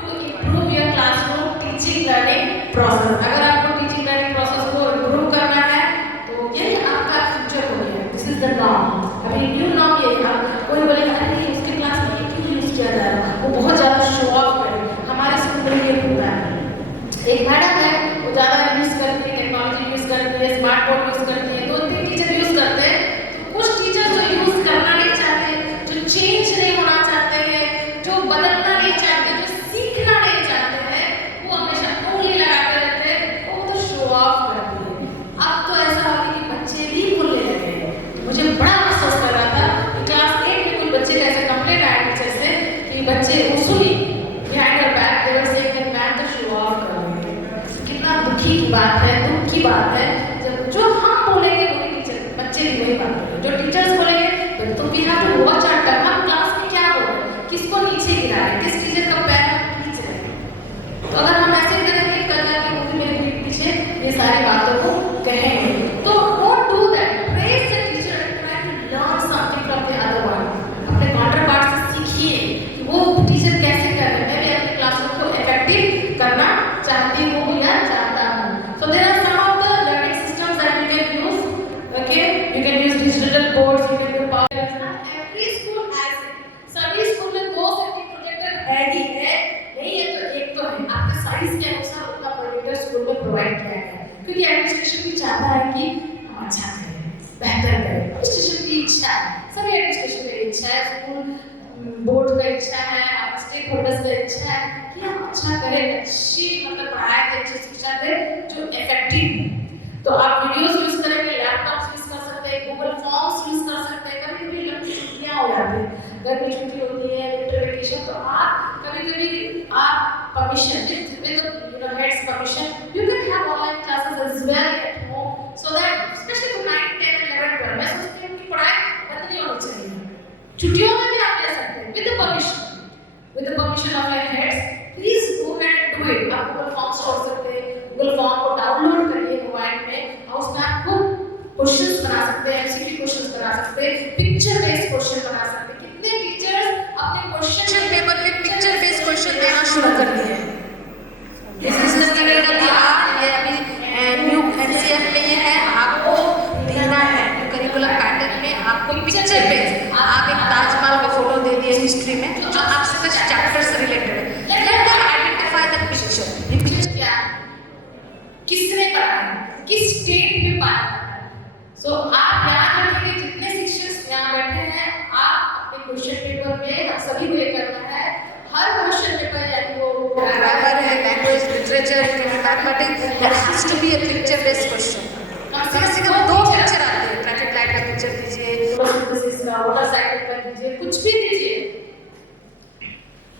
to improve your classroom teaching learning process। अगर आपको टीचिंग लर्निंग प्रोसेस को इम्प्रूव करना है, तो ये आपका फ्यूचर हो गया, दिस इज द नॉर्म। अभी न्यू नॉर्म ये है, कोई बोलेगा अरे उसके क्लास में ये क्यों यूज किया जा रहा है, वो बहुत ज़्यादा शो ऑफ करे। हमारे स्कूल में ये होता है, एक मैडम है वो ज़्यादा यूज करती है, टेक्नोलॉजी यूज करती है, स्मार्ट बोर्ड यूज करती है, 2-3 टीचर यूज करते हैं, तो कुछ टीचर जो यूज करना नहीं चाहते, जो चेंज नहीं होना चाहते हैं, जो बदलना नहीं चाहते, जो सीखना नहीं चाहते हैं, वो हमेशा उंगली लगाते रहते हैं, वो तो शो ऑफ करती है। अब तो ऐसा हो गया कि बच्चे भी बोलने लगे हैं। मुझे बड़ा अफसोस लग रहा था कि क्लास 8 में कुछ बच्चे का ऐसा कंप्लेंट आया टीचर से कि बच्चे उसूली behind the back they were saying that ma'am तो शो ऑफ कर रही है। कितना दुखी की बात है, दुख की बात है, जब जो हम बोलेंगे वही टीचर बच्चे भी वही बात करेंगे, जो टीचर्स बोलेंगे तो we have to watch our tongue. हम क्लास में क्या बोल रहे हैं, किसको नीचे गिरा रहे हैं, किस टीचर का पैर हम खींच रहे हैं। तो अगर हम ऐसे करेंगे, कल जाके वो भी मेरे पीठ पीछे ये सारी बातों को कहेंगे। तो don't do that, praise the teacher digital boards, you can do power. Every school has it. सभी स्कूल में 2 से 3 प्रोजेक्टर है ही है, नहीं है तो एक तो है। आपके साइज के अनुसार उतना प्रोजेक्टर स्कूल में प्रोवाइड किया गया है, क्योंकि एडमिनिस्ट्रेशन भी चाहता है कि हम अच्छा करें, बेहतर करें। एडमिनिस्ट्रेशन की इच्छा है, सभी एडमिनिस्ट्रेशन की इच्छा है, स्कूल बोर्ड का इच्छा है, स्टेक होल्डर्स का इच्छा है कि हम अच्छा करें, अच्छी मतलब पढ़ाई दें, अच्छी शिक्षा दें जो इफेक्टिव है। तो आप वीडियोस यूज करेंगे, लैपटॉप्स यूज कर सकते हैं, गूगल फॉर्म्स यूज कर सकते हैं। कभी कभी लंबी छुट्टियां हो जाती है, गर्मी छुट्टी होती है, विंटर वेकेशन, तो आप कभी आप permission with the head's permission, you can have online classes as well at home, so that especially for 9, 10, 11, 12 मैं सोचती हूँ कि पढ़ाई बंद नहीं होनी चाहिए, छुट्टियों में भी आप ले सकते हैं with the permission of your heads. Please go ahead and do it. आप गूगल फॉर्म छोड़ सकते हैं, गूगल फॉर्म को डाउनलोड करिए मोबाइल में और उसमें आप खुद क्वेश्चंस बना सकते हैं, एमसीक्यू क्वेश्चंस बना सकते हैं, पिक्चर बेस्ड क्वेश्चन बना सकते हैं। कितने टीचर्स अपने क्वेश्चन पेपर में पिक्चर बेस्ड क्वेश्चन देना शुरू कर दिए हैं। This is the standard of the art, ये अभी न्यू एनसीएफ में ये है, आपको देना है करिकुलर पैटर्न में, आपको पिक्चर बेस्ड। आप एक ताजमहल का फोटो दे दिए हिस्ट्री में जो आपसे चैप्टर से रिलेटेड है, let them identify the picture. ये पिक्चर क्या है, किसने बनाया, किस स्टेट में पाया जाता है। सो आप याद रखिए, जितने शिक्षक यहाँ बैठे हैं, आप अपने क्वेश्चन पेपर में आप सभी को ये करना है, हर क्वेश्चन पेपर यानी वो ग्रामर है, language, literature, mathematics, there has to be a picture based question. कम से कम 2 पिक्चर आते हैं, ट्रैफिक लाइट का पिक्चर दीजिए, वाटर साइकिल का दीजिए, कुछ भी दीजिए।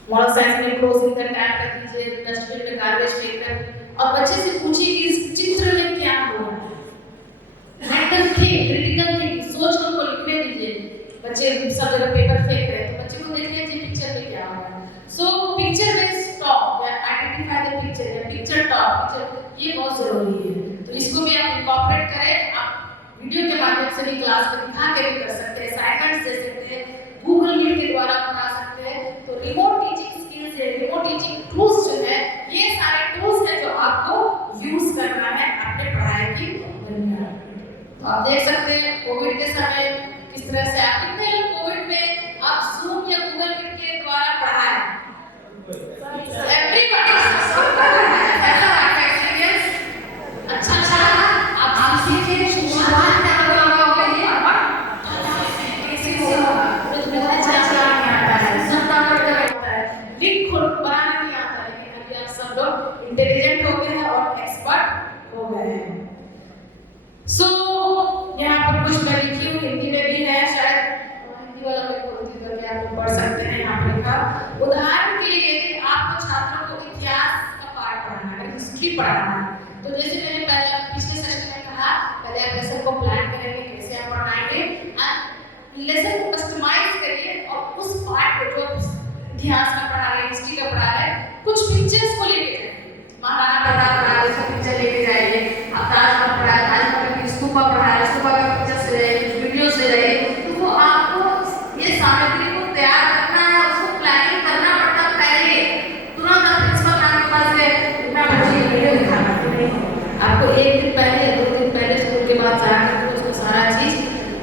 मॉडल साइंस में क्लोजिंग द टैप कर दीजिए, डस्टबिन में गार्बेज फेंकर, और बच्चे से पूछिए कि इस चित्र में क्या हो रहा है। मेंटल थिंक, क्रिटिकल थिंक, सोच को लिखने दीजिए। बच्चे सब जगह पेपर फेंक रहे हैं तो बच्चे को देख लीजिए पिक्चर में क्या हो रहा है। सो पिक्चर बेस्ड टॉक या आइडेंटिफाई द पिक्चर या पिक्चर टॉक, ये बहुत जरूरी है। तो इसको भी आप इंकॉर्पोरेट करें। आप वीडियो के माध्यम से भी क्लास में दिखा के भी कर सकते हैं, असाइनमेंट्स दे सकते हैं, गूगल मीट के द्वारा बना सकते हैं। तो रिमोट टीचिंग स्किल्स है, रिमोट टीचिंग टूल्स जो है, ये सारे टूल्स हैं जो आपको यूज करना है अपने पढ़ाई की दुनिया में। तो आप देख सकते हैं कोविड के समय किस तरह से आप कितने लोग कोविड में आप जूम या गूगल मीट के द्वारा पढ़ाए, एवरीबॉडी सबका पढ़ाया, कैसा आपका एक्सपीरियंस? अच्छा आप सीखे, शुरुआत में आप लोगों को ये कैसे होगा, मुझे चलाना नहीं आता है, सुनना पढ़ना आता है, लिख खुद बनाना नहीं आता है, लेकिन अभी आप सब लोग इंटेलिजेंट हो गए हैं और एक्सपर्ट हो गए हैं। सो यहाँ पर कुछ मैं लिखी हूँ, हिंदी में भी है, शायद हिंदी वाला मैं खोलती करके आप लोग पढ़ सकते हैं। यहाँ पर लिखा, उदाहरण के लिए यदि आपको छात्रों को इतिहास का पाठ पढ़ाना है, हिस्ट्री पढ़ाना है, तो जैसे मैंने पहले पिछले सेशन में कहा, पहले आप लेसन को प्लान करेंगे कैसे आप पढ़ाएंगे, लेसन को कस्टमाइज करिए और उस पार्ट को जो इतिहास का पढ़ा है, हिस्ट्री का पढ़ा है, कुछ पिक्चर्स को लेके जाइए। महाराणा प्रताप का पिक्चर लेके जाइए, आप ताजमहल पढ़ा है, ताजमहल की स्तूपा पढ़ा है, स्तूपा का पिक्चर्स ले जाइए, वीडियोस ले जाइए। तो वो आपको ये सामग्री को तैयार करना है, उसको प्लानिंग करना पड़ता है पहले। तुरंत आप प्रिंसिपल मैम के पास गए, मैं मुझे वीडियो दिखाना है, आपको 1 दिन पहले 2 दिन पहले स्कूल के बाद जाकर उसको सारा चीज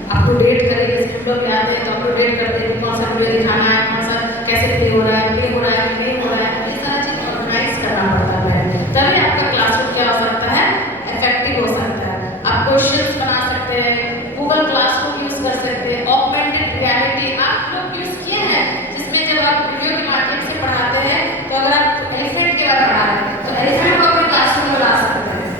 अप टू डेट करेंगे। स्कूल में आते हैं तो अप टू डेट करते हैं, कौन सा वीडियो दिखाना है, कौन सा कैसे प्ले हो रहा है, प्ले हो रहा है, नहीं हो रहा है, ये सारा चीज ऑर्गेनाइज करना पड़ता है, तभी आपका क्लासरूम क्या हो सकता है, इफेक्टिव हो सकता है। आप क्वेश्चंस बना सकते हैं, गूगल क्लासरूम यूज कर सकते हैं, ऑगमेंटेड रियलिटी आप लोग यूज किए हैं, जिसमें जब आप वीडियो के माध्यम से पढ़ाते हैं, तो अगर आप एलिफेंट के बारे में पढ़ा रहे हैं तो एलिफेंट को अपने क्लासरूम में ला सकते हैं,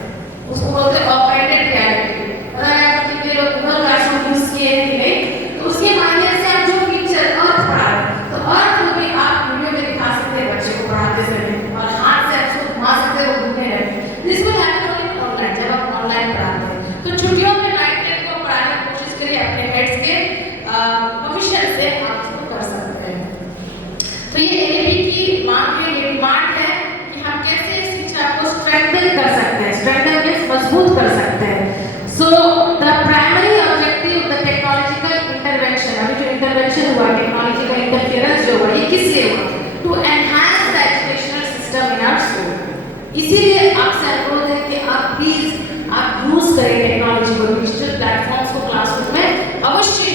उसको बोलते हैं ऑगमेंटेड रियलिटी। पता है आपको कि लोग गूगल क्लासरूम यूज किए हैं कि नहीं, तो उसके माध्यम से आप जो पिक्चर अर्थ पढ़ा रहे हैं, तो अर्थ को भी आप वीडियो में दिखा सकते हैं बच्चे को पढ़ाते समय, और हाथ से उसको घुमा सकते हैं, वो घूमने लगते। This will happen only online, जब आप ऑनलाइन पढ़ाते हैं। तो छुट्टियों में नाइट को पढ़ाने की कोशिश करिए, अपने हेड्स के परमिशन से आप इसको कर सकते हैं। तो ये एलपी की मांग है, ये डिमांड है कि हम कैसे शिक्षा को स्ट्रेंथन कर सकते हैं, स्ट्रेंथन मींस मजबूत कर सकते हैं। So the primary objective of the technological intervention, अभी जो इंटरवेंशन हुआ, टेक्नोलॉजी का इंटरफेरेंस जो हुआ, ये किस लिए हुआ? To enhance the educational system in our school. इसीलिए आपसे अनुरोध है कि आप प्लीज आप यूज करें टेक्नोलॉजी को, डिजिटल प्लेटफॉर्म्स को क्लासरूम में अवश्य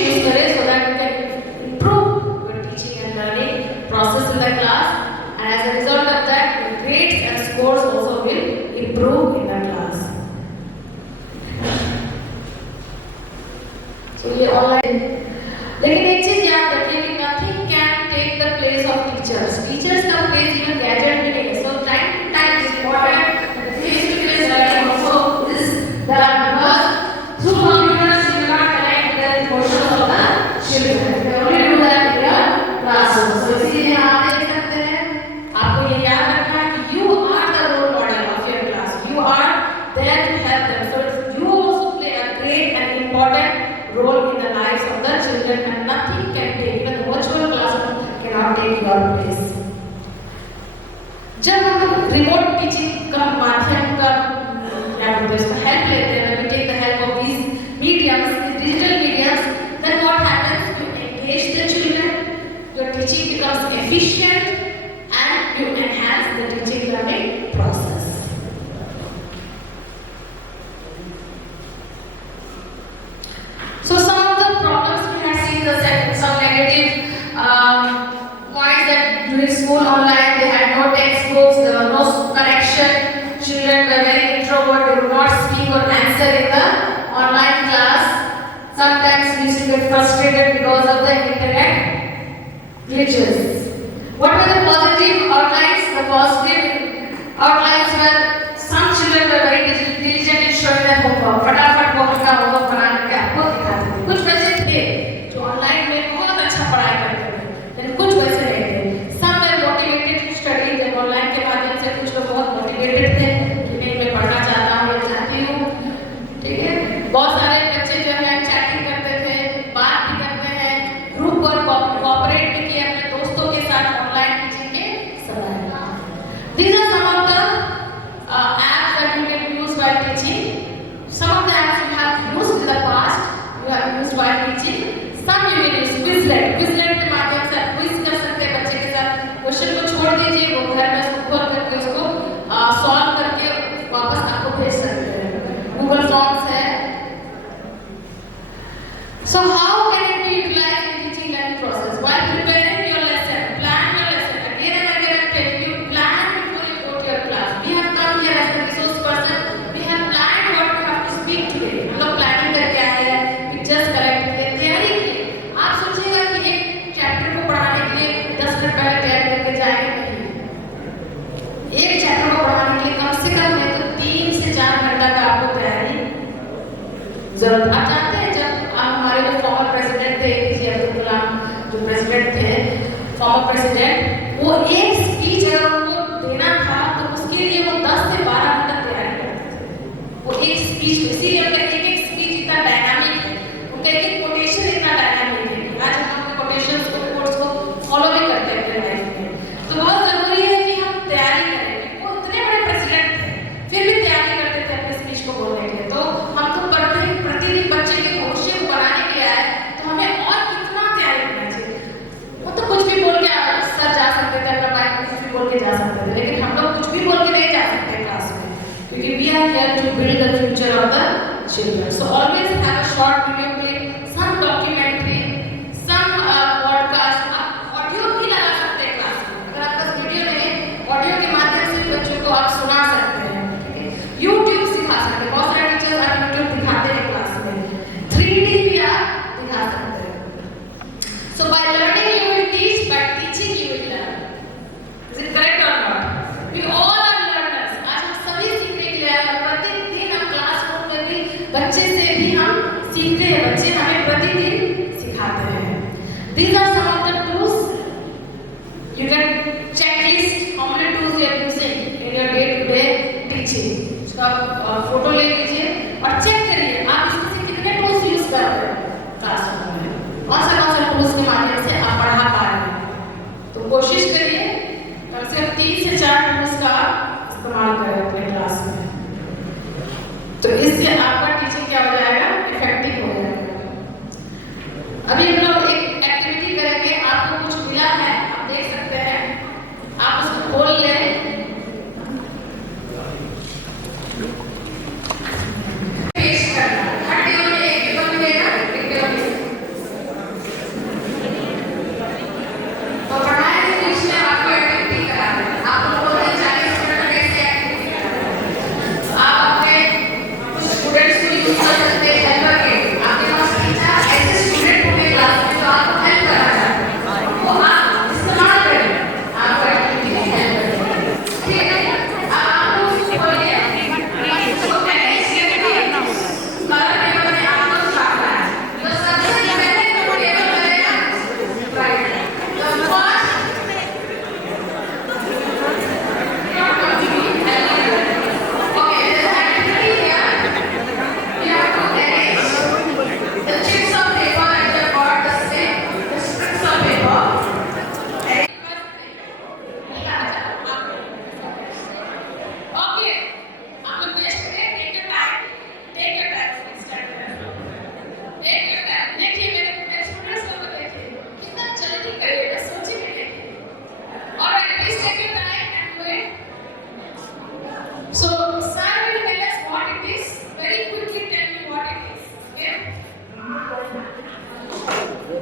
ऑनलाइन। लेकिन एक चीज याद रखिए कि nothing can take the place of teachers. Teachers का प्लेस इवन गैजेट में नहीं है। So time is important, face to face learning also is that because through computers you cannot connect the emotions of the children. They only do that in your classroom. So इसीलिए आप देख सकते हैं, आपको ये याद रखना है कि you are the role model of your class. You are there to help them. So you also play a great and important role in the lives of the children, and nothing can take, even the virtual classroom cannot take your place. जब हम remote teaching का माध्यम का क्या बोलते हैं इसको हेल्प लेते हैं, we take the help of these mediums, these digital mediums, then what happens? You engage the children, your teaching becomes efficient, and you enhance the teaching learning process. So some of the problems we have seen, some negative points that during school online they had no textbooks, there was no connection, children were very introvert, they would not speak or answer in the online class. Sometimes we used to get frustrated because of the internet glitches. What were the positive outlines? The positive outlines were some children were very diligent in showing their homework. फटाफट वो अपना homework बना के आपको दिखाते थे. कुछ बच्चे थे जो online में बहुत अच्छा पढ़ाई करते थे, लेकिन कुछ वैसे नहीं थे. Some were motivated to study. जब online के माध्यम से कुछ लोग बहुत motivated थे कि नहीं मैं पढ़ना चाहता हूँ, मैं चाहती हूँ, ठीक है. बहुत सारे बच्चे जो है चैटिंग करते थे, बात भी करते हैं, ग्रुप वर्क कोऑपरेट भी किए अपने दोस्तों के साथ ऑनलाइन टीचिंग के समय. These are some of the apps that you can use while teaching. Some of the apps you have used in the past, you have used while teaching. Some you will use Quizlet. Quizlet के माध्यम से आप क्विज कर सकते हैं बच्चे के साथ. क्वेश्चन को छोड़ दीजिए, वो घर में उसको खोल करके उसको सॉल्व करके वापस आपको भेज सकते हैं. Google Forms है. So how can it be utilized in teaching learning process? While preparing your lesson, plan your lesson. Again and again I tell you, plan before you go to your class. We have come here as a resource person. We have planned what we have to speak today. हम लोग planning करके आए हैं, pictures collect किए, तैयारी की. आप सोचिएगा कि एक चैप्टर को पढ़ाने के लिए 10 मिनट पहले तैयारी करके जाएंगे नहीं. एक चैप्टर को पढ़ाने के लिए कम से कम नहीं तो 3 से 4 घंटा का आपको तैयारी जरूरत. आप जानते हैं जब हमारे जो फॉर्मर प्रेसिडेंट थे एपीजे अब्दुल कलाम, जो प्रेसिडेंट थे, फॉर्मर प्रेसिडेंट, वो एक स्पीच अगर उनको देना था तो उसके लिए वो 10 से 12 घंटा तैयारी करते थे. वो एक स्पीच, इसीलिए उनका एक स्पीच इतना डायनामिक है, उनका एक कोटेशन इतना डायनामिक है कि आज हम अपने कोटेशंस को, कोट्स को फॉलो भी करते हैं अपने लाइफ में. तो बहुत जरूरी है कि हम तैयारी करें. वो इतने बड़े प्रेसिडेंट थे, फिर भी तैयारी करते थे अपने स्पीच को बोलने के लिए. तो हम तो प्रतिदिन बच्चे के भविष्य को बनाने के लिए आए, तो हमें और कितना तैयारी करना चाहिए. वो तो कुछ भी बोल के सर जा सकते थे, अपना माइक में कुछ भी बोल के जा सकते थे, लेकिन हम लोग कुछ भी बोल के नहीं जा सकते क्लास में, क्योंकि we are here to build the future of the children. So always have a short video clip, some documentary, some podcast. आप ऑडियो भी लगा सकते हैं क्लास में. अगर आपका वीडियो नहीं है, ऑडियो के माध्यम से बच्चों को आप सुना सकते हैं. YouTube सिखा सकते हैं. बहुत सारे टीचर्स आप YouTube दिखाते हैं क्लास में. 3D भी आप दिखा सकते हैं. So by learning you will teach, by teaching you will learn. Is it correct or not? We all are learners. आज हम सभी सीखने के लिए आए हैं. प्रतिदिन हम क्लासरूम में भी बच्चे से भी हम सीखते हैं. बच्चे हमें प्रतिदिन सिखाते हैं. These are some of the tools. You can checklist how many tools you are using in your day-to-day teaching. उसका फोटो ले लीजिए और चेक करिए आप इसमें से कितने टूल्स यूज कर रहे हैं क्लासरूम में. कौन सा टूल्स के माध्यम से आप पढ़ा पा रहे हैं. तो कोशिश करिए कम से कम 3 से 4 टूल्स का इस्तेमाल करें अपने क्लास में. तो इससे आपका टीचिंग क्या हो जाएगा, इफेक्टिव हो जाएगा. अभी हम लोग एक एक्टिविटी करेंगे. आपको कुछ मिला है, आप देख सकते हैं, आप उसको खोल लें. स्टूडेंट्स को यूज कर सकते हैं हेल्पर के. आपके पास टीचर ऐसे student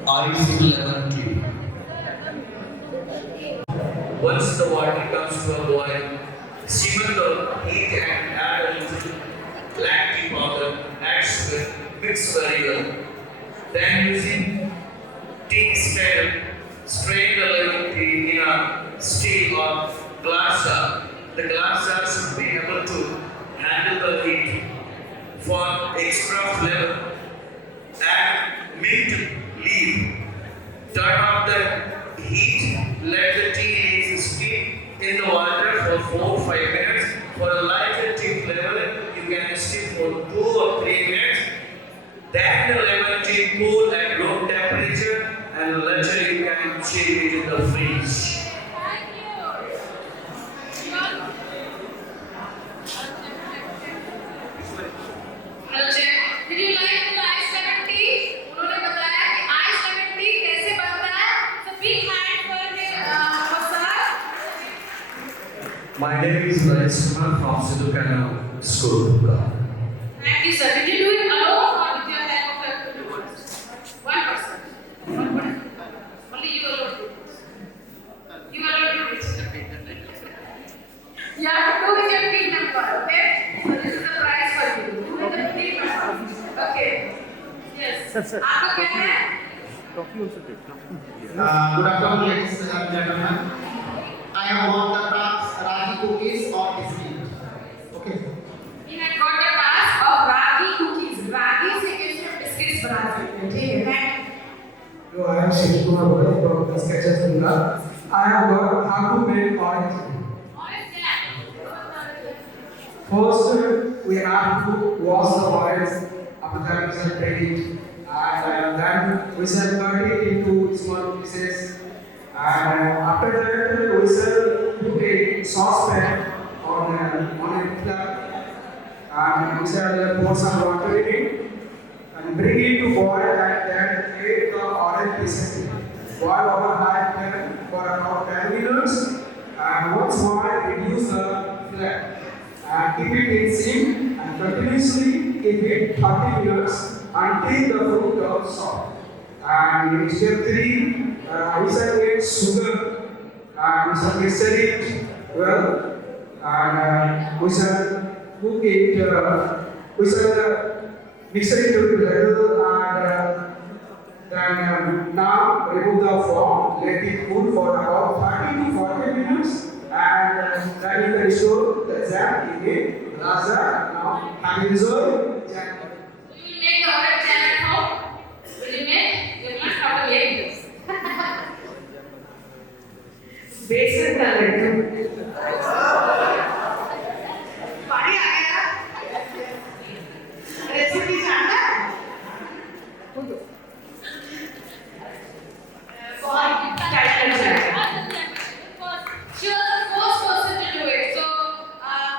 REC level clean. Once the water comes to a boil, simmer the heat and add a little black tea powder, add sugar, mix very well. Then using tea strain the lemon tea in a steel or glass jar. The glass jar should be able to handle the heat. For extra flavor, add mint leaf. Turn off the heat. Let the tea leaves steep in the water for 4-5 minutes. For a lighter tea flavor, you can steep for 2 or 3 minutes. Then the lemon tea cool at room temperature, and later you can chill it in the fridge. Did you like the ice lemon tea? उन्होंने बताया कि ice lemon tea कैसे बनता है. So big hand for sir. My name is Rajesh Kumar from Sidhukana School. Thank you, sir. Did you do it alone or with your help of the others? One person. One person. Only you alone do it. You alone do it. You have to do with your team member, okay? So this is the prize for you. Do with the team member. Okay. Yes. आपका क्या है? Good afternoon, ladies and gentlemen. I have won the task Ragi cookies or biscuit. Okay. We had got the task of ragi cookies. Ragi से कैसे हम biscuits बना सकते हैं? ठीक है? Thank you. So I am Shiv Kumar Bhai from the sketches Punjab. I have got how to make orange tea. First, we have to wash the oils. After that, we shall break it, and then we shall cut it into small pieces. And after that, we shall put a saucepan on a flame, and we shall pour some water in it and bring it to boil, and then take the orange pieces. Boil over high flame for about 10 minutes, and once more reduce the flame. And keep it in sim and continuously keep it 30 minutes until the fruit turns soft. And in step 3, we shall get sugar and we shall mix it well, and we shall cook it, we shall mix it together, and then now remove the foam, let it cool for about 30 to 40 minutes. And then you can store the jam in it. Glass jar. Now, have you resolved jam? You will make the orange jam at home. Will you make? You will not have to make this. बेसन का लड्डू पानी आ गया रेसिपी जानना बहुत टाइम लग जाएगा She was the first person to do it. So,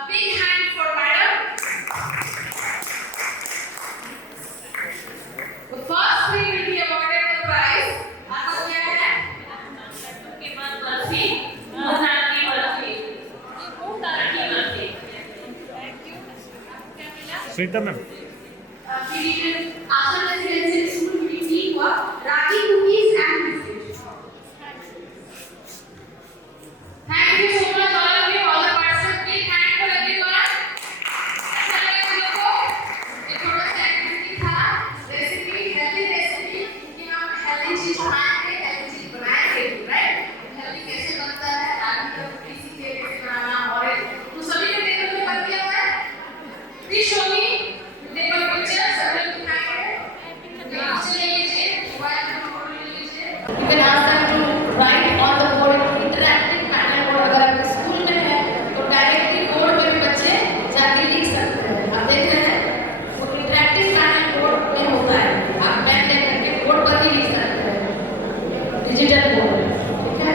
big hand for madam. The first three will be awarded the prize. आपका क्या है? लड्डू के बाद बर्फी, मोहन की बर्फी, तरह की बर्फी. Thank you. क्या मिला? Sunita ma'am. After residential school meeting हुआ, ragi cookies and biscuits. Thank you so much all of you, all the participants. Big hand for everyone. ऐसा लगा तुम लोगों को? ये थोड़ा सा एक्टिविटी था, रेसिपी, हेल्दी रेसिपी, कि हम हेल्दी चीज खाएंगे, हेल्दी चीज बनाएंगे, राइट? हेल्दी कैसे बनता है, रागी का रोटी सीखे कैसे बनाना, और तो सभी ने टेबल पे बन गया है. Please show me table pictures. सभी लोग दिखाएंगे. पीछे ले लीजिए, मोबाइल में फोटो ले लीजिए. You can ask them to write on the board interactive. अगर आपके स्कूल में है तो डायरेक्टली बोर्ड पे भी बच्चे जाके लिख सकते हैं. आप देख रहे हैं वो इंटरेक्टिव पैनल बोर्ड में होता है. आप पेन ले करके बोर्ड पर ही लिख सकते हैं, डिजिटल बोर्ड. ठीक है,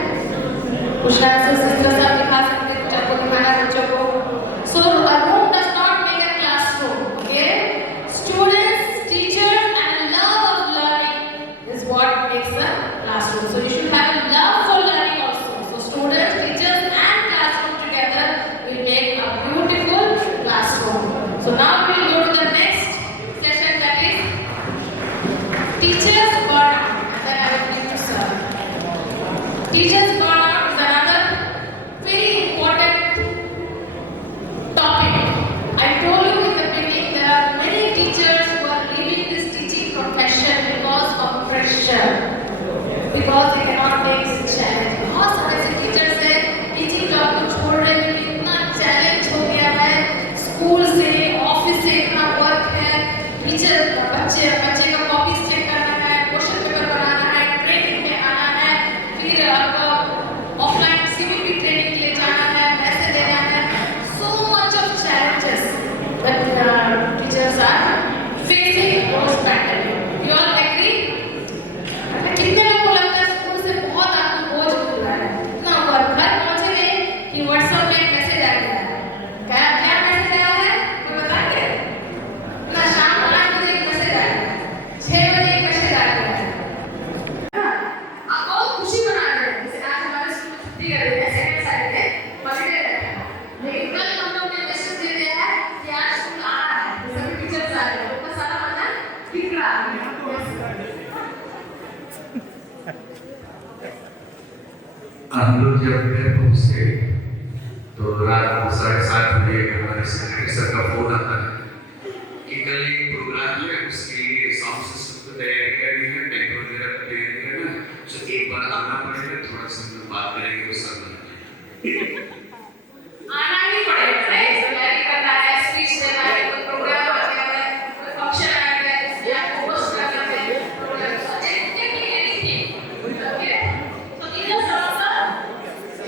कुछ आंसर्स इस तरह से आप दिखा सकते हैं, कुछ आपको दिखाना है बच्चों को. सो a room does not make a classroom. Okay, students, teachers and love of learning is what makes a classroom. So you should have a love for learning also. So students, teachers and classroom together will make a beautiful classroom. So now we will go to the next session, that is teachers burnout. because they cannot take challenge. बहुत सारे ऐसे टीचर्स हैं teaching job को छोड़ रहे हैं क्योंकि इतना चैलेंज हो गया है स्कूल से ऑफिस से इतना वर्क है टीचर बच्चे का कॉपीज चेक करना है क्वेश्चन पेपर बनाना है ट्रेनिंग में आना है फिर आपका ऑफलाइन सीवीपी ट्रेनिंग के लिए जाना है पैसे देना है so much of challenges that teachers are facing post pandemic. You all agree? कितने लोगों को लगता है स्कूल से बहुत आपको बोझ मिल रहा है इतना वर्क घर पहुंचे कि व्हाट्सएप में एक मैसेज आ गया है क्या क्या मैसेज आया है कोई बताएंगे ना शाम 5 बजे एक मैसेज आया है 6 बजे एक मैसेज आ गया है आप बहुत खुशी मना रहे हैं जैसे आज हमारे स्कूल में छुट्टी कर रहे हैं सेकंड साइड में हॉलीडे है लेकिन कल हम लोग ने मैसेज दे दिया है कि आज स्कूल आ रहा है सभी टीचर्स आ रहे हैं उनका सारा बना दिख रहा है हम लोग जब घर पहुंचे तो रात को 7:30 बजे हमारे सेक्रेटरी सर का फोन आता है कि कल एक प्रोग्राम है उसके लिए साउंड सिस्टम को तैयारी करनी है टेंट वगैरह का तैयारी करना है तो एक बार आना पड़ेगा थोड़ा सा हम लोग बात करेंगे उस समय आना ही पड़ेगा नहीं तैयारी करना है स्पीच देना है कोई प्रोग्राम आ गया है कोई फंक्शन आ गया है उसमें आपको होस्ट करना है प्रोग्राम एनीथिंग ओके तो इन सब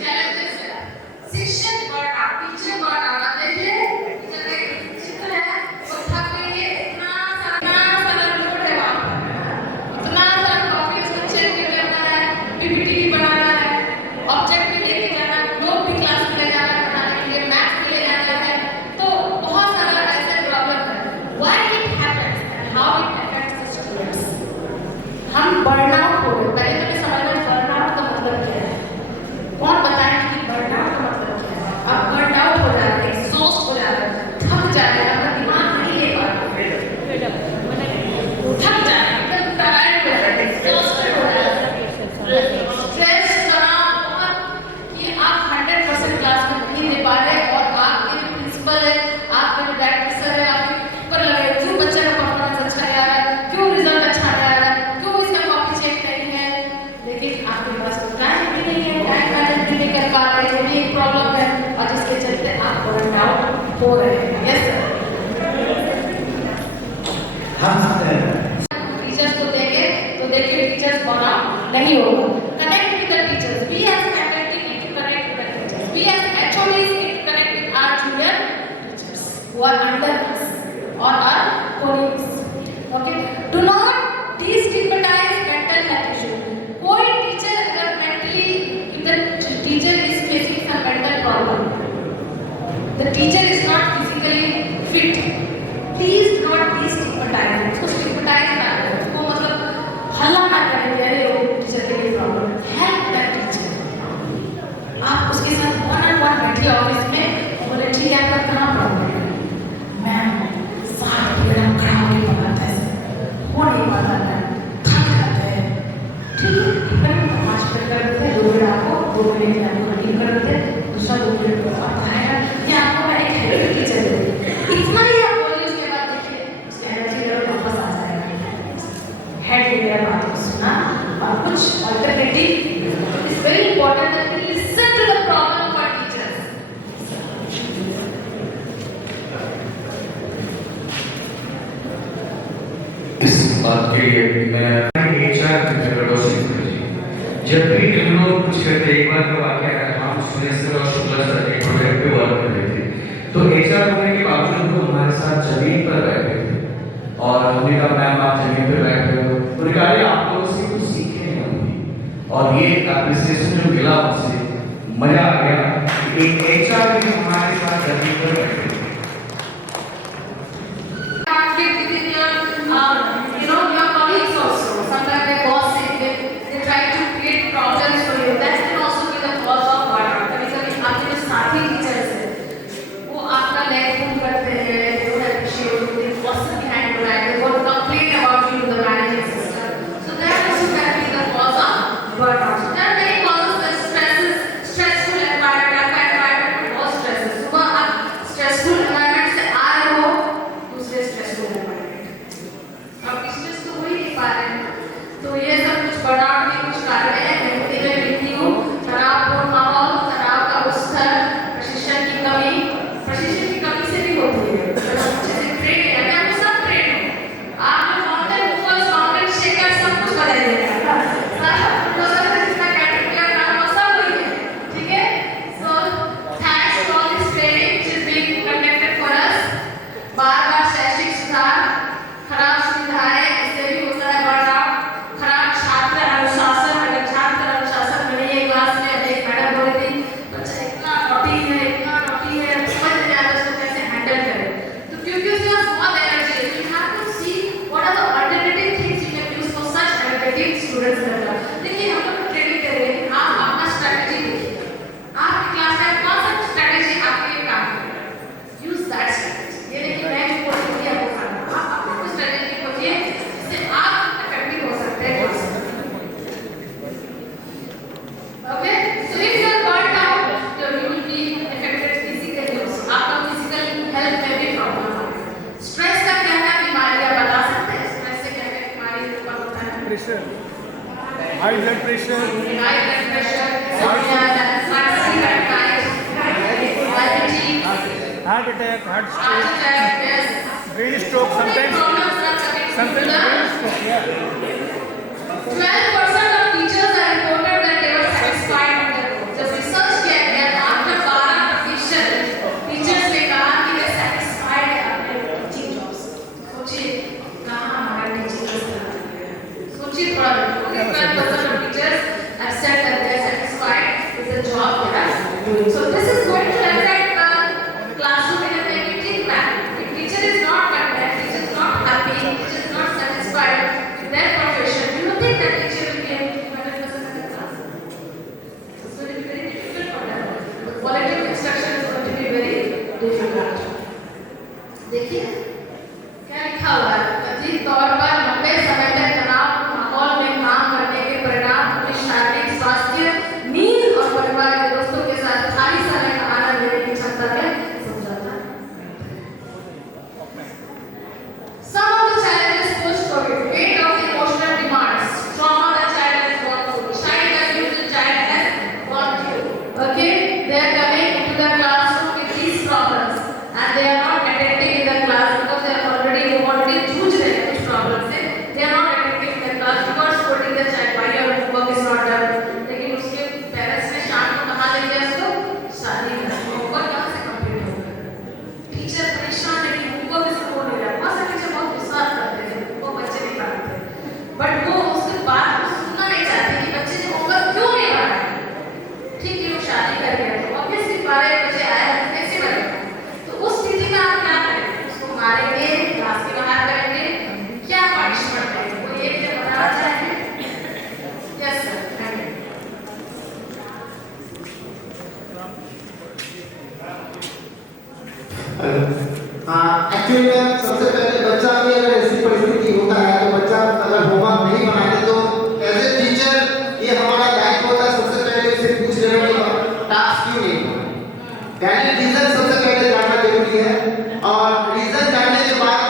challenges है शिक्षक बर्नआउट टीचर बर्नआउट देखिए टीचर का चित्र है वो थक गई है इतना सारा लोड है वहाँ पर इतना सारा कॉपी उसको चेक भी करना है पीपीटी भी बनाना है ऑब्जेक्ट भी लेके जाना है नोट भी क्लास में ले जाना है बनाने के लिए मैथ्स भी ले जाना है तो बहुत सारा ऐसे प्रॉब्लम है why it happens and how it affects the students हम बर्नआउट हो गए पहले तो मैं समझ में बर्नआउट का मतलब क्या है कौन बताएं कि बर्नआउट का मतलब क्या है अब बर्नआउट हो जाते हैं एग्जॉस्ट हो जाते हैं थक जाते हैं अपना दिमाग नहीं ले पाते थक जाते हैं एकदम टायर्ड हो जाते हैं एग्जॉस्टेड हो जाते हैं स्ट्रेस तनाव बहुत कि आप 100% क्लास में नहीं दे पा रहे और आपके जो प्रिंसिपल है आपके जो डायरेक्टर है आपके ऊपर लगे क्यों बच्चे का परफॉर्मेंस अच्छा नहीं आ रहा है क्यों रिजल्ट अच्छा नहीं आ रहा है क्यों इसका कॉपी चेक नहीं है लेकिन आपके पास तो टाइम भी नहीं है टाइम मैनेज भी नहीं कर पा रहे ये भी एक प्रॉब्लम है और जिसके चलते आप बर्नआउट हो रहे हैं यस टीचर्स को देंगे तो देखिए टीचर्स बर्नआउट नहीं होगा connect with the teachers we as faculty need to connect with the teachers we as HODs need to connect with our junior teachers who are under us or our colleagues okay do not destigmatize mental health issue कोई टीचर अगर mentally if the teacher is facing some mental problem the teacher is not physically fit please do not destigmatize उसको stigmatize ना करें उसको मतलब हल्ला ना करें कि अरे वो टीचर के लिए प्रॉब्लम हेल्प दैट टीचर आप उसके साथ वन ऑन वन बैठिए ऑफिस में बोले ठीक है आपका कहाँ प्रॉब्लम है मैम 60 मिनट हम खड़ा होकर पढ़ाते हैं हो नहीं पाता मैम थक जाते हैं ठीक है फिर 5 मिनट कर देते हैं 2 मिनट आपको 2 मिनट में आपको रीडिंग कर देते हैं दूसरा 2 मिनट में आप पढ़ाएगा या आपको मैं एक हेल्प टीचर दे दूँ इतना ही आप बोलिए उसके बाद देखिए उसकी एनर्जी लेवल वापस आ जाएगा हेड ने मेरा बात को सुना और कुछ alternative is very important that we listen to the problem of our teachers इस बात के लिए मैं HR जब भी हम लोग कुछ करते एक बार का वाक्य है हम सुरेश सर और शुक्ला सर एक प्रोजेक्ट पे वर्क कर रहे थे तो HR होने के बावजूद वो हमारे साथ जमीन पर बैठे थे और हमने कहा मैम आप जमीन पर बैठे हो उन्होंने कहा अरे आप लोगों से कुछ सीखे हैं हम भी और ये एप्रिसिएशन जो मिला मुझसे मजा आ गया एक HR भी हमारे साथ जमीन पर बैठे थे your colleagues also sometimes they gossip they try to create problems for you that can also be the cause of burnout कभी-कभी आपके जो साथी टीचर्स हैं वो आपका लेग पुल करते हैं they don't appreciate you they gossip behind your back they want to complain about you to the managing system so that also can be the cause of burnout so there are many causes that stressful environment आपका environment में बहुत stress है सुबह आप stressful environment से आ रहे हो दूसरे stressful environment high blood pressure, heart attack, heart stroke, brain stroke, sometimes brain stroke, yeah. 12% of teachers are reported that they were satisfied with their role. जब research किया गया तो after 12% teachers ने कहा कि वे satisfied हैं अपने teaching jobs से। सोचिए कहाँ हमारा teaching का स्तर है। सोचिए थोड़ा देखो 12% of teachers have said that they are satisfied with the job they are doing. So this is going to affect the classroom in a negative manner. If teacher is not content, teacher is not happy, teacher is not satisfied with their profession, do you think that teacher will be able to 100% of the class? It's going to be very difficult for them. The quality of instruction is going to be very difficult. देखिए क्या लिखा हुआ है कथित तौर पर लंबे समय तक तनाव माहौल में काम करने के परिणाम अपने शारीरिक स्वास्थ्य नींद और परिवार के दोस्तों के साथ खाली समय का आनंद लेने की क्षमता में समझौता है। Some of the challenges post-COVID, weight of emotional demands, trauma the child has gone through, child abuse the child has gone through. Okay, they are coming into the classroom with these problems, and they are not attending in the class because they are already judged with these problems. They are not attending in the class because scolding the child why your homework is not done. लेकिन उसके parents ने शाम को कहाँ ले गया उसको शादी में homework कहाँ से complete होगा? टीचर परेशान है कि होमवर्क इसको हो नहीं रहा। बहुत सारे टीचर बहुत विश्वास करते हैं वो बच्चे नहीं पढ़ते, बट वो उसके बाद सुनना नहीं चाहते कि बच्चे ने होमवर्क क्यों नहीं पढ़ा है। ठीक है वो शादी कर गया तो ऑब्वियसली 12 बजे आया कैसे बनेगा? तो उस स्थिति में आप क्या करेंगे? उसको मारेंगे, क्लास के बाहर करेंगे, क्या पनिशमेंट देंगे? वो ये भी बताना चाहेंगे? Yes sir, thank you. Actually सबसे पहले बच्चा भी अगर ऐसी परिस्थिति होता है तो बच्चा अगर होमवर्क नहीं बनाते तो एज ए टीचर ये हमारा दायित्व होता है सबसे पहले उसे पूछ लेना कि टास्क क्यों नहीं हुआ। वैलिड रीजन सबसे पहले जानना जरूरी है और रीजन जानने के बाद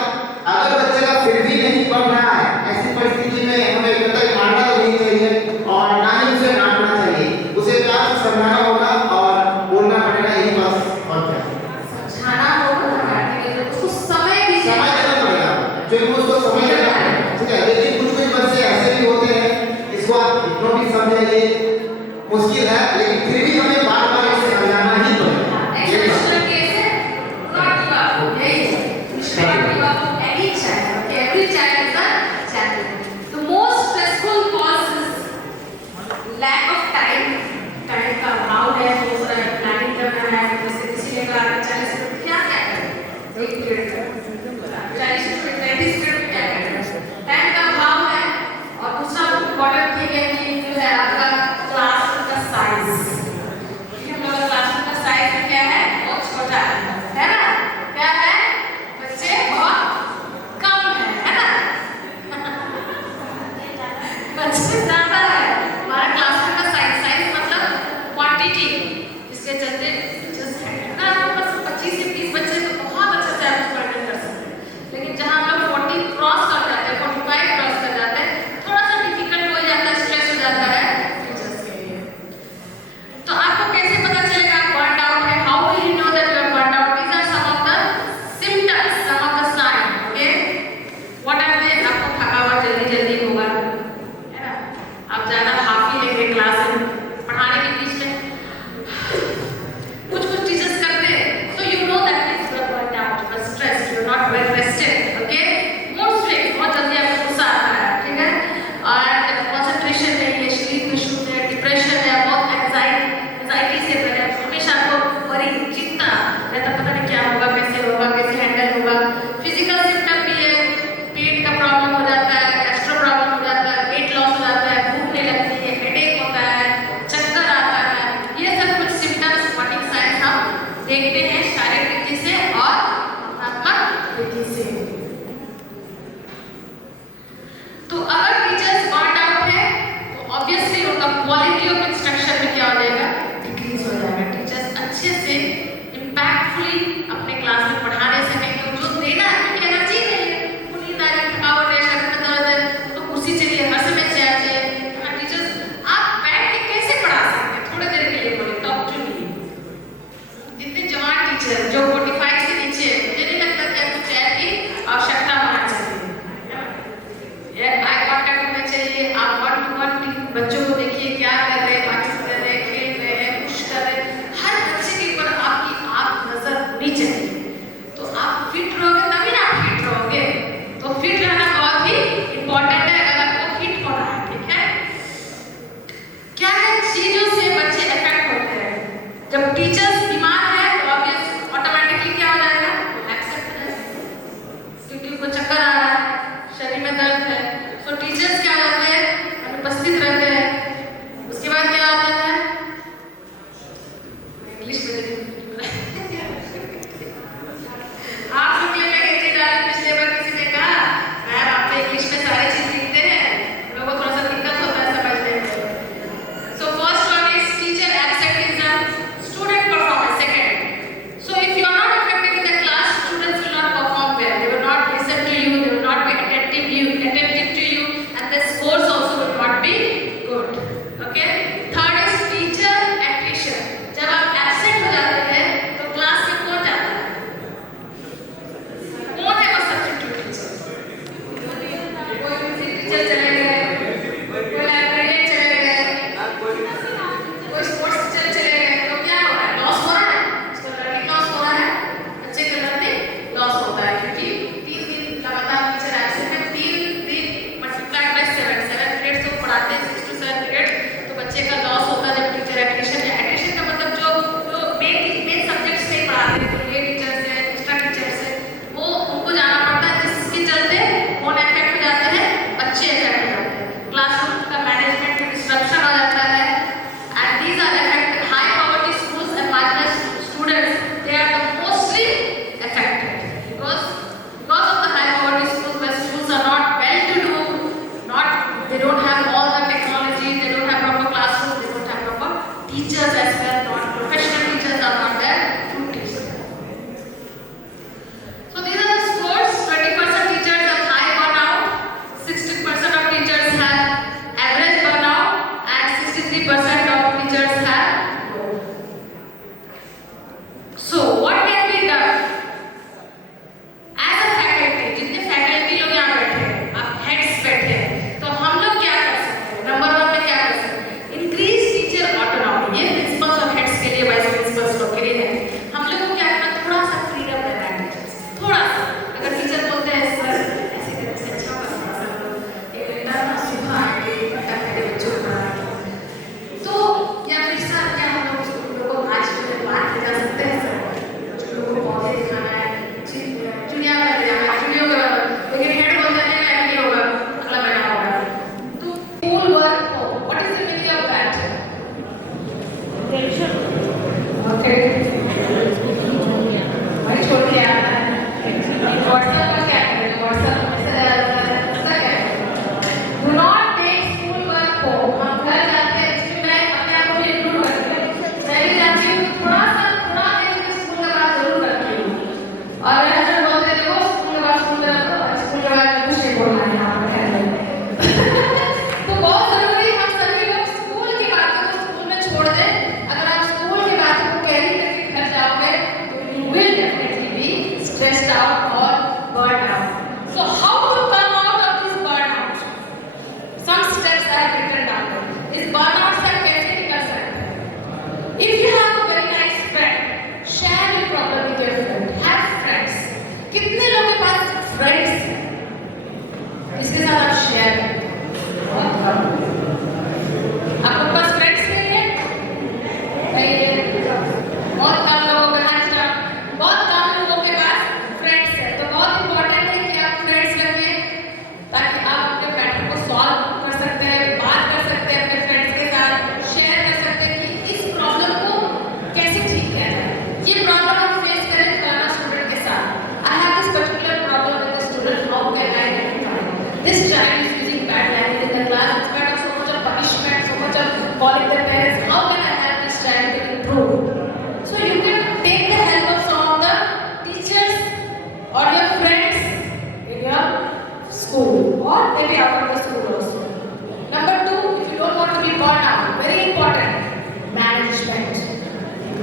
अगर बच्चे का फिर भी नहीं पढ़ रहा है ऐसी परिस्थिति में हमें कतई मारना तो नहीं चाहिए और ना ही उसे डांटना चाहिए, उसे प्यार से समझाना होगा और बोलना पड़ेगा यही बस और क्या समझाना होगा उसको समय भी समय देना पड़ेगा जो उसको समय देना पड़ेगा। ठीक है, लेकिन कुछ बच्चे ऐसे भी होते हैं इसको आप इतना भी समझेंगे मुश्किल है लेकिन फिर भी हमें बार बार इसे समझाना ही पड़ेगा। एक्सेप्शनल केस है नॉट गिव अप यही है not give up any child okay every child is a champion. The most stressful cause is lack of time का अभाव है बहुत सारा प्लानिंग करना है जैसे किसी ने कहा 40 मिनट क्या क्या करें एक पीरियड का 40 मिनट 35 मिनट क्या करें टाइम का अभाव है। और दूसरा इम्पोर्टेंट थिंग है कि जो है आपका क्लासरूम का साइज। हम लोग क्लासरूम का साइज क्या है बहुत छोटा है ना? क्या है बच्चे बहुत कम है ना? बच्चे ज्यादा है हमारा क्लासरूम का साइज मतलब क्वांटिटी। इसके चलते टीचर्स है ना आपके पास 25 से 30 बच्चे तो बहुत अच्छे से आप प्रेजेंट कर सकते हैं, लेकिन जहां हम लोग 40 क्रॉस कर जाते हैं 45 क्रॉस कर जाते हैं थोड़ा सा डिफिकल्ट हो जाता है, स्ट्रेस हो जाता है टीचर्स के लिए। तो आपको कैसे पता चलेगा आप बर्न आउट है? How will you know that you are burn out? These are some of the symptoms, some of the sign. Okay what are they? आपको थकावट जल्दी होगा है ना, आप ज्यादा हाफी लेंगे क्लास में पढ़ाने के बीच में कुछ टीचर्स करते हैं so you know that is you are burned out, you are stressed, you are not well rested. Okay, mood swings बहुत जल्दी आपको गुस्सा आता है, ठीक है, और कंसंट्रेशन नहीं है, स्लीप इश्यूज है, डिप्रेशन है, बहुत एंजाइटी से भरे हमेशा आपको वरी चिंता रहता पता नहीं क्या होगा कैसे हैंडल होगा। फिजिकल सिम्टम भी है, पेट का प्रॉब्लम हो जाता है, गैस्ट्रो प्रॉब्लम हो जाता है, वेट लॉस हो जाता है, भूख नहीं लगती है, हेडेक होता है, चक्कर आता है। ये सब कुछ सिम्टम्स वार्निंग साइंस हम देखते हैं शारीरिक रीति से और भावनात्मक रीति से। तो अगर टीचर्स बर्न आउट है तो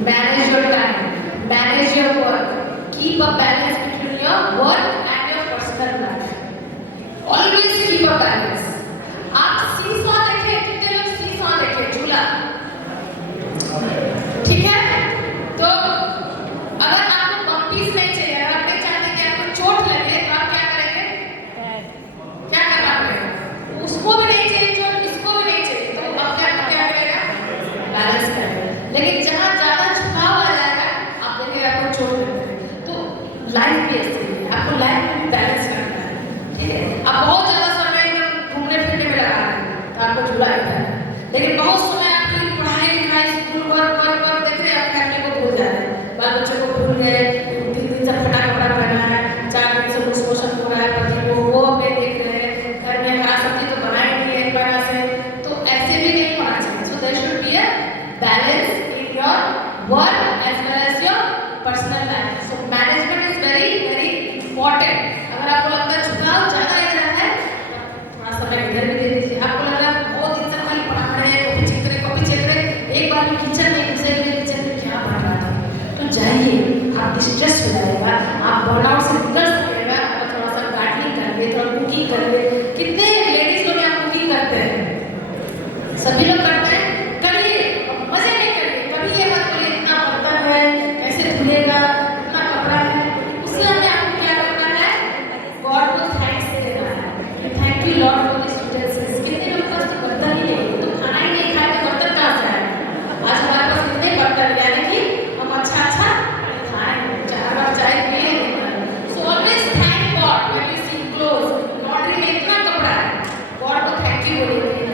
manage your time, manage your work, keep a balance between your work and your personal life. Always keep a balance. आप सीसॉ देखे, कितने लोग सीसॉ देखे, झूला, ठीक है? तो अगर आपको बम्पीज नहीं चाहिए, अगर आप नहीं चाहते कि आपको चोट लगे, तो आप क्या करेंगे? क्या करना पड़ेगा? उसको भी नहीं चाहिए चोट, इसको भी नहीं चाहिए, तो अब क्या करेगा? बैलेंस करेगा। लेकिन जहाँ ज्यादा झुकाव आ जाएगा, आप देखेंगे आपको चोट लगेगी। तो लाइफ भी ऐसी है, आपको लाइफ में बैलेंस करना है, ठीक है? आप बहुत ज्यादा समय एकदम घूमने फिरने में लगा रहे हैं, तो आपको झूला लगता है। लेकिन बहुत समय आपकी पढ़ाई लिखाई, स्कूल वर्क देख रहे हैं, आप फैमिली को भूल जा रहे हैं, बाल बच्चों को भूल गए, 3 दिन से फटा कपड़ा पहना है, 4 दिन से लूज मोशन हो रहा है, पति को वो अपने देख रहे हैं, घर में हरा सब्जी तो बनाई नहीं है एक बार से, तो ऐसे भी नहीं होना चाहिए। So there should be a balance in your work as well as your personal life. So management is very important. अगर आपको लगता है झुकाव ज्यादा इधर है, थोड़ा समय इधर भी दे दीजिए। आपको लग रहा है बहुत दिन से खाली पढ़ा रहे हैं, कॉपी चेक रहे, एक बार भी किचन में घुसेंगे, किचन में क्या पढ़ रहा था, तो जाइए, आप डिस्ट्रेस हो जाएगा, आप बर्नआउट से निकल सकेगा। अगर थोड़ा सा गार्डनिंग कर ले, थोड़ा कुकिंग कर ले, कितने लेडीज लोग यहाँ कुकिंग करते हैं, सभी लोग करते हैं, करिए, मजे में करिए। कभी ये मत बोलिए इतना बर्तन है, कैसे धुलेगा, इतना कपड़ा है, उससे हमें आपको क्या करना है? गॉड को थैंक्स देना है। Thank you Lord for this utensils. कितने लोग पास तो बर्तन ही नहीं, तो खाना ही नहीं खाए तो बर्तन कहाँ से आए? आज हमारे पास कितने बर्तन, यानी कि हम अच्छा खाएं, 4 बार चाय पिए। So always thank God when you see clothes, laundry में इतना कपड़ा है, गॉड को थैंक यू बोलिए।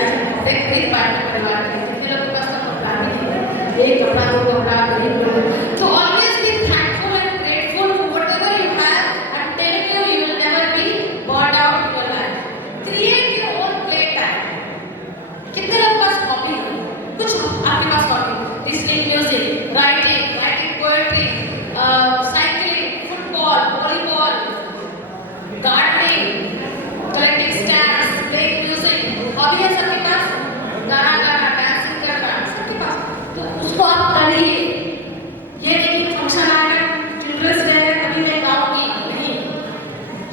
आज कपड़े खरीद पाए परिवार के, कितने लोग के पास तो कपड़ा नहीं है, एक कपड़ा दो कपड़ा गरीब लोग। तो always be thankful and grateful for whatever you have. I am telling you, you will never be burned out in your life. Create your own play time. कितने लोग के पास हॉबी है? कुछ आपके पास hobby, listening music, writing poetry, cycling, football, volleyball, gardening, collecting stamps, playing music, hobby है सबके पास? गाना, डांसिंग करना, सबके पास। तो उसको आप करिए। ये नहीं कि फंक्शन आएगा, चिल्ड्रंस डे है, कभी मैं गाऊंगी, नहीं,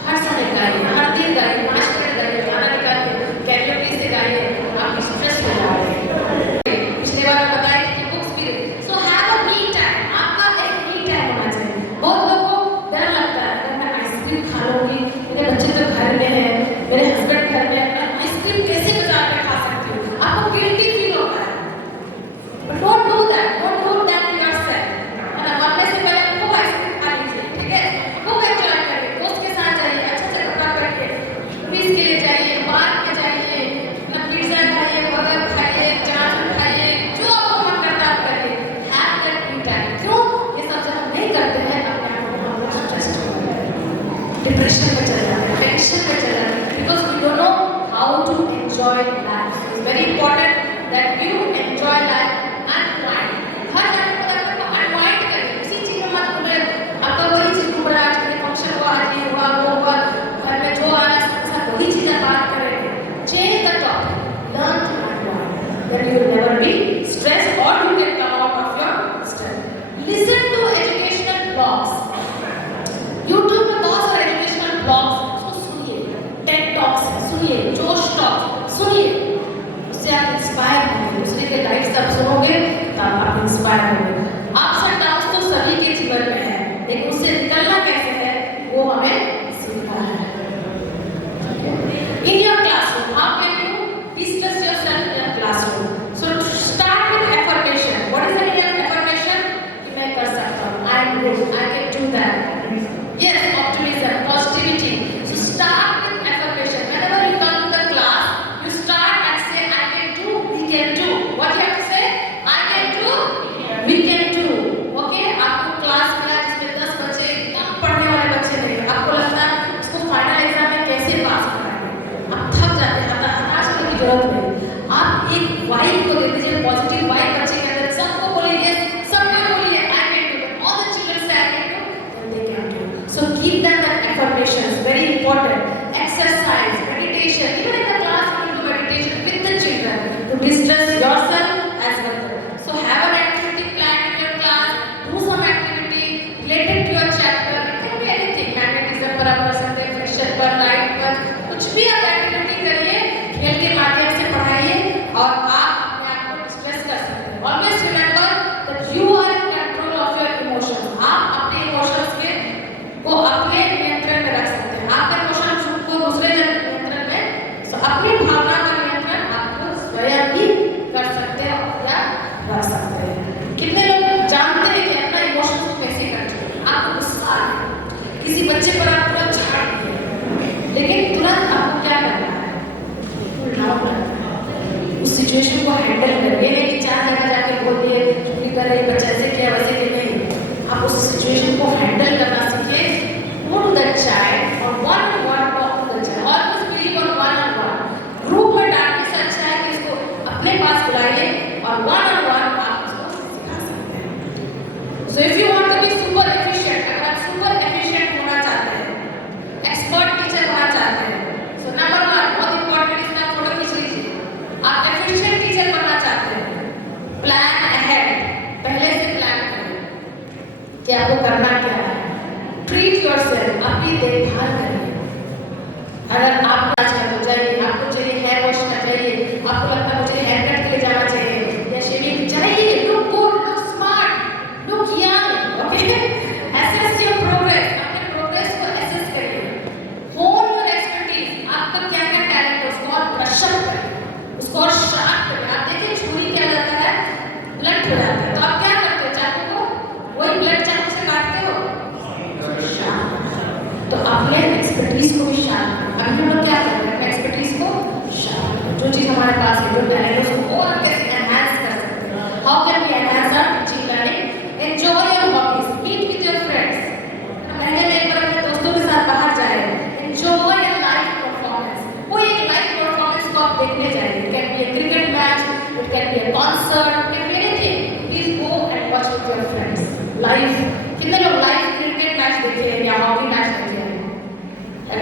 हर समय गाइए, हर दिन गाइए, 5 मिनट गाइए, गाना निकालिए, कैरियोके से गाइए, आप स्ट्रेस हो जाएंगे। पिछले बार मैं बताया कि बुक्स भी, so have a me time. आपका एक मी टाइम होना चाहिए। बहुत लोगों को डर लगता है, अगर मैं आइसक्रीम खा लूंगी, मेरे बच्चे तो घर में हैं, मेरे हस्बैंड घर में हैं, मैं आइसक्रीम कैसे बाजार में खा सकती हूँ? आपको गिल्टी फील होता है, but don't do that to yourself. है ना? मरने से पहले खूब आइसक्रीम खा लीजिए, ठीक है? खूब एंजॉय करिए, दोस्त के साथ जाइए, अच्छे से कपड़ा पहन के, मूवीज के लिए जाइए, पार्क में जाइए, ना पिज्जा खाइए, बर्गर खाइए, चाट खाइए, जो आपको मन करता है आप करिए। Have that me time. क्यों? ये सब जब हम नहीं करते हैं, अपने आप को हम लोग स्ट्रेस्ड हो जाते हैं, डिप्रेशन में चले जाते हैं, टेंशन में चले जाते हैं, because we don't know how to enjoy life. It's very important that you enjoy life, unwind. हर टाइम पर आपको अनवाइंड करिए, किसी चीज में मत घूमे। आपका वही चीज घूम रहा है, आज के फंक्शन हुआ, आज ये हुआ, वो हुआ, घर में जो आ रहा है सबके साथ वही चीजें बात करेंगे। Change the topic, learn to unwind, that you will never be stressed और you can come out of your stress. Listen to educational blogs. YouTube में बहुत सारे एजुकेशनल ब्लॉग्स हैं, उसको सुनिए। टेड टॉक्स है, सुनिए, जोश टॉक सुनिए, उससे आप इंस्पायर होंगे। दूसरे के लाइफ आप सुनोगे तो आप इंस्पायर होंगे। अप्स एंड डाउन्स तो सभी के जीवन में है, लेकिन उससे निकलना कैसे है वो हमें सीखना है। In your classroom, how can you discuss yourself in classroom? So start with affirmation. What is the meaning of affirmation? कि मैं कर सकता हूँ, I am good, I can do that. Yes, optimism, positivity. So start with affirmation. Whenever you come to the class, you start and say, I can do, we can do. What you have to say? I can do, we can do. Okay? आपको क्लास मिला जिसमें 10 बच्चे कम पढ़ने वाले बच्चे नहीं, आपको लगता है उसको फाइनल एग्जाम में कैसे पास कराएंगे, आप थक जाते हैं, हताश होने की जरूरत नहीं। आप एक वाइब को दे दीजिए, पॉजिटिव वाइब बच्चे के अंदर, सबको बोलिए, सबको बोलिए, I can do. All the children say I can do. So keep them that affirmations, very important. Exercise, meditation, even in the class you can do meditation with the children to distress yourself as well. So have an activity plan in your situation को हैंडल करें। ये नहीं कि 4 जगह जाके बोल दिए छुट्टी कर रही बच्चे ऐसे किया वैसे कि नहीं, आप उस सिचुएशन को हैंडल करना सीखिए। गो टू द चाइल्ड और one to one talk to the child, always believe on one on one. Group में डालने से अच्छा है कि इसको अपने पास बुलाइए और वन ऑन वन आप उसको सिखा सकते हैं। So if you want to be super efficient, अगर आप सुपर एफिशिएंट होना चाहते हैं, एक्सपर्ट टीचर होना चाहते हैं, सो नंबर 1 बहुत इंपॉर्टेंट, इसका फोटो खींच लीजिए। आप एफिशिएंट टीचर बनना चाहते हैं, प्लान अहेड, पहले से प्लान करें कि आपको करना क्या है। ट्रीट योरसेल्फ, अपनी देखभाल करिए। अगर आप तो जाइए, आपको चाहिए हेयर वॉश करना चाहिए, आपको लगता है मुझे हेयर कट के लिए जाना चाहिए या शेविंग चाहिए, look good, look smart, look young, okay. Assess your progress, अपने प्रोग्रेस को असेस करिए। होन योर एक्सपर्टीज, आपका क्या क्या टैलेंट है उसको और ब्रश अप करिए, उसको और शार्प करिए। आप देखिए छुरी क्या जाता है, ब्लंट हो जाता है, तो आप क्या करते हो, चाकू को वही ब्लंट चाकू से काटते हो, तो अपने एक्सपर्टीज को भी शार्प करें। अभी हम लोग क्या कर रहे हैं, अपने एक्सपर्टीज को शार्प करें। जो चीज़ हमारे पास है, जो टैलेंट है, उसको और कैसे एनहांस कर सकते हैं। How can we enhance our teaching learning? Enjoy your hobbies, meet with your friends, महीने में एक बार अपने दोस्तों के साथ बाहर जाए, एंजॉय योर लाइव परफॉर्मेंस। कोई एक लाइव परफॉर्मेंस को आप देखने जाइए, it can be a cricket match, it can be a concert, it can be anything. Please go and watch with your friends live. कितने लोग लाइव क्रिकेट मैच देखे हैं या हॉकी मैच देखे हैं?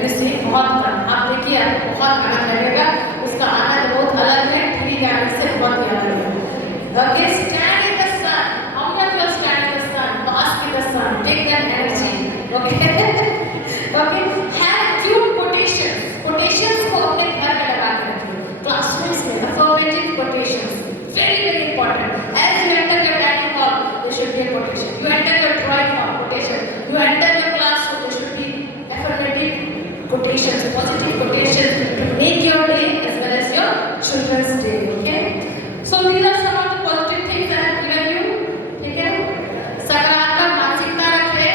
ऐसे बहुत कम। आप देखिए, आपको बहुत आनंद लगेगा, उसका आनंद बहुत अलग है, टीवी के आनंद से बहुत ही अलग है। Okay, stand in the sun, how many of you stand in the sun, bask in the sun, take that energy, okay. Okay, have cute quotations, quotations को अपने घर में लगा के रखिए, क्लासरूम्स में affirmative quotations, very very important. As you enter your dining hall, there should be a quotation, you enter your drawing hall, quotation, you enter your classroom, there should be affirmative quotations, positive quotations to make your day as well as your children's day. Okay, so these are some of the positive things that I have given you. ठीक है, सकारात्मक मानसिकता रखें,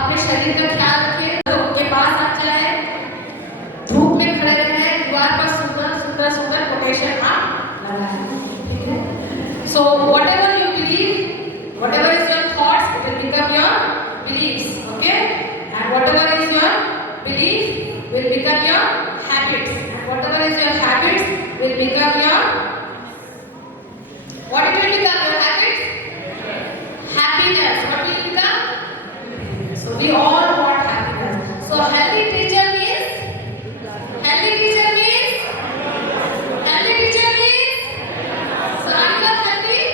अपने शरीर का ख्याल रखें, लोगों के पास आ जाए, धूप में खड़े रहे, दीवार पर सुंदर सुंदर सुंदर कोटेशन आप लगाएं। ठीक है, so whatever you believe, whatever is your thoughts, it will become your beliefs. Okay, and whatever is your belief will become your habits, and whatever is your habits will become your, what it will become, your habits? Happiness. What will become? So we all want happiness. So healthy teacher means, healthy teacher means, healthy teacher means, so are you healthy?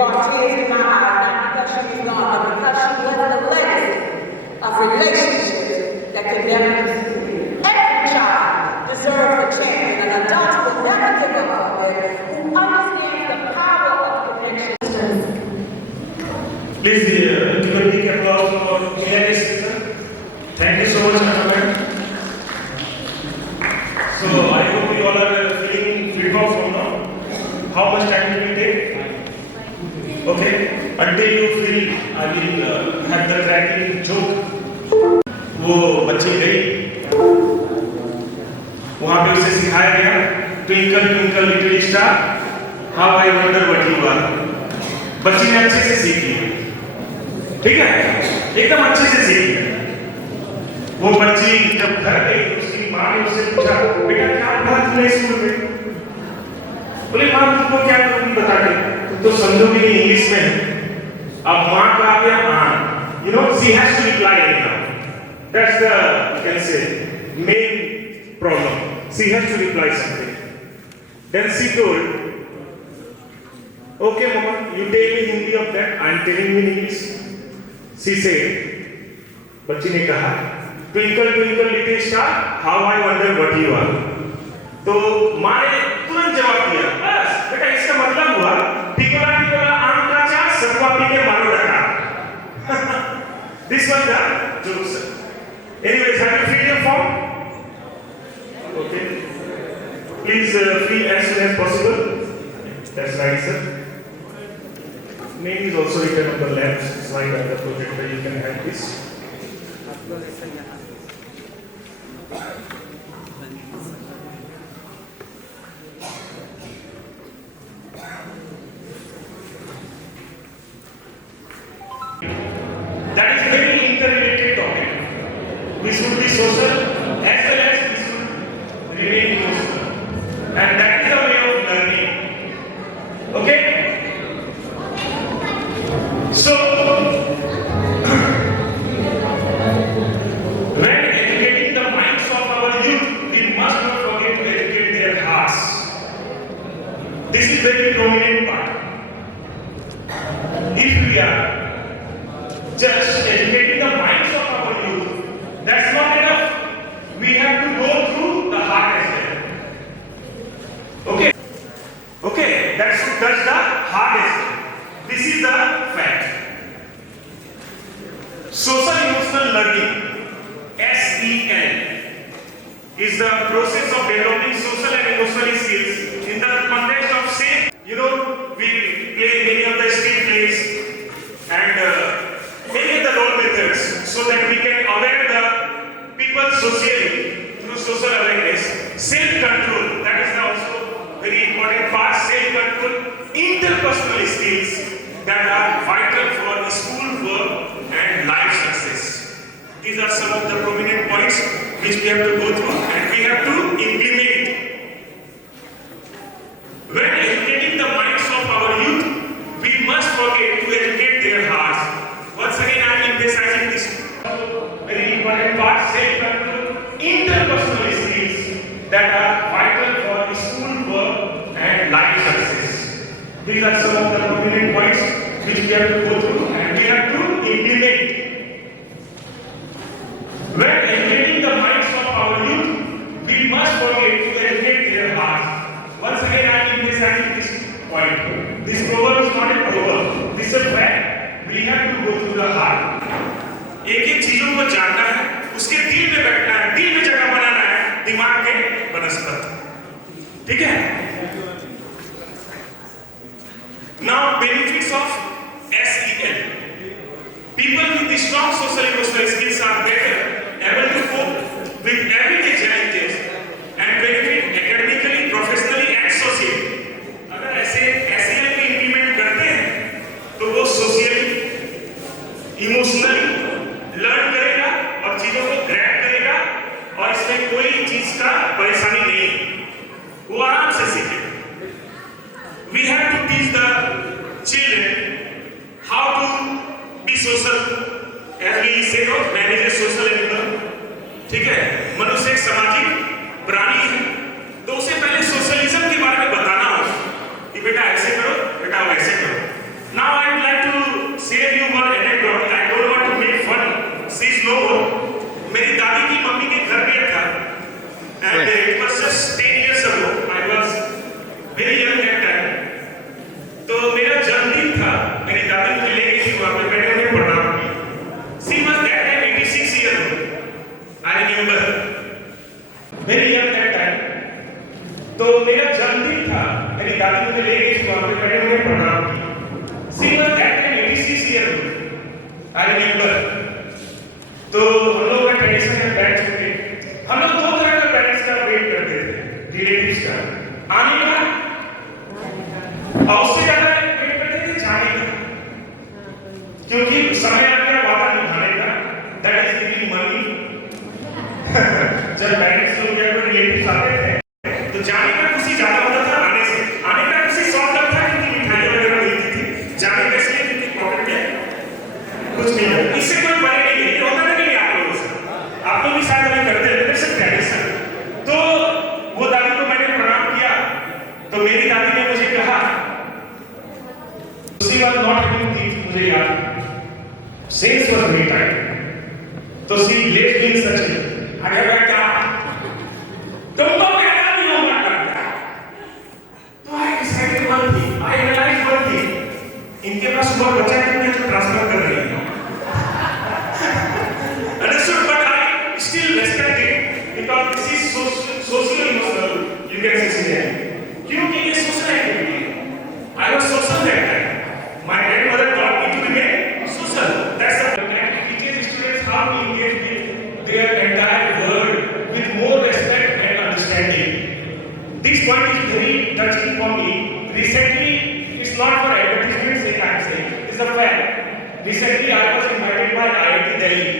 brought tears in my eyes, not because she was gone, but because she left a legacy of relationships that could never be disappeared. Every child deserves a champion, an adult who will never give up on them, who understands the power of connection. Please give a big applause for Millennium sister. Thank you so much, madam. So I hope you all are feeling free from now. How much time will it take? Okay, until you feel I will have the cracking joke. वो बच्ची गई, वहाँ पे उसे सिखाया गया twinkle twinkle little star how I wonder what you are. बच्ची ने अच्छे से सीख लिया, ठीक है, एकदम अच्छे से सीख लिया। वो बच्ची जब घर गई उसकी माँ ने उससे पूछा बेटा क्या पढ़ा तुमने स्कूल में? बोले माँ तुमको क्या करूँगी बता के, तुम तो समझोगे नहीं इंग्लिश में। अब माँ का आ गया हाँ, you know she has to reply now. That's the, you can say, main problem. She has to reply something. Then she told, okay mama, you tell me Hindi of that, I am telling you in English. She said, बच्ची ने कहा, twinkle twinkle little star, how I wonder what you are. तो माँ ने तुरंत जवाब दिया, बस बेटा इसका मतलब हुआ, टिकोला टिकोला आम का चार सतवा पी के मारो लगा। This was the joke, sir. Anyways, have you filled your form? Okay. Please fill as soon as possible. That's right, sir. Name is also written on the left slide of the projector. You can have this. That is a very interrelated topic. We should be social as well as we should remain emotional. And that is a way of learning. Okay? So, when educating the minds of our youth, we must not forget to educate their hearts. This is very prominent part. If we are just educating the minds of our youth, that's not enough. We have to go through the heart as well. Okay? Okay, that's to touch the heart as well. This is the fact. Social emotional learning, SEL, is the process of developing social and emotional skills in the context of say, you know, we play many of the street plays and many of the role methods so that we can aware the people socially through social awareness. Self-control, that is also very important part. Self-control, interpersonal skills that are vital for school work and life success. These are some of the prominent points which we have to go through and we have to implement. When educating the minds of our youth, we must forget to educate their hearts. Once again, I am emphasizing this very important part, self-control, interpersonal skills that are vital for school work and life success. These are some of the prominent points which we have to go through and we have to implement. When educating the minds of our youth, we must forget to educate their hearts. Once again, I am emphasizing this point. This proverb is not a proverb. This is a fact. We have to go through the heart. एक एक चीजों को जानना है, उसके दिल में बैठना है, दिल में जगह बनाना है, दिमाग के बनस्पत, ठीक है? Now benefits of SEL. People with strong social emotional skills are better able to cope with everyday challenges and benefit academically, professionally and socially. अगर ऐसे SEL को implement करते हैं, तो वो socially, emotionally लर्न करेगा और चीजों को ग्रैब करेगा और इसमें कोई चीज का परेशानी नहीं, वो आराम से सीखेगा। We have to teach the children how to be social, as we say, man is a social animal, ठीक है? मनुष्य एक सामाजिक प्राणी है, तो उसे पहले सोशलिज्म के बारे में बताना होगा कि बेटा ऐसे करो, बेटा वैसे करो। दादी मुझे ले गई थी वहाँ पे, मैंने उन्हें प्रणाम किया। She was that time 86 year old, I remember. तो हम लोग का ट्रेडिशन में बैठ चुके, हम लोग दो तरह का पेरेंट्स का वेट करते थे, रिलेटिव्स का आने का, और उससे ज्यादा वेट करते थे जाने का, क्योंकि समय आ गया वादा निभाने का, दैट इज गिविंग मनी। जब पेरेंट्स लोग या कोई रिलेटिव्स आते थे तो जाने का खुशी ज्यादा होता था आने से, आने का खुशी शॉर्ट कम था क्योंकि मिठाई वगैरह मिलती थी, जाने का इसलिए क्योंकि पॉकेट में कुछ नहीं है। इससे कोई बने नहीं है, ये होता ना कि आप लोगों से, आप लोग भी शायद अभी करते हैं, मेरे से ट्रेडिशन। तो वो दादी को मैंने प्रणाम किया, तो मेरी दादी ने मुझे कहा, उसी बात नॉट गिविंग मुझे याद, सेल्स वाज वेरी टाइट, तो सी लेट मी सच अरे बेटा तुमको कहना भी होगा करता। तो I decided one thing, I realise one thing, इनके पास बहुत बचा है कि जो ट्रांसफर कर रही है। Understood, but I still respect it because this is social emotional, you can say that. क्योंकि ये social activity है। I was social that time. My grandmother taught me to remain social. That's the fact. It teaches students how to engage with their entire world with more respect and understanding. This point is very touching for me. Recently, it's not for advertisement sake I am saying, it's a fact. Recently, I was invited by IIT Delhi,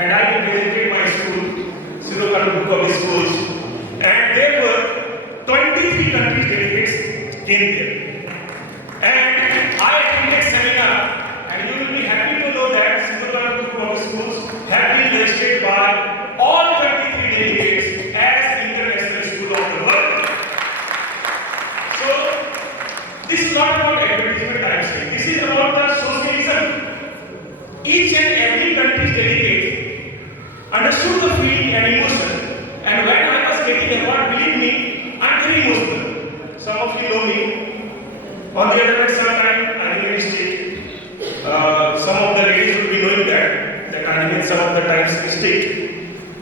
and I visited my school, Sirokan Group of Schools, and there were 23 countries delegates came there. And I attended seminar, and you will be happy to know that Sirokan Group of Schools have been listed by all 23 delegates as international school of the world. So, this is not about advertisement I am saying. This is about the socialism. Each and every country's delegate understood the feeling and emotion. And when I was getting award, believe me, I am very emotional. Some of you know me. On the other hand, sometimes I remain strict. Some of the ladies will be knowing that I remain some of the times strict.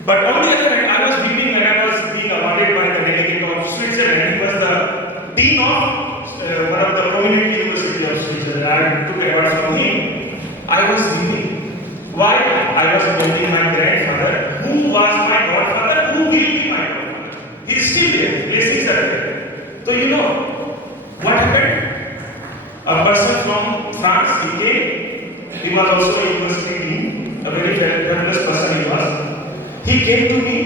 But on the other hand, I was weeping when I was being awarded by the delegate of Switzerland. He was the dean of one of the prominent universities of Switzerland. I took award from him. I was weeping. Why? I was holding my grandfather, who was my godfather, who will be my godfather. He is still there. Blessings are there. So you know what happened? A person from France, he came. He was also a university dean, a very fabulous person he was. He came to me,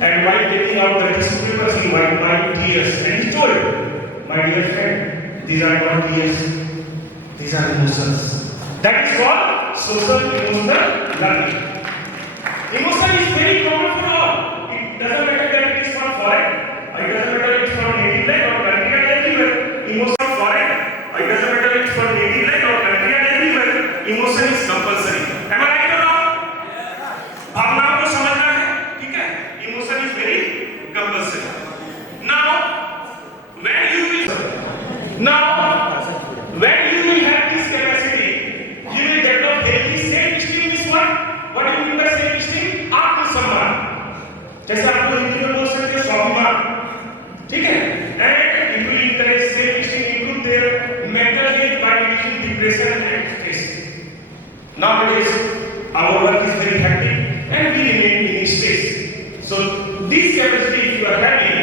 and while taking out the tissue papers, he wiped my tears, and he told, "My dear friend, these are not tears, these are emotions." That is called social emotional learning. Emotion is very common for all. It doesn't matter that it is from foreign, it doesn't matter it is from native land or country and everywhere. Emotion foreign, it doesn't matter it is from native land or country and everywhere. Emotion is compulsory. Am I right or wrong? भावनाओं को समझना है, ठीक है? Emotion is very compulsory. Now, when you will have this capacity, you will develop healthy self-esteem is what do you mean by self-esteem? आत्मसम्मान. जैसे आपको हिंदी में बोल सकते हैं स्वाभिमान, ठीक है? And it will encourage self-esteem, improve their mental health by reducing depression and stress. Nowadays, our work is very hectic and we remain in stress. So this capacity, if you are having,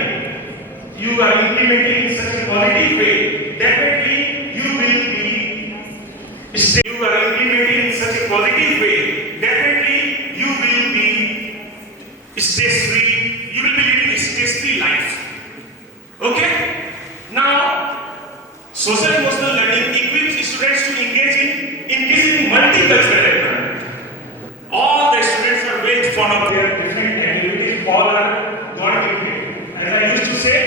you are implementing in such a positive way, definitely you will be you are implementing in such a positive way, definitely you will be stress-free, you will be living a stress-free life. Okay? Now, social emotional learning equips students to engage in multicultural environment. All the students are very fond of their different activities, all are God-gifted. As I used to say,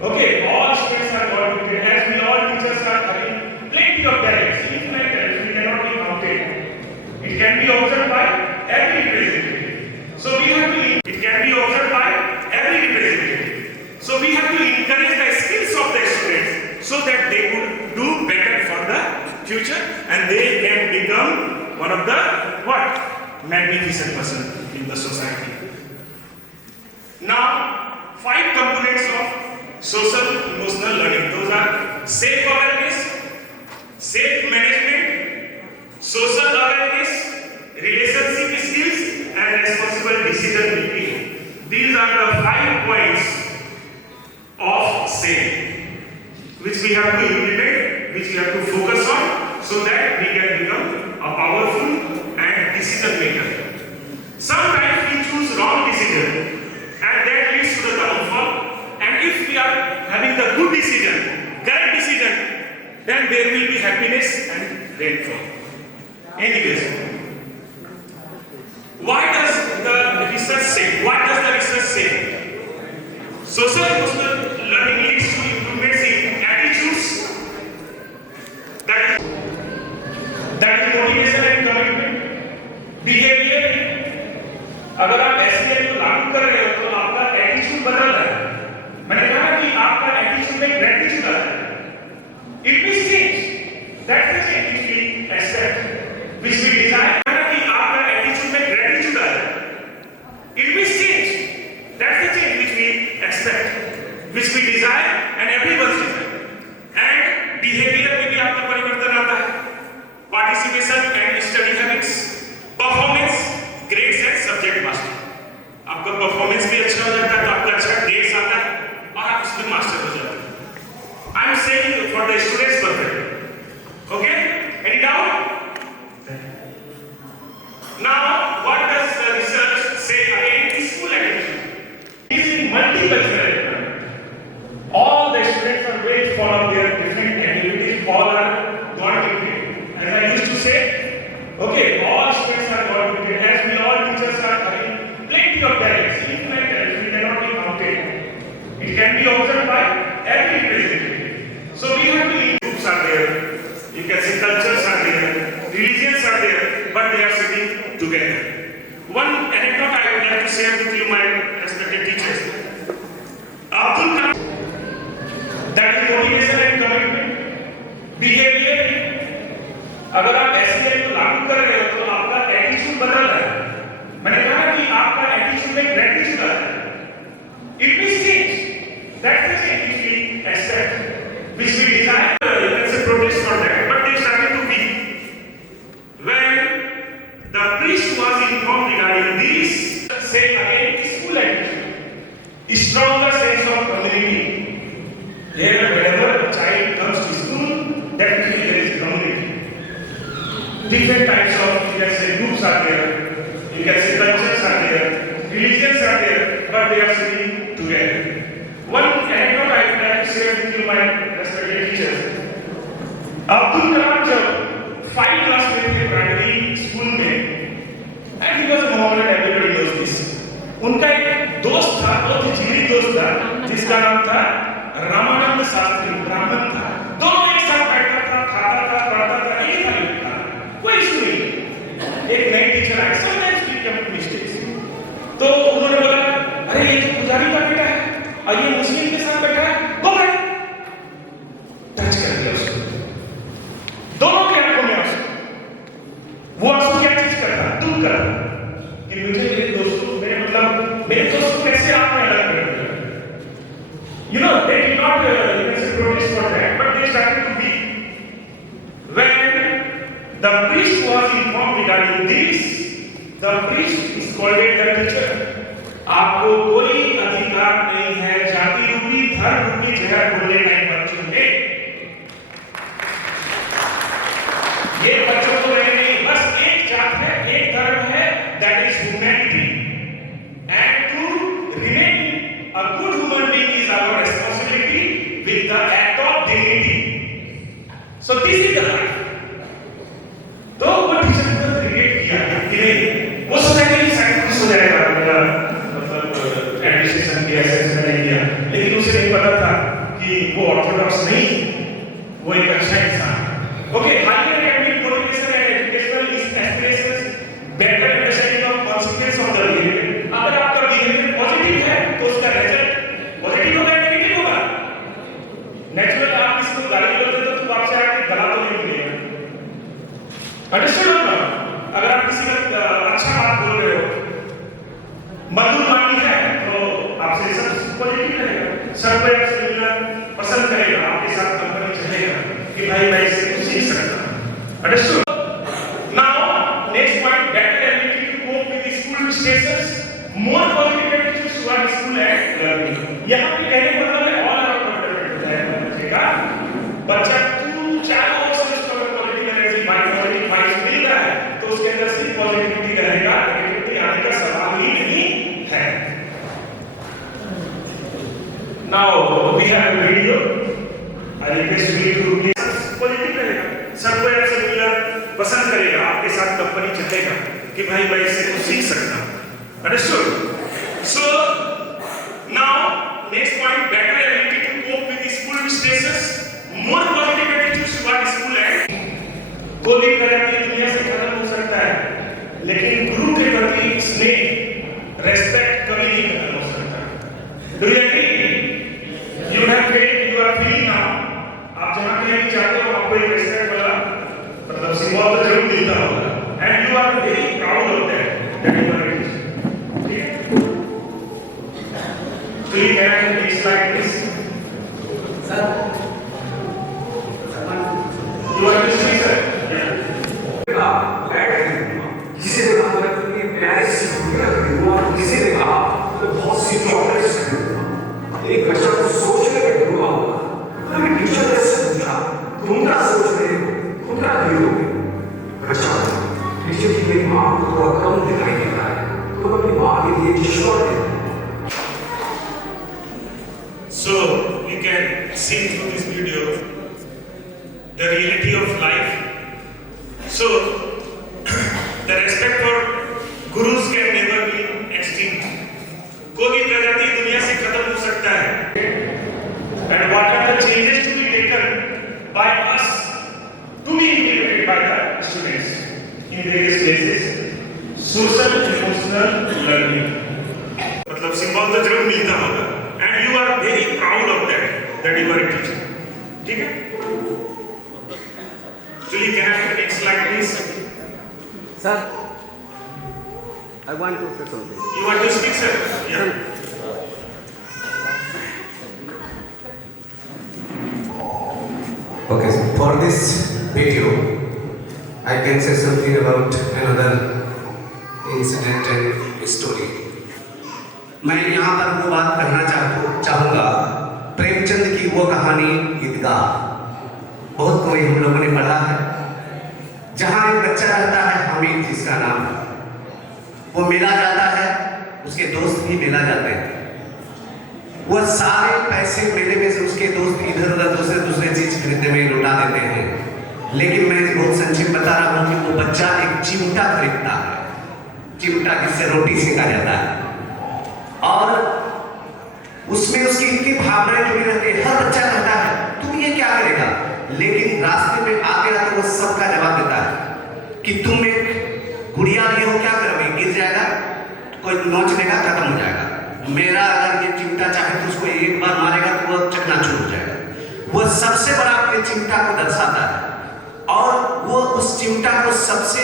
okay, all students are God-gifted, as we all teachers are having plenty of talents, infinite talents, we cannot be counted. It can be observed by every representative. So we have to, it can be observed by every representative. So we have to encourage the skills of the students so that they would do better for the future and they can become one of the what? Magnificent person in the society. Now, 5 components of social emotional learning. Those self awareness, self management, social awareness, relationship skills, and responsible decision making. These are the 5 points of SAIL, which we have to implement, which we have to focus on, so that we can become a powerful and decision maker. Sometimes we choose wrong decision, and that leads to the downfall. And if we are having the good decision, correct decision, then there will be happiness and rainfall. Anyways, why does the research say? What does the research say? Social emotional learning leads to improvements in attitudes, that is motivation and commitment, behavior. अगर आप एसबीआई को लागू कर रहे हो तो आपका एटीट्यूड बदल रहा है. मैंने कहा कि आपका एटीट्यूड में ग्रेटिट्यूड आ रहा है. It will change. That's the change which we accept, which we desire. कि आपका एटीट्यूड में ग्रेटिट्यूड आ रहा है. It will change. That's the change which we expect, which we desire, and everyone's desire. And behavior में भी आपका परिवर्तन आता है. Participation and study habits, performance, grades and subject master. आपका परफॉर्मेंस भी अच्छा हो जाता है तो आपका अच्छा ग्रेड्स आता है और आप उसमें मास्टर हो जाते हैं. I am saying for the students perfect. Okay, any doubt? Now what does the research say again school education is in multicultural environment. All the students are very for their different activities, all are god gifted. As I used to say, okay, all students are God gifted, as we all teachers are having plenty of talents, infinite talents, we cannot be counted. It can be observed by every representative. So we have to, groups are there, you can say cultures are there, religions are there, but they are sitting together. One anecdote I would like to share with you, my respected teachers. Abdul Kalam, that is motivation and commitment, behavior. अगर आप एसबीआई को लागू कर रहे हो तो आपका एटीट्यूड बदल रहा है. मैंने कहा कि आपका एटीट्यूड में ग्रेटिट्यूड आ रहा है. It will change. That's the change which we accept, which we desire. You can say protest for that, but they started to be. When the priest was informed regarding this, say again school education, stronger sense of community. Here, whenever a child comes to school, definitely there is community. Different types of, you can say, groups are there, you can say cultures are there, religions are there, but they are sitting together. One anecdote I would like to share with you, my respected teachers. Abdul Kalam जब 5 क्लास में थे primary school में, and he was a Mohammedan, everybody knows this. उनका एक दोस्त था, बहुत ही जिगरी दोस्त था, जिसका नाम था रामानंद शास्त्री, ब्राह्मण था. दोनों एक साथ बैठता था, खाता था, पढ़ता था, एक था. कोई इशू नहीं. एक नई टीचर आई, समटाइम्स वी कमिट मिस्टेक्स. तो उन्होंने बोला, अरे ये तो पुजारी का बेटा है और ये मुस्लिम के साथ बैठा है, गो बैक. टच कर दिया उसको. दोनों की आंखों में आंसू. वो आंसू क्या चीज करता? दुख करता कि मुझे मेरे दोस्तों, मेरे दोस्त को कैसे आपने अलग कर दिया. You know, they did not protest for that, but they started to be. When the priest was informed regarding this, the priest scolded the teacher. आपको कोई अधिकार नहीं है जाति रूपी, धर्म रूपी जहर बोलने का इन बच्चों में. ये बच्चों को नहीं, बस एक जात है, एक धर्म है, that is humanity. And to remain a good human being is our responsibility with the act of dignity. So this is the life. तो वो टीचर को क्रिएट किया कि नहीं, वो सोचा कि शायद खुश हो जाएगा मेरा, मतलब एडमिशन किया, सेशन नहीं किया, लेकिन उसे नहीं पता था कि वो ऑर्थोडॉक्स नहीं, वो एक अच्छा इंसान. Okay, higher academic motivation and educational aspirations, better understanding of consequence of the behaviour. अगर आपका बिहेवियर पॉजिटिव है तो उसका रिजल्ट पॉजिटिव होगा, नेगेटिव होगा. नेचुरल आप किसी को गाली देते हो तो आपसे आके गला तो नहीं मिलेगा. अंडरस्टैंड हो ना? अगर आप किसी का अच्छा बात बोल रहे हो, मधुर वाणी है, तो आपसे सब पॉजिटिव रहेगा, सब पसंद करेगा, आपके साथ कंपनी भाई मैं इससे कुछ सीख सकता हूँ. Understood? Now, next point, better ability to cope with the school stresses, more positive attitudes toward school and learning. यहाँ पे कहने का मतलब है all around positive attitude है बच्चा तू चाहे और से उसको अगर पॉजिटिव एनर्जी पॉजिटिव वाइब्स मिल रहा है तो उसके अंदर सिर्फ पॉजिटिविटी रहेगा, नेगेटिविटी आने का सवाल ही नहीं है. Now we have a video. I request you to please positive रहेगा, सबको आपसे मिलना पसंद करेगा, आपके साथ कंपनी चलेगा कि भाई मैं इससे कुछ सीख सकता हूँ. Understood? So now next point, better ability to cope with the school stresses, more positive attitudes toward school and कोई भी प्रयत्न दुनिया से खत्म हो सकता है लेकिन गुरु के प्रति स्नेह रेस्पेक्ट कभी नहीं खत्म हो सकता. Do you agree? You have faith, you are feeling now. आप जहाँ कहीं भी जाते हो आपको एक रेस्पेक्ट वाला मतलब सिंबल तो जरूर मिलता होगा. And you are very proud of that you are it. ठीक है? So you can next slide please. Sir You are listening sir? किसी ने कहा मैं अपनी प्यारी सी गुड़िया खरीदूंगा, किसी ने कहा मैं बहुत सी चॉकलेट्स खरीदूंगा. एक बच्चा तो सोचने में डूबा होगा. मैंने टीचर ने से पूछा तुम क्या सोच रहे हो, तुम क्या खरीदोगे? बच्चा टीचर की मेरी माँ को थोड़ा कम दिखाई देता है तो मैं अपनी माँ के लिए चश्मा दे दूँ. So you can see through this video the reality of life. So the respect for gurus can never be extinct. कोई भी प्रजाति दुनिया से खत्म हो सकता है. And what are the changes to be taken by us to be implemented by the students in various places? Social emotional learning. मतलब सिंबल तो जरूर मिलता होगा. And you are very proud of that you are a teacher. ठीक है? Julie, can I have the next slide please? Sir, I want to say something. You want to speak, sir? Yeah. Okay, so for this video, I can say something about another incident and story. मैं यहाँ पर वो बात कहना चाहूँगा प्रेमचंद की वो कहानी ईदगाह. बहुत कोई हम लोगों ने पढ़ा है जहाँ एक बच्चा रहता है हामिद जिसका नाम है. वो मिला जाता है, उसके दोस्त भी मिला जाते हैं. वो सारे पैसे मेले में से उसके दोस्त इधर उधर दूसरे चीज खरीदने में लुटा देते हैं. लेकिन मैं बहुत संक्षिप्त बता रहा हूँ कि वो बच्चा एक चिमटा खरीदता है, चिमटा जिससे रोटी सेका जाता है. और उसमें उसकी इतनी भावनाएं जुड़ी रहती है. हर बच्चा कहता है तुम ये क्या करेगा, लेकिन रास्ते में आते आते वो सबका जवाब देता है कि तुम एक गुड़िया लिए हो, क्या करोगे, गिर जाएगा, कोई नोच लेगा, खत्म हो जाएगा. मेरा अगर ये चिमटा चाहे तो उसको एक बार मारेगा तो वो चकनाचूर हो जाएगा. वो सबसे बड़ा अपने चिमटा को दर्शाता है और वो उस चिमटा को सबसे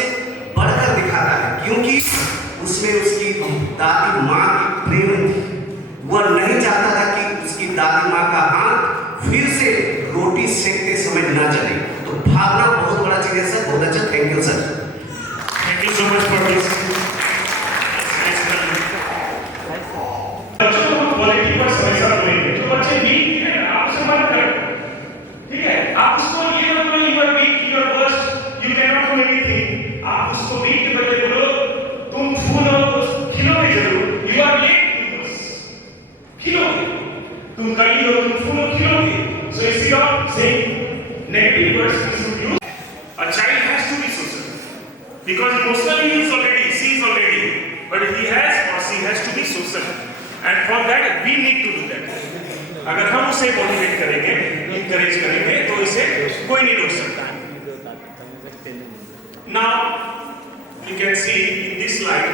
बढ़कर दिखाता है क्योंकि उसमें उसकी दादी माँ की प्रेम थी. वो नहीं चाहता था कि उसकी दादी माँ का हाथ फिर से रोटी सेकते समय न चले. तो भावना बहुत बड़ा चीज है सर. बहुत अच्छा, thank you sir. Thank you so much for this. बच्चों को क्वालिटी पर समझा बोलेंगे. जो बच्चे वीक हैं आप उसे मत करो. ठीक है? आप उसको ये मत बोलो you are weak, you are worst, you cannot do anything. आप उसको वीक के बदले बोलो तुम फूल हो, खिलोगे जरूर. You are late bloomers. खिलोगे. तुम कली हो, तुम फूल हो, खिलोगे. So instead of saying negative words, we should use a child has to be social. Because emotionally he is already, she is already, but he has or she has to be social, and for that we need to do that. अगर हम उसे मोटिवेट करेंगे, इंकरेज करेंगे, तो इसे कोई नहीं रोक सकता. Now you can see in this slide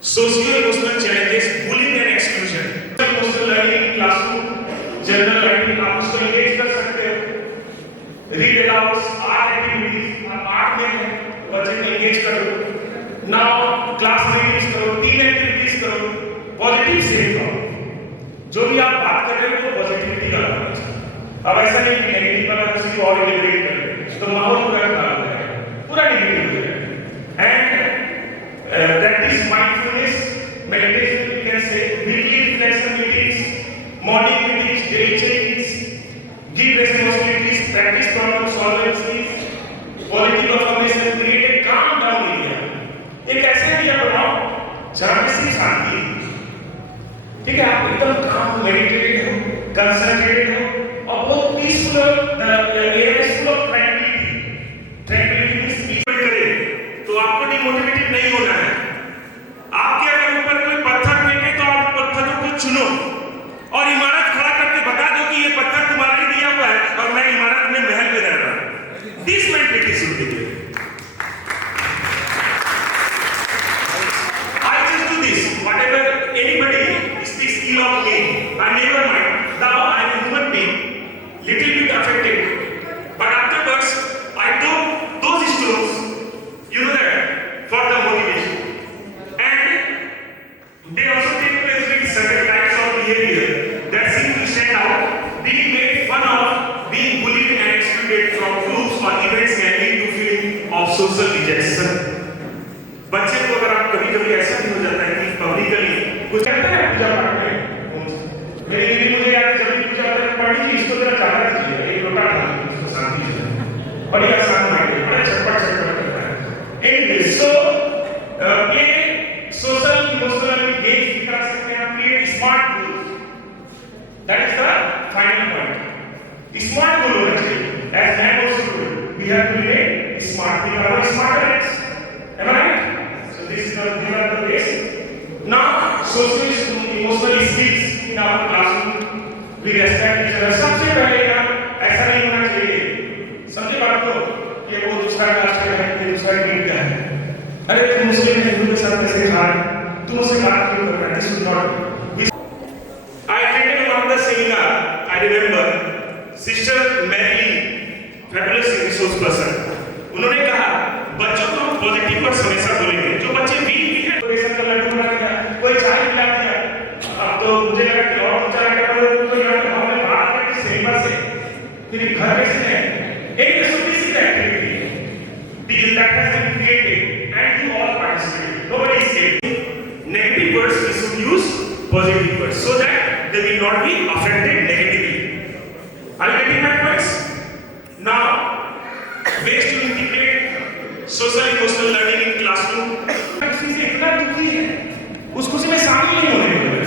socio-emotional challenges, bullying and exclusion. Emotional learning in classroom, general writing, आप उसको engage कर सकते हो. Read aloud, art activities, आप art में हैं, बच्चे को engage करो. Now class readings करो, team activities करो, positive से करो. जो भी आप बात कर रहे हो वो पॉजिटिविटी का होना चाहिए. अब ऐसा नहीं कि नेगेटिव वाला किसी को और लिबरेट कर दे, तो माहौल पूरा खराब हो जाएगा, पूरा नेगेटिव हो जाएगा। And that is mindfulness meditation, we can say weekly reflection meetings, morning meetings, daily check-ins, give responsibilities, practice problem solving, quality performance, create a calm down area। एक ऐसे एरिया बनाओ जहाँ पे सिर्फ शांति है, ठीक है, आप एकदम काम मेडिटेटेड हो, कंसंट्रेटेड हो और बहुत peaceful air is full of tranquillity means peaceful करे, तो आपको डिमोटिवेटेड नहीं होना है। आपके अगर ऊपर कोई पत्थर फेंके तो आप पत्थरों को चुनो और इमारत खड़ा करके बता दो कि ये पत्थर तुम्हारा ही दिया हुआ है और मैं इमारत में महल में रह रहा हूं। This mentality should be there. I just do this. Whatever anybody speaks ill of me, I never mind. Now I am a human being, little bit affected, but afterwards I do those strokes, you know that, for the motivation. They also take place with certain types of behavior that seem to stand out. Being made fun of, being bullied and excluded from groups or events can lead to feeling of social rejection. बच्चे को अगर आप कभी-कभी ऐसा भी हो जाता है कि पब्लिकली कुछ कहते हैं पूजा पाठ में, मेरी मुझे याद है जब भी पूजा पाठ पढ़ी थी इसको जरा ज्यादा कीजिए, एक लोटा डाल उसको शांति से, बड़ी आसान माइंड, बड़ा चटपट करता है। Anyway, so ये social emotional engagement कर सकते हैं, create smart goals. That is the final point. Smart goal होना चाहिए. As I also told, we have to remain smart. We are smarter. Am I right? So these are the basics. Now, social emotional skills in our classroom. We respect each other. सबसे पहले यार ऐसा नहीं होना चाहिए. समझे बात को कि वो दूसरा क्लास का है, ये दूसरा टीम का है. अरे तुम मुस्लिम हिंदू के साथ कैसे खा रहे? तुम उससे बात क्यों कर रहे? This is not. I attended one of the seminar. I remember Sister Mary, fabulous resource person. उन्होंने कहा बच्चों को हम पॉजिटिव वर्ड्स हमेशा बोलेंगे। जो बच्चे वीक है, कोई ऐसा लड्डू बना दिया, कोई चाय पिला दिया, अब तो मुझे लगा कि और कुछ आएगा तो यार हमें बाहर आके सेवा से फिर घर कैसे है? एक सुपीसी activity that has been created and you all participate. Nobody is scared. Negative words we should use positive words so that they will not be affected negatively. Are you getting my points? Now, ways to integrate social emotional learning in classroom. किसी से इतना दुखी है, उस खुशी में शामिल नहीं होने वाले।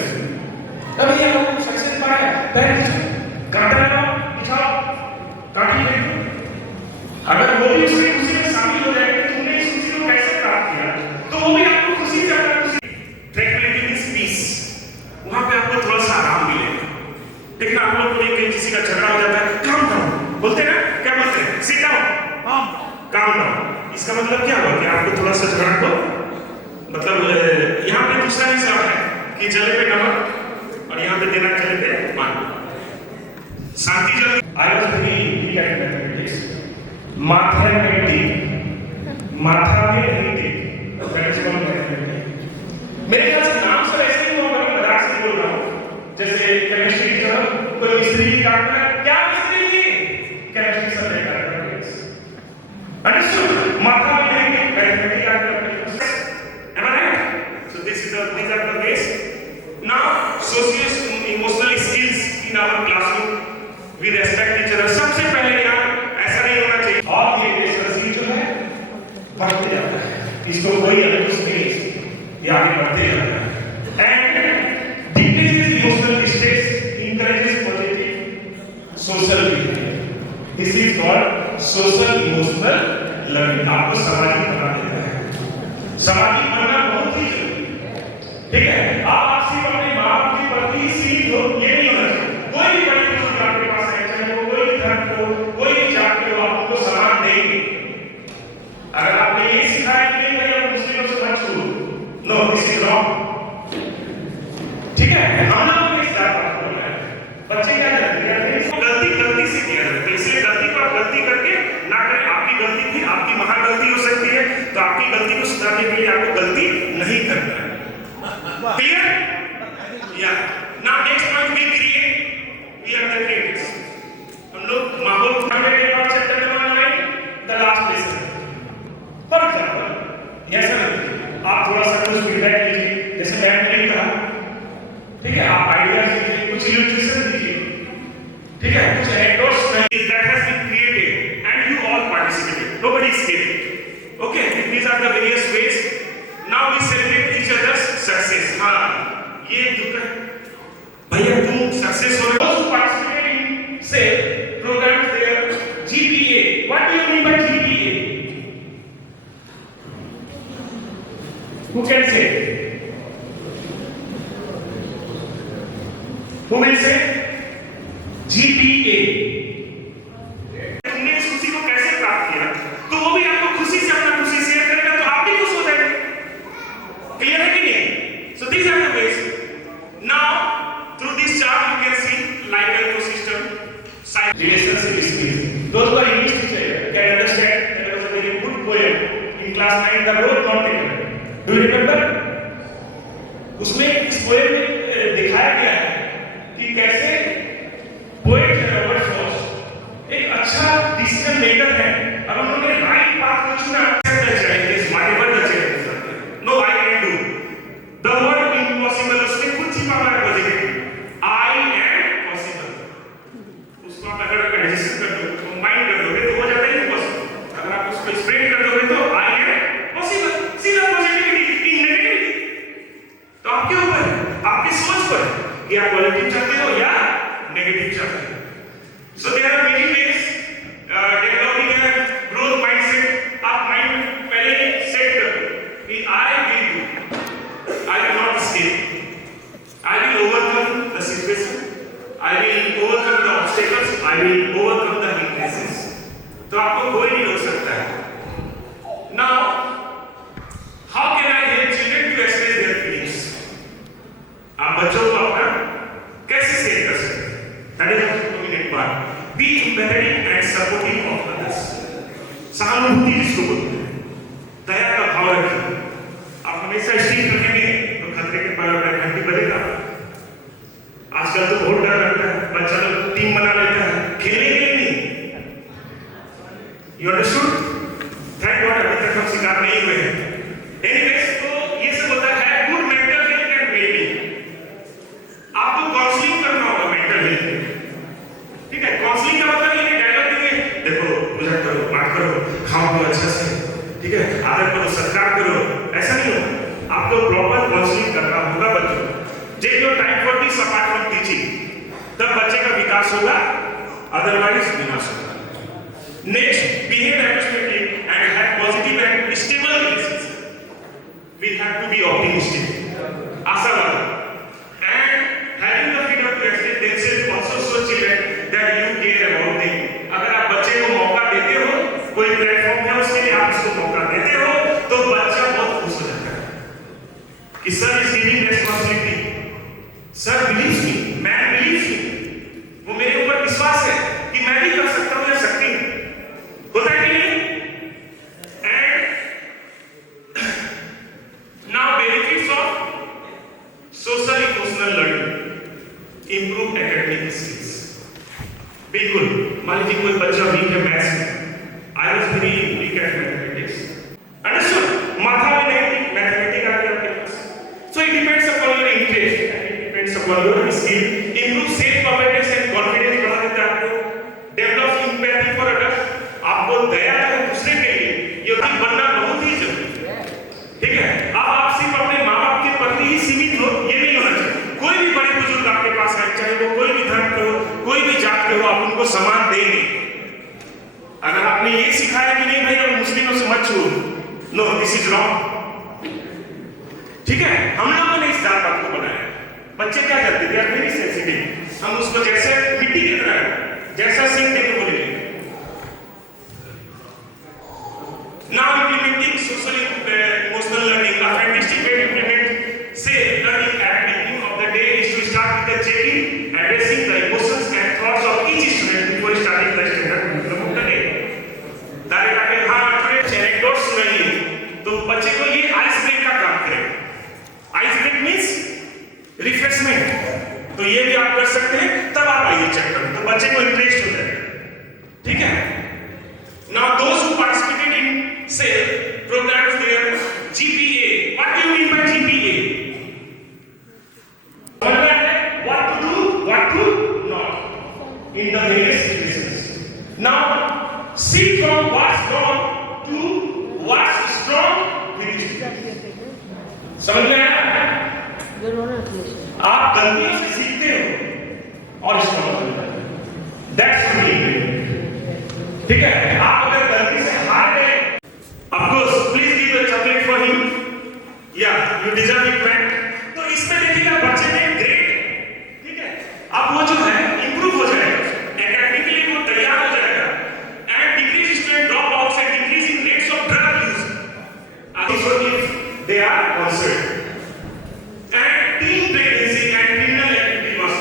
तब ये लोग सक्सेस पाए, तब गाता लगाओ, बिछाओ, काटी देखो। अगर वो भी उसकी खुशी में शामिल हो जाए कि तुमने इस खुशी को कैसे प्राप्त किया, तो वो भी आपको खुशी देता है। खुशी ट्रैंक्विलिटी मींस पीस, वहां पे आपको थोड़ा सा आराम मिलेगा। लेकिन आप लोग को कहीं किसी का झगड़ा हो जाता है, काम डाउन बोलते हैं ना, क्या बोलते हैं? Sit down, calm down. इसका मतलब क्या हुआ कि आपको थोड़ा सा झगड़ा को मतलब यहाँ पे दूसरा हिसाब है कि जले पे नमक और यहाँ पे देना जले पे पानी। शांति जल। I was very like mathematics, mathematics माथा में नहीं थी, मेरे ख्याल से नाम सब ऐसे ही हुआ, मैं मजाक से बोल रहा हूँ। जैसे केमिस्ट्री का कोई मिस्त्री की काम कर, क्या मिस्त्री की केमिस्ट्री सब लेकर अंडरस्टूड, माथा में नहीं थी, मैथमेटिक्स का am I right? So these are the ways. Now, social emotional skills in our classroom, we respect each other. सबसे पहले यार ऐसा नहीं होना चाहिए। और ये स्किल जो है बढ़ते जाता है, इसको कोई अलग कुछ नहीं, ये आगे बढ़ते जाता है। And decreases emotional stress, encourages positive social behavior. This is called social emotional learning. आपको सामाजिक बना देता है। सामाजिक बनना बहुत ही जरूरी है, ठीक है? आप सिर्फ अपने माँ बाप के प्रति सीमित हो, ये नहीं होना चाहिए। कोई भी बड़ी बुजुर्ग आपके पास है, चाहे वो कोई भी धर्म हो, कोई भी जात के हो, आप उनको सम्मान देंगे। अगर आपने ये सिखाया कि नहीं भाई आप मुस्लिमों से मत छूओ, नो दिस इज रॉन्ग, ठीक है? हम लोग इस बात को बोलना है। बच्चे क्या करते हैं? गलती से किया जाता है, इसलिए गलती को आप गलती करके ना करें। आपकी गलती थी, आपकी महान गलती हो सकती है, तो आपकी गलती को सुधारने के लिए आपको गलती नहीं करना है। Clear? go through chapter number 9, the last lesson. For example, yes sir, आप थोड़ा सा कुछ फीडबैक लीजिए, जैसे मैंने नहीं कहा, ठीक है, आप आइडियाज दीजिए, कुछ इलस्ट्रेशन दीजिए, ठीक है, कुछ anecdotes that has been created and you all participated. Nobody escaped. Okay, these are the various ways. Now we celebrate each other's success. हाँ, ये दुख भैया तुम सक्सेस हो रहे हो. Participating in say programs there GPA. What do you mean by GPA? Who can say? Who will say? GPA. तुमने इस खुशी को कैसे प्राप्त किया? तो वो भी आपको खुशी से अपना खुशी शेयर करेगा, तो आप भी खुश हो जाएंगे. Clear है कि नहीं? So these are the ways. Now through this chart you can see life ecosystem, relationship skills. Those who are English teacher can understand that there was a very good poem in class 9, The Road Not Taken. Do you remember? उसमें इस पोएम में दिखाया गया है कि कैसे poet Robert Frost एक अच्छा डिसीजन मेकर है और उन्होंने राइट पाथ को चुना. No I can do the word impossible, उसमें कुछ छिपा हुआ है पॉजिटिव. आई एम पॉसिबल, उसको आप अगर एडजस्ट कर दो, कंबाइन कर दोगे तो हो जाता है इम्पॉसिबल. अगर आप उसको स्प्रेड कर दोगे तो आई एम पॉसिबल. सीधा पॉजिटिविटी इन नेगेटिविटी. तो आपके ऊपर, आपकी सोच पर कि आप पॉजिटिव चाहते हो या नेगेटिव चाहते हो. So there are many ways developing a growth mindset. आप माइंड पहले सेट करो कि I will do, I will not escape, I will overcome the situation, I will overcome the obstacles, I will overcome the weaknesses. तो आपको कोई नहीं रोक सकता है. Now, how can I help children to express their feelings? आप बच्चों को अपना कैसे सेट कर सकते हैं? That is the dominant part. Be empathetic and supportive of others. सहानुभूति जिसको बोलते हैं, दया का भाव रखिए. आप हमेशा स्ट्रिक्ट रहेंगे तो खतरे के बारे में घंटी बजेगा. आजकल तो बहुत डर लगता है, बच्चा लोग टीम बना लेता है, खेलेंगे नहीं. You understood? Thank God अभी तक हम शिकार नहीं हुए हैं. Anyways, तो ये सब होता है good mental health and well-being. आपको काउंसलिंग करना होगा मेंटल हेल्थ में. ठीक है, काउंसलिंग का मतलब ये डायलॉग नहीं है देखो पूजा करो, पाठ करो, खाओ पियो अच्छा से, ठीक है, आदर करो, सत्कार करो, ऐसा नहीं होगा. आपको प्रॉपर काउंसलिंग करना होगा बच्चों. Take your time for this apart from teaching, तब बच्चे का विकास होगा, अदरवाइज विनाश होगा. Next, behave appropriately and have positive and stable relationship. We have to be optimistic, आशावादी, and having the freedom to express themselves also show children that you care about them. अगर आप बच्चे को मौका देते हो, कोई प्लेटफॉर्म है उसके लिए आप उसको मौका देते हो, तो बच्चा बहुत खुश हो जाता है कि sir is giving responsibility, sir believes me, man believes me, वो मेरे ऊपर विश्वास है कि मैं भी कर सकता हूँ या सकती हूँ. होता है कि नहीं? And now benefits of social emotional learning, improve academic skills. बिल्कुल, मान लीजिए कोई बच्चा वीक है मैथ्स में, I was very weak at mathematics. Understood? माथा में नहीं थी, मैथमेटिक्स आ गया आपके पास. So it depends upon your interest and it depends upon your skill. Improve self-confidence and confidence बढ़ा देता है आपको. Develop empathy for others. आपको दया है दूसरे के लिए, ये बनना बहुत ही जरूरी है. ठीक है? आप सिर्फ अपने माँ बाप के प्रति ही सीमित हो, ये नहीं होना चाहिए. कोई भी बड़े बुजुर्ग आपके पास आए, चाहे वो कोई भी धर्म के हो, कोई भी जात के हो, आप उनको सम्मान देंगे. अगर आपने ये सिखाया कि नहीं भाई अब मुस्लिमों से मत छूओ, नो दिस इज रॉन्ग. ठीक है, हम लोगों ने इस बात को बनाया. बच्चे क्या करते थे, वेरी सेंसिटिव. हम उसको जैसे मिट्टी की तरह जैसा सीख देते बोले. Now implementing social emotional learning, a fantastic way to implement say learning at the beginning of the day is to start with the checking, addressing the emotions and thoughts of each student before starting the standard curriculum of the day. Direct आके हाँ थोड़े एनेक्डोट्स सुनाइए, तो बच्चे को ये ice break का काम करेगा. Ice break means refreshment. तो ये भी आप कर सकते हैं, तब आप आइए चेक करें तो बच्चे को इंटरेस्ट हो जाएगा. See from what's wrong to what's strong with students. समझ में आया? आप गलतियों से सीखते हो और स्ट्रॉन्ग हो जाते हो। That's really ठीक है। आप अगर गलती से हार गए, of course, please give a chocolate for him. Yeah, you deserve it, man. तो इसमें देखिएगा बच्चे में ग्रेड, ठीक है। अब वो जो है इंप्रूव हो जाएगा, एकेडमिकली वो तैयार हो जाएगा, and decrease student dropouts and decrease in rates of drug use. So if they are concerned. And teen pregnancy and criminal activity was,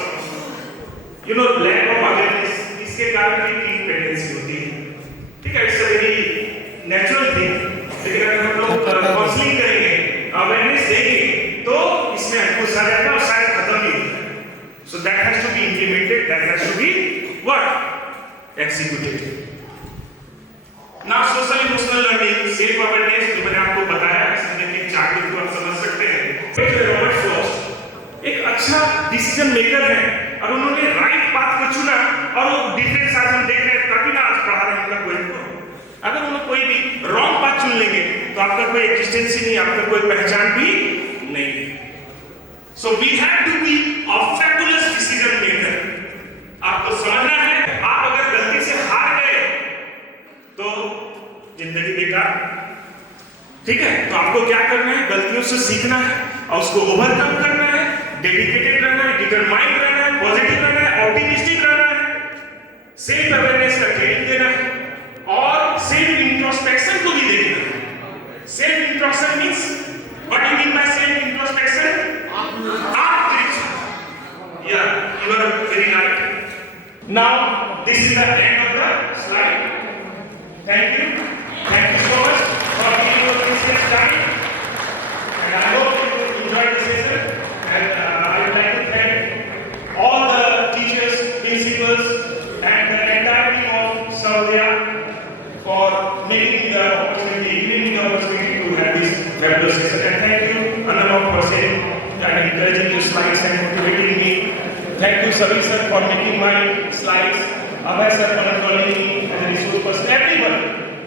you know, lack of awareness. इसके कारण भी teen pregnancy होती है, ठीक है। It's a very natural thing. लेकिन अगर हम लोग काउंसलिंग करेंगे, अवेयरनेस देंगे, तो इसमें अटकूस आ जाएगा और शायद खत्म ही हो जाएगा। So that has to be implemented. That has to be what? Executed. Now social emotional learning, self awareness जो मैंने आपको बताया, इसमें देखिए चार्ट को आप समझ सकते हैं। रॉबर्ट फ्रॉस्ट एक अच्छा डिसीजन मेकर है और उन्होंने राइट पाथ को चुना और वो डिफरेंस आज हम देख रहे हैं, तभी ना आज पढ़ा रहे हैं उनका कोई को। अगर उन्होंने कोई भी रॉन्ग पाथ चुन लेंगे तो आपका कोई एग्जिस्टेंस ही नहीं, आपका कोई पहचान भी नहीं। So we have to be a fabulous decision maker. आपको समझना है, आप अगर गलती से हार गए तो जिंदगी बेकार, ठीक है। तो आपको क्या करना है? गलतियों से सीखना है और उसको ओवरकम करना है, डेडिकेटेड रहना है, डिटरमाइंड रहना है, पॉजिटिव रहना है, ऑप्टिमिस्टिक रहना है, सेल्फ अवेयरनेस का ट्रेनिंग देना है और सेल्फ इंट्रोस्पेक्शन को भी देखना है। Self introspection means what you mean by self introspection? आत्मनिरीक्षण। Yeah you are very right. Now this is the end of the slide. Thank you so much for giving us this time, and I hope you enjoyed the session. And I would like to thank all the teachers, principals, and the entire team of Saudya for giving me the opportunity to have this fabulous session. And thank you, Anurag, for saying and encouraging your slides and motivating me. Thank you, Savi sir, for making my slides. Abhay sir for calling me as a resource person. Everyone,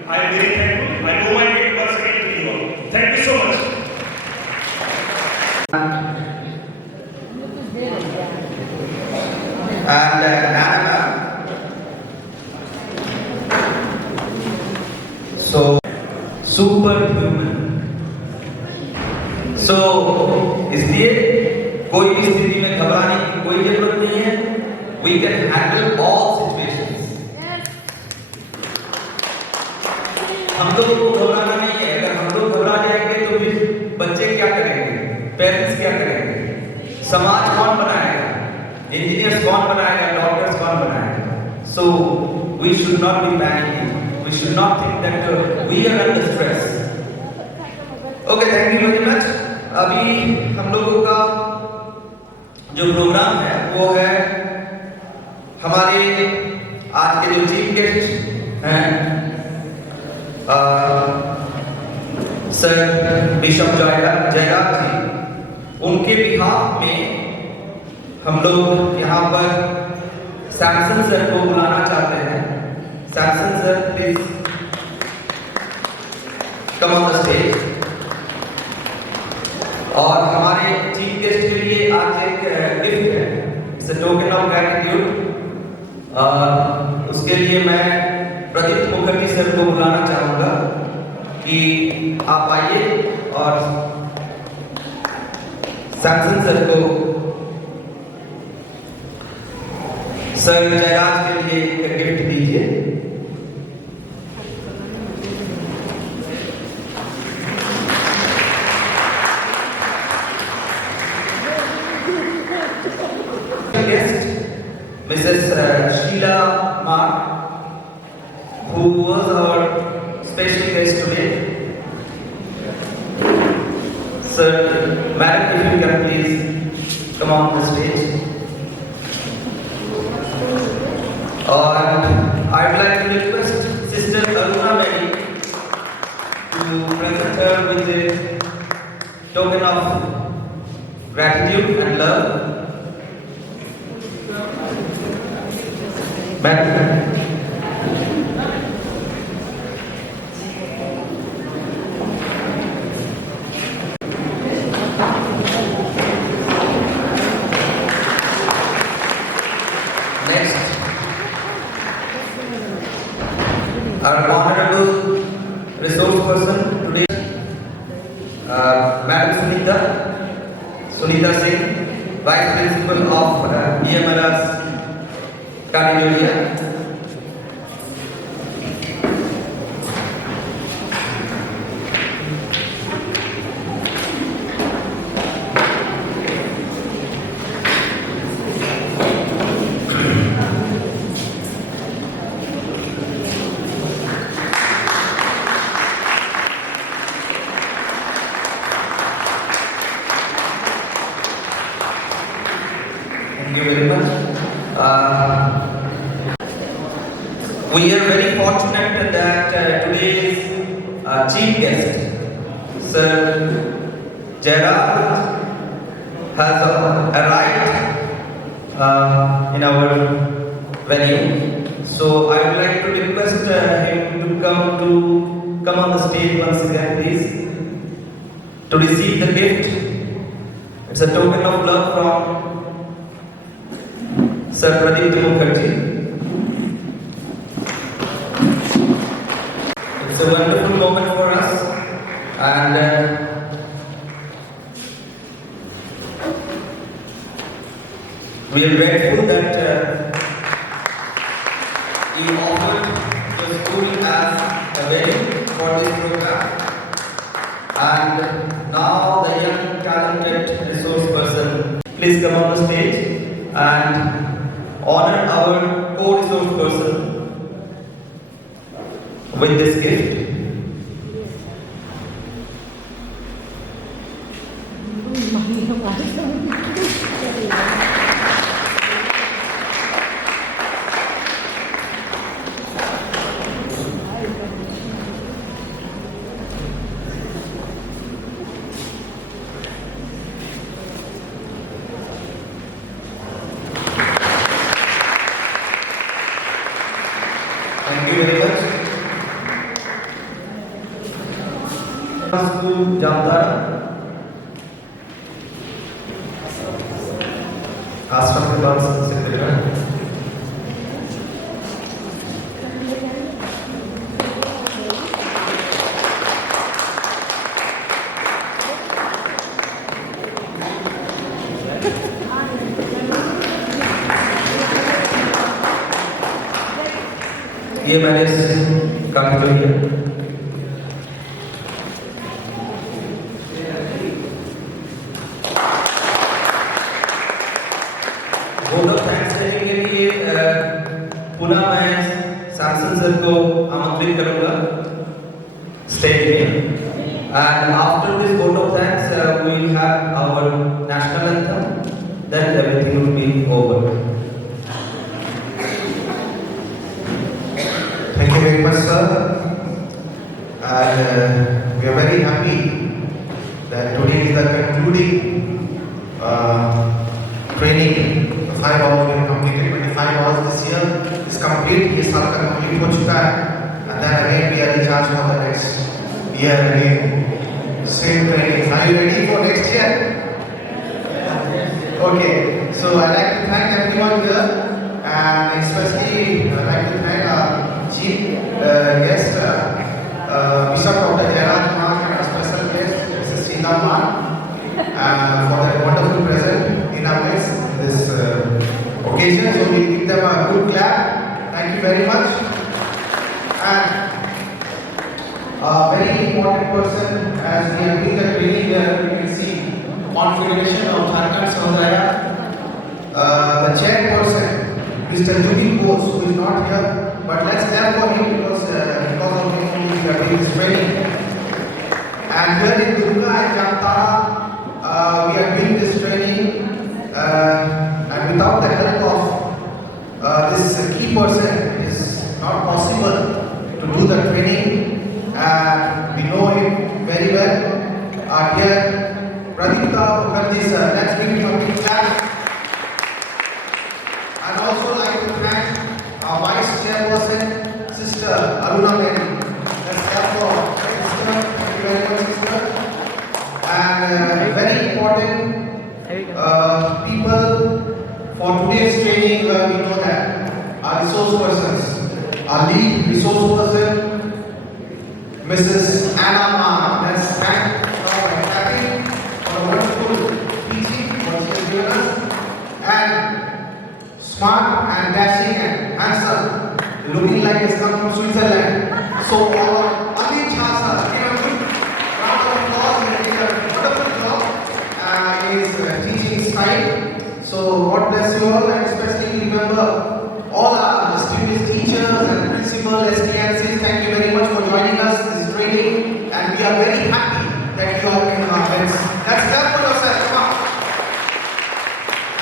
I am very thankful. I know my way once again to you all. Thank you so much. And Anna, so superhuman. So इसलिए कोई भी स्थिति में घबराने की कोई जरूरत नहीं है। We can handle all situations. हम लोगों को घबराना नहीं है। अगर हम लोग घबरा जाएंगे तो फिर बच्चे क्या करेंगे, पेरेंट्स क्या करेंगे, समाज कौन बनाएगा, इंजीनियर्स कौन बनाएगा, डॉक्टर्स कौन बनाएगा। So we should not be panicking. We should not think that we are under stress. Okay, thank you very much. अभी हम लोगों का जो प्रोग्राम है वो है हमारे आज के जो चीफ गेस्ट हैं सर बिशप जयराज जी, उनके बिहाफ में हम लोग यहाँ पर सैमसन सर को बुलाना चाहते हैं। Samson sir please come on the stage. और हमारे चीफ गेस्ट के लिए आज एक गिफ्ट है, it's a token of gratitude. उसके लिए मैं प्रदीप मुखर्जी सर को बुलाना चाहूंगा कि आप आइए और सैमसन सर को सर जयराज के लिए एक गिफ्ट दीजिए। Mrs. Sheila Mark, who was our special guest today. Sir, madam, if you can please come on the stage. And I'd like to request Sister Aruna Mary to present her with a token of gratitude and love. Madam. Our honorable resource person today, Madam Sunita Singh, Vice Principal of EMLR's Carnegie. Thank you very much. We are very fortunate that today's chief guest, Sir Gerard, has arrived in our venue. So I would like to request him to come on the stage once again, please, to receive the gift. It's a token of love from Sir Pradeep Mukherjee. It's a wonderful moment for us, and we are grateful that he offered the school as a venue for this program. And now the young talented resource person, please come on the stage and honor our co-resource person with this gift. Thank you very much. School Jamdar, आश्रम के बाद से मिलना। ये मैंने काम जो किया वोट ऑफ थैंक्स देने के लिए पुनः मैं सांसद सर को आमंत्रित करूंगा स्टेज में and after this vote of thanks we will have our national anthem, then everything will be over. Thank you very much, sir. And we are very happy that today is the concluding training. The 5 hours we have completed. 25 hours this year is complete. ये साल का complete हो चुका है. And then again we are in charge for the next year again. Same training. Are you ready for next year? Okay. So I like to thank everyone here, and especially I like to thank our chief guest, Bishop Dr. Jairaj Mark, and our special guest, Mrs. Sheila Mark, for their wonderful presence in our midst this occasion. So we give them a good clap. Thank you very much. And a very important person, as we are doing the training there, you can see Confederation of Jharkhand Samudaaya, the chairperson, Mr. Jubi Bose, who is not here. But let's clap for him because of him we are doing this training. And here in Durga and Jamtara, we are doing this training, and without the help of this key person, it is not possible to do the training. And we know him very well. Our dear Pradeep Mukherjee sir, let's give him a big clap. And also like to thank our Vice Chairperson, Sister Aruna Mary. Let's clap for Sister. Thank you very much, Sister. And very important people for today's training, we know that are resource persons. our lead resource person, Mrs. Anna Ma. Let's thank her by clapping for a wonderful teaching what she has given us. And smart and dashing and handsome, looking like he's come from Switzerland. So our Ali Chasa, give a good round of applause. He did a wonderful job in his teaching style. So God bless you all, and especially remember all our distinguished teachers and principals, SPNCs. Thank you very much for joining us this training, and we are very happy that you are in our midst. Let's clap for yourself. Come on.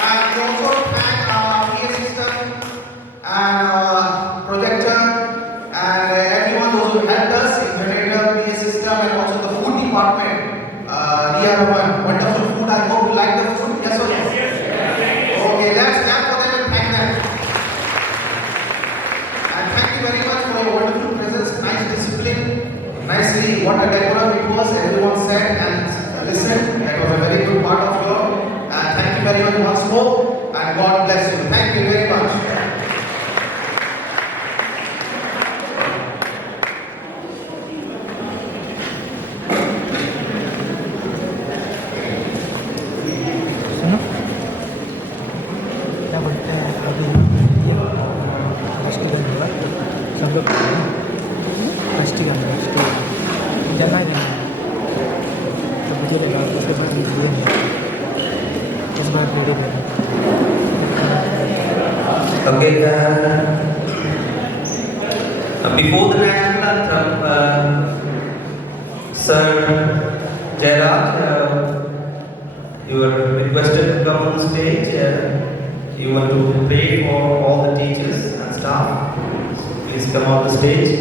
And we also thank our PA system and our projector and everyone who helped us in generator, PA system, and also the food department. DR1, wonderful food. I hope you like the food. Yes or yes? Okay, let's clap for them and thank them. And thank you very much for your wonderful presence, nice discipline, nicely what a decorum it was. Everyone said and listened. That was a very good part of your. And thank you very much once more. And God bless you. Thank you very much. Okay, before the national anthem, Sir Jairaj, you are requested to come on the stage. You want to pray for all the teachers and staff. So please come on the stage.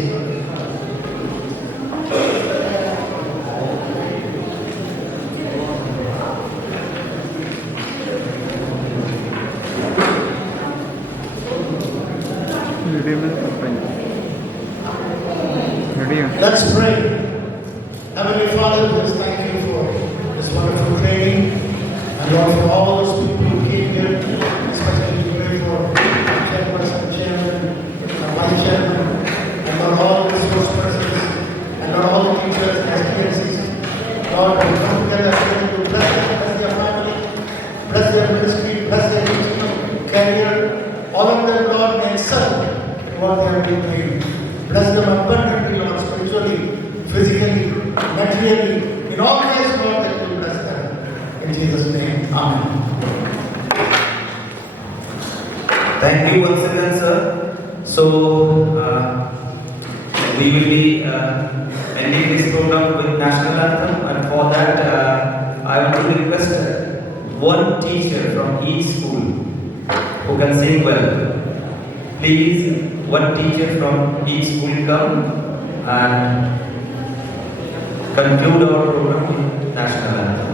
Let's pray. Heavenly Father, we just thank you for this wonderful training, and Lord, for all those people who came here, especially to pray for our chairperson, chairman, our vice chairman, and Lord, all the resource persons, and Lord, all the teachers and SPNCs. Lord, we come together to bless them, bless their family, bless their ministry, bless their teaching career. All of them, Lord, may excel in what they are doing. Bless them abundantly, Lord, spiritually, physically, materially, in all ways, Lord, that you bless them. In Jesus' name, Amen. Thank you once again, sir. So, we will be ending this program with national anthem, and for that, I want to request one teacher from each school who can sing well. Please, one teacher from each school come and conclude our program with national anthem.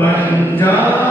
Punjab